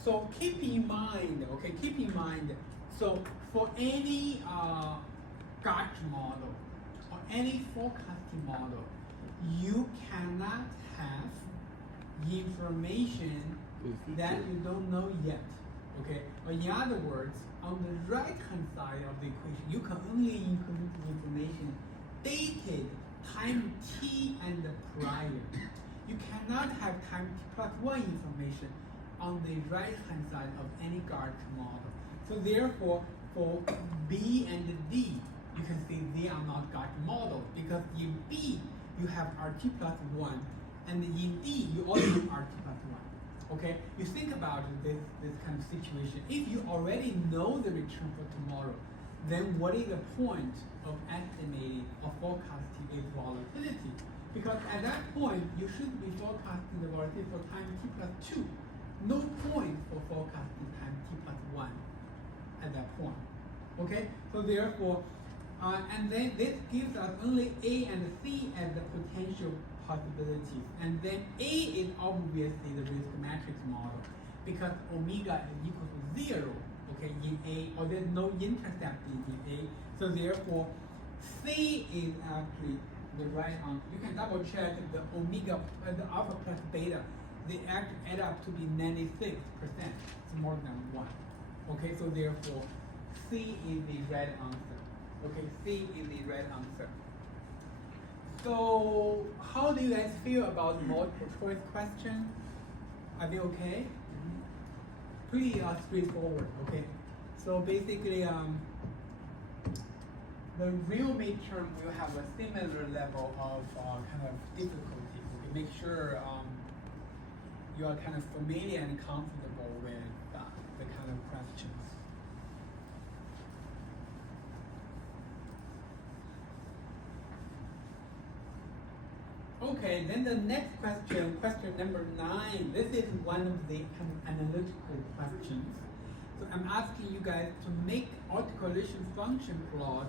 So keep in mind, so for any Gaussian model or any forecasting model, you cannot have information that you don't know yet. Okay? Or in other words, on the right hand side of the equation, you can only include information dated time t and prior. You cannot have time t plus 1 information on the right hand side of any Gaussian model. So therefore, for B and D, you can see they are not Gaussian models, because in B you have RT plus 1, and in D you also have RT plus 1. Okay, you think about this kind of situation. If you already know the return for tomorrow, then what is the point of estimating or forecasting its volatility? Because at that point, you should be forecasting the volatility for time t plus 2. No point for forecasting time t plus 1 at that point. Okay? So therefore, and then this gives us only A and C as the potential possibilities. And then A is obviously the risk matrix model because omega is equal to 0, okay, in A, or there's no intercept in A. So therefore, C is actually the right answer. You can double check the omega, the alpha plus beta. They actually add up to be 96%. It's more than 1. Okay, so therefore, C is the right answer. Okay, C is the right answer. So, how do you guys feel about multiple choice question? Are they okay? Pretty straightforward. Okay, so basically, the real midterm will have a similar level of kind of difficulty. Okay, make sure you are kind of familiar and comfortable with the kind of questions. Okay, then the next question, question number 9. This is one of the analytical questions. So I'm asking you guys to make autocorrelation function plot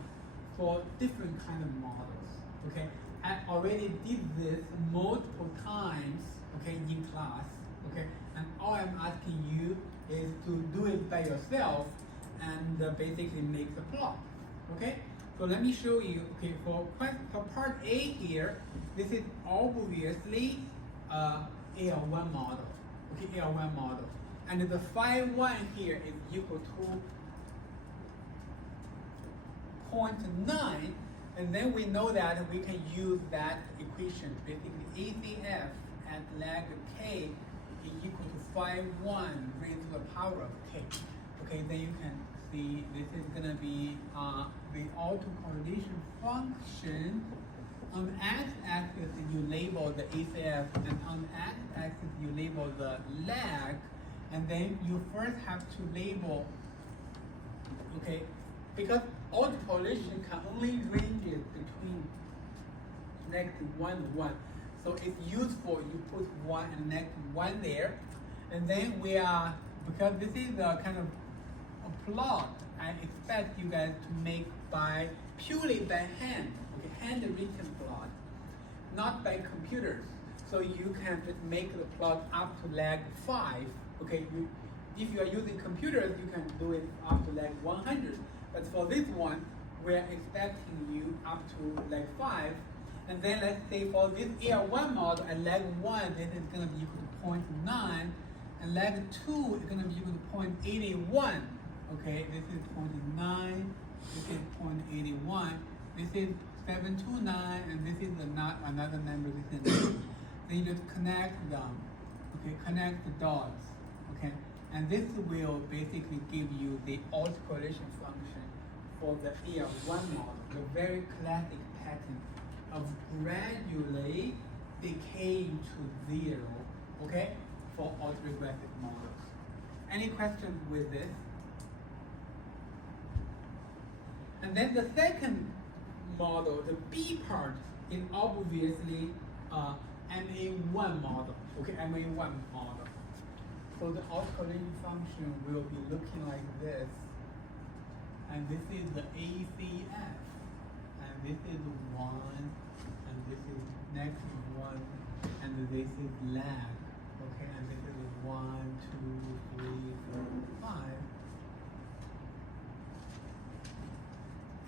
for different kind of models. Okay, I already did this multiple times. Okay, in class. Okay, and all I'm asking you is to do it by yourself and basically make the plot. Okay. So let me show you, okay, for part A here, this is obviously AL1 model, okay, AL1 model. And the phi 1 here is equal to 0.9, and then we know that we can use that equation, basically ACF at lag k is equal to phi 1 raised to the power of k. Okay, then you can see this is going to be the autocorrelation function. On the x-axis you label the ACF, and on the x-axis you label the lag, and then you first have to label, okay, because autocorrelation can only range it between -1 and 1. So it's useful you put 1 and -1 there, and then we are, because this is a kind of a plot, I expect you guys to make by purely by hand, okay, handwritten plot, not by computers. So you can just make the plot up to lag 5, okay. If you are using computers, you can do it up to lag 100. But for this one, we're expecting you up to lag 5. And then let's say for this AL1 model at lag 1, this is going to be equal to 0.9, and lag 2 is going to be equal to 0.81. Okay, this is 0.9, this is 0.81, this is 729, and this is another number. This is then you just connect them. Okay, connect the dots. Okay, and this will basically give you the autocorrelation function for the AL1 model, the very classic pattern of gradually decaying to 0, okay, for autoregressive models. Any questions with this? And then the second model, the B part, is obviously MA1 model, okay, MA1 model. So the autocorrelation function will be looking like this, and this is the ACF, and this is 1, and this is next 1, and this is lag, okay, and this is 1, 2, 3, 4, 5.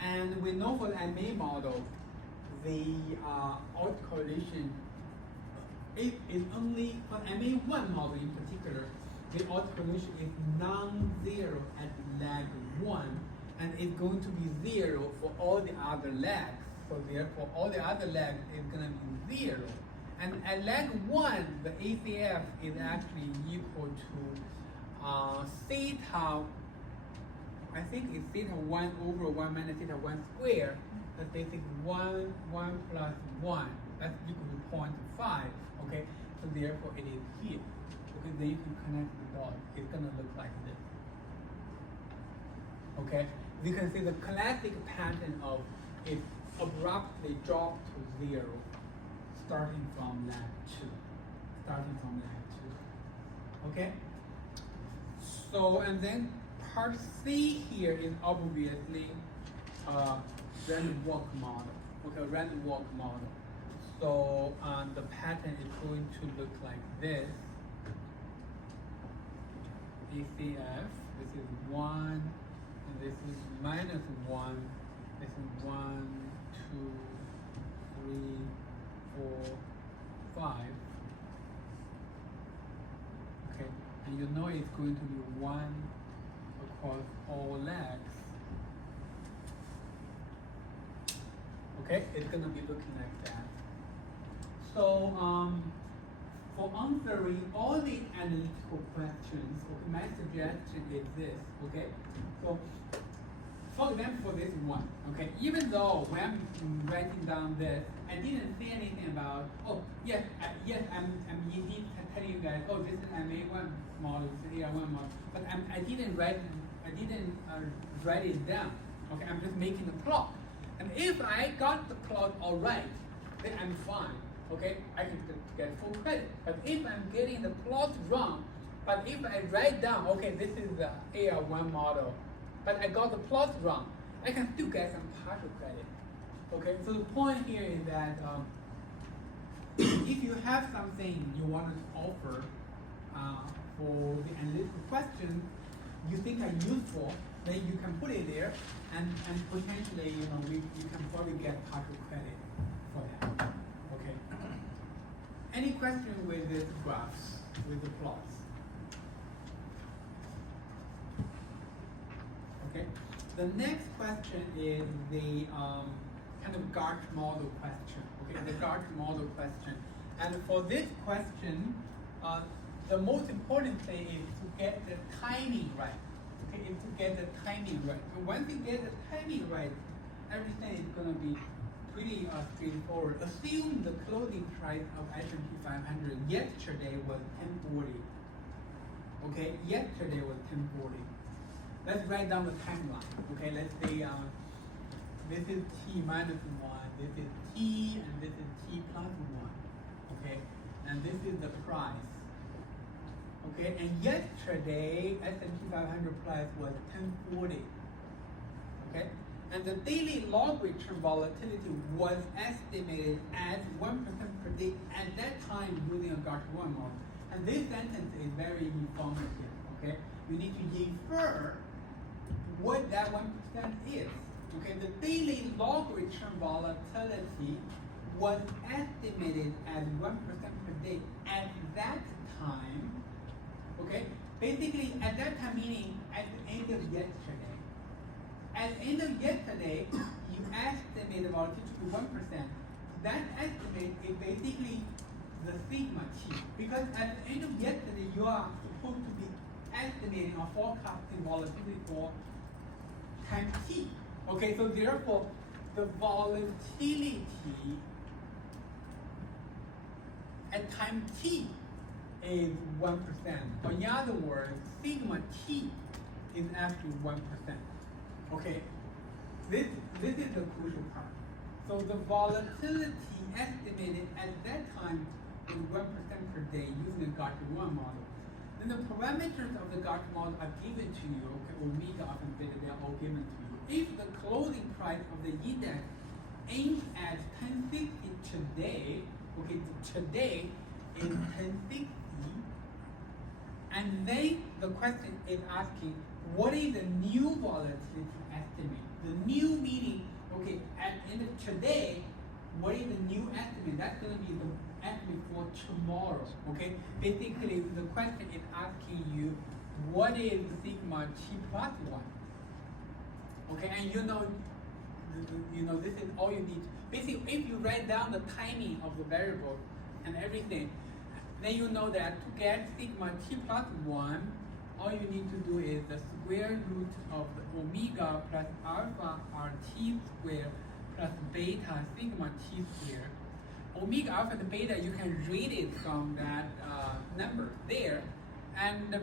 And we know for the MA model, the autocorrelation is only, for MA1 model in particular, the autocorrelation is non-zero at lag 1, and it's going to be 0 for all the other lags. So therefore, all the other lags is going to be 0. And at lag 1, the ACF is actually equal to theta, I think it's theta 1 over 1 minus theta 1 squared. That's basically 1 plus 1. That's equal to 0.5. Okay, so therefore it is here. Okay, then you can connect the dots. It's gonna look like this. Okay, you can see the classic pattern of it abruptly dropped to 0. starting from lab 2. Okay? So, and then part C here is obviously random walk model. Okay, random walk model. So the pattern is going to look like this. ACF, this is 1, and this is minus 1. This is 1, 2, 3, 4, 5. Okay, and you know it's going to be 1 across all legs. Okay, it's gonna be looking like that. So for answering all the analytical questions, okay, my suggestion is this. Okay, so for example, for this one, okay, even though when I'm writing down this, I didn't say anything about, oh, yes, I'm indeed telling you guys, oh, this is MA1 model, this is AR1 model, but I didn't write it down, okay, I'm just making the plot. And if I got the plot all right, then I'm fine, okay, I can get full credit. But if I'm getting the plot wrong, but if I write down, okay, this is the AR1 model, but I got the plot wrong, I can still get some partial credit. Okay, so the point here is that if you have something you want to offer for the analytical question you think are useful, then you can put it there, and potentially, you know, you can probably get partial credit for that. Okay. Any question with these graphs, with the plots? Okay. The next question is the kind of GART model question. Okay, the GART model question. And for this question, the most important thing is to get the timing right. Okay, is to get the timing right. So once you get the timing right, everything is going to be pretty straightforward. Assume the closing price of S&P 500 yesterday was 1040. Okay, yesterday was 1040. Let's write down the timeline. Okay, let's say this is T minus 1, this is T, and this is T plus 1. Okay, and this is the price. Okay, and yesterday S&P 500 price was 1040. Okay, and the daily log return volatility was estimated at 1% per day at that time using a GART1 model. And this sentence is very informative. Okay, you need to infer what that 1% is. Okay, the daily log return volatility was estimated at 1% per day at that time. Okay, basically at that time meaning at the end of yesterday. At the end of yesterday, you estimate the volatility to 1%. That estimate is basically the sigma t, because at the end of yesterday, you are supposed to be estimating or forecasting volatility for time t. Okay, so therefore, the volatility at time t is 1%. Or in other words, sigma t is actually 1%. Okay, this is the crucial part. So the volatility estimated at that time is 1% per day using the GART1 model. Then the parameters of the GART model are given to you. Okay, omega, alpha, and beta, they are all given to you. If the closing price of the index aims at 1060 today, okay, today is 1060, and then the question is asking, what is the new volatility estimate? The new meaning, okay, at the end of today, what is the new estimate? That's going to be the estimate for tomorrow, okay? Basically, the question is asking you, what is sigma t plus 1? Okay, and you know, this is all you need. Basically, if you write down the timing of the variable and everything, then you know that to get sigma t plus 1, all you need to do is the square root of the omega plus alpha RT squared plus beta sigma t squared. Omega, alpha, and beta, you can read it from that number there. And the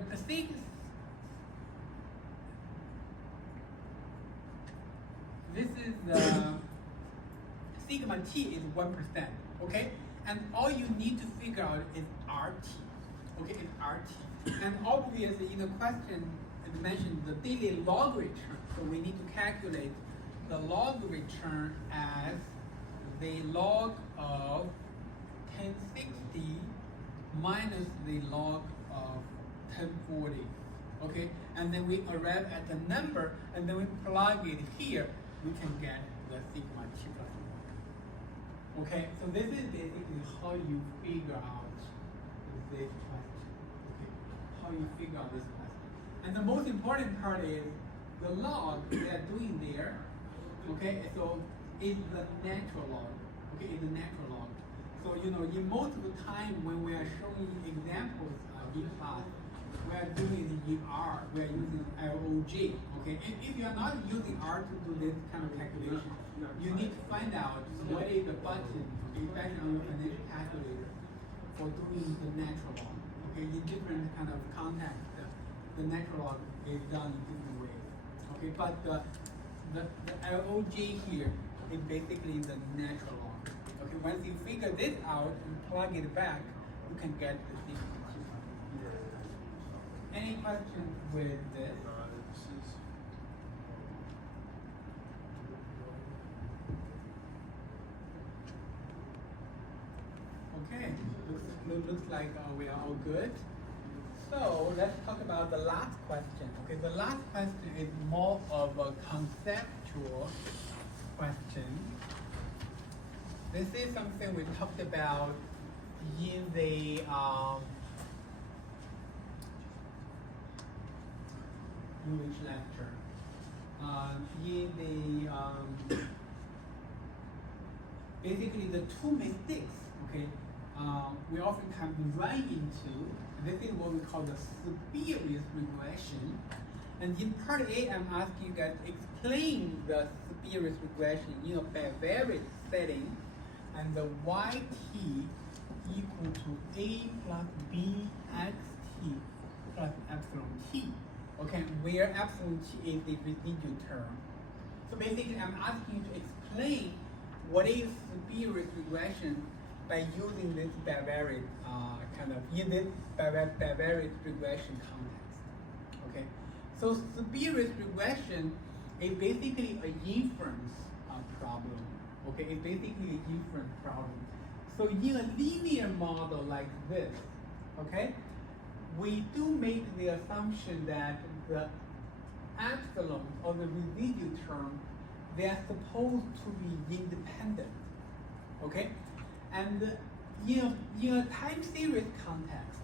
this is the sigma t is 1%, okay? and all you need to figure out is RT. Okay, it's RT. And obviously in the question it mentioned the daily log return. So we need to calculate the log return as the log of 1060 minus the log of 1040. Okay, and then we arrive at the number, and then we plug it here, we can get the sigma t plus 1. Okay, so this is basically how you figure out this question. Okay, how you figure out this question. And the most important part is the log they are doing there. Okay, so it's the natural log. Okay, it's the natural log. So in most of the time when we are showing examples in class, we are doing the R, we are using LOG. Okay, and if you are not using R to do this kind of calculation, you need to find out what is the button, especially on your financial calculator, for doing the natural log. Okay, in different kind of contexts, the natural log is done in different ways. Okay, but the LOG here is basically the natural log. Okay, once you figure this out and plug it back, you can get the sigma. Any questions with this? Okay, looks like we are all good. So let's talk about the last question. Okay, the last question is more of a conceptual question. This is something we talked about in the English lecture. In the basically the two mistakes, okay, we oftentimes run into. This is what we call the spurious regression. And in part A, I'm asking you guys to explain the spurious regression, by various settings, and the yt equal to a plus b xt plus epsilon t. Okay, where epsilon t is the residual term. So basically, I'm asking you to explain what is spurious regression by using this bivariate in this bivariate regression context. Okay, so spurious regression is basically an inference problem. Okay, it's basically an inference problem. So in a linear model like this, okay, we do make the assumption that the epsilon or the residual term, they are supposed to be independent. Okay, and in a time series context,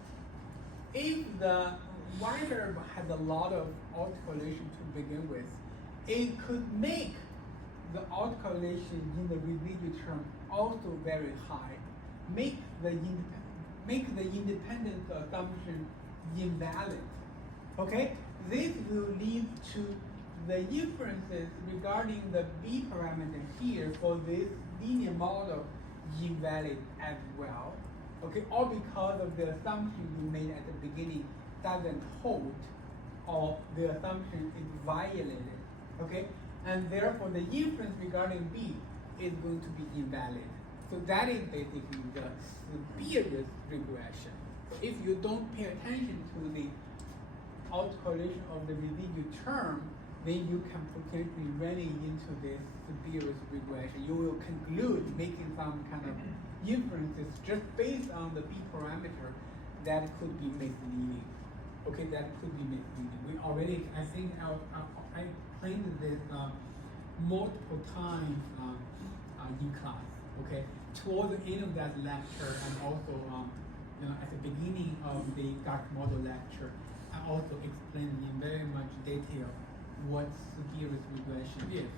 if the y variable has a lot of autocorrelation to begin with, it could make the autocorrelation in the residual term also very high, make the independent assumption invalid. Okay, this will lead to the inferences regarding the b parameter here for this linear model invalid as well. Okay, all because of the assumption you made at the beginning doesn't hold, or the assumption is violated. Okay, and therefore the inference regarding b is going to be invalid. So that is basically the spurious regression. So if you don't pay attention to the autocorrelation of the residual term, then you can potentially run into this spurious regression. You will conclude making some kind of inferences just based on the b parameter that could be misleading. Okay, that could be misleading. We already, I think, I explained this multiple times in class. Okay, toward the end of that lecture, and also at the beginning of the dark model lecture, I also explained in very much detail what spurious regression is.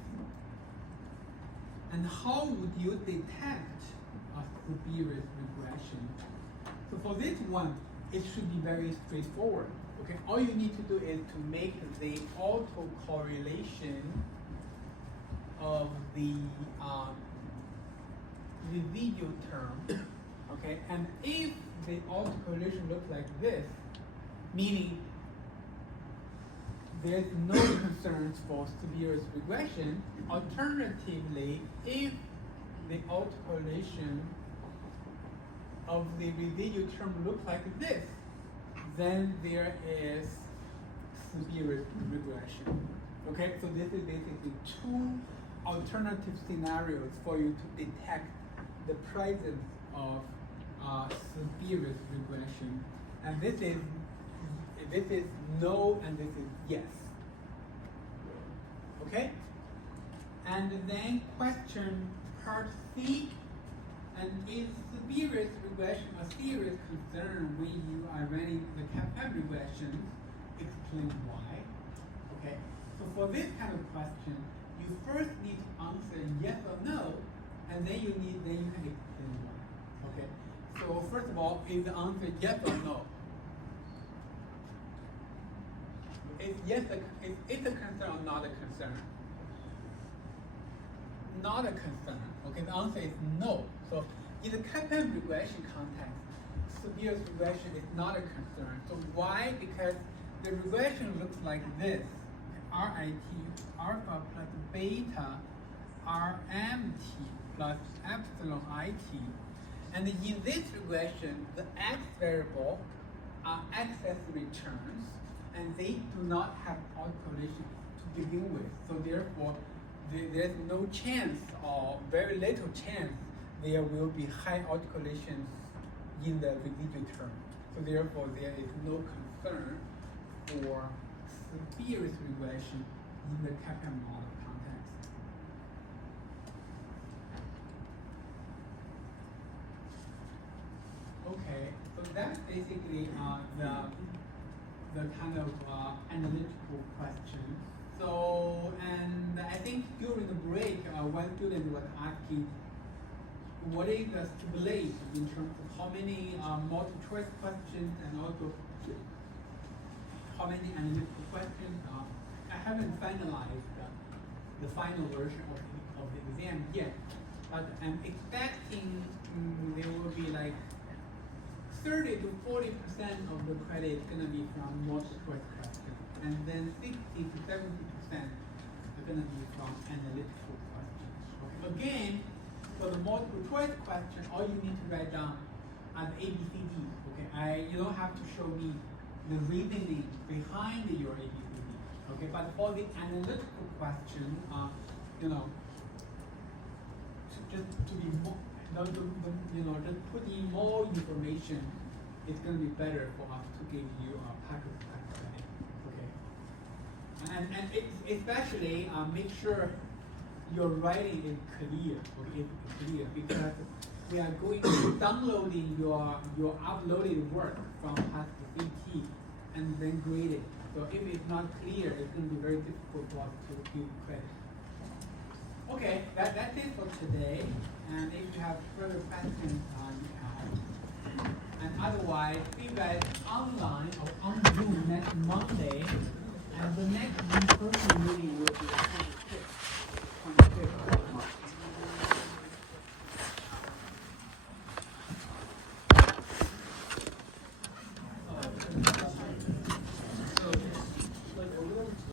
And how would you detect a spurious regression? So for this one, it should be very straightforward. Okay, all you need to do is to make the autocorrelation of the residual term. Okay, and if the autocorrelation looks like this, meaning there's no concerns for spurious regression. Alternatively, if the autocorrelation of the residual term looks like this, then there is severe regression. Okay, so this is basically two alternative scenarios for you to detect the presence of severe regression, and this is no and this is yes. Okay, and then question part C. And is severe regression a serious concern when you are running the CAPM regressions? Explain why. Okay, so for this kind of question, you first need to answer yes or no, and then you can explain why. Okay, so first of all, is the answer yes or no? Is yes is it a concern or not a concern? Not a concern. Okay, the answer is no. So in the CAPM regression context, severe regression is not a concern. So why? Because the regression looks like this: RIT, alpha plus beta, RMT plus epsilon IT. And in this regression, the x variable are accessory terms, and they do not have autocorrelation to begin with. So therefore, there's no chance or very little chance there will be high autocorrelations in the residual term. So therefore, there is no concern for severe regression in the CAPM model context. Okay, so that's basically the kind of analytical questions. So, and I think during the break, one student was asking, what is the stipulate in terms of how many multiple choice questions and also how many analytical questions? I haven't finalized the final version of the exam yet, but I'm expecting there will be like 30 to 40% of the credit is going to be from multiple choice questions, and then 60 to 70% are going to be from analytical questions. Okay. Again, for the multiple choice question, all you need to write down are the ABCD. Okay, you don't have to show me the reasoning behind your ABCD. Okay, but for the analytical question, just to be more, just put in more information, it's going to be better for us to give you a package credit. Okay, and especially make sure your writing is clear. Okay, it's clear because we are going to downloading your uploaded work from past CT and then grade it. So if it's not clear, it's going to be very difficult for us to give credit. Okay, that's it for today. And if you have further questions, you can. And otherwise, see you guys online or on Zoom next Monday. And the next in-person meeting will be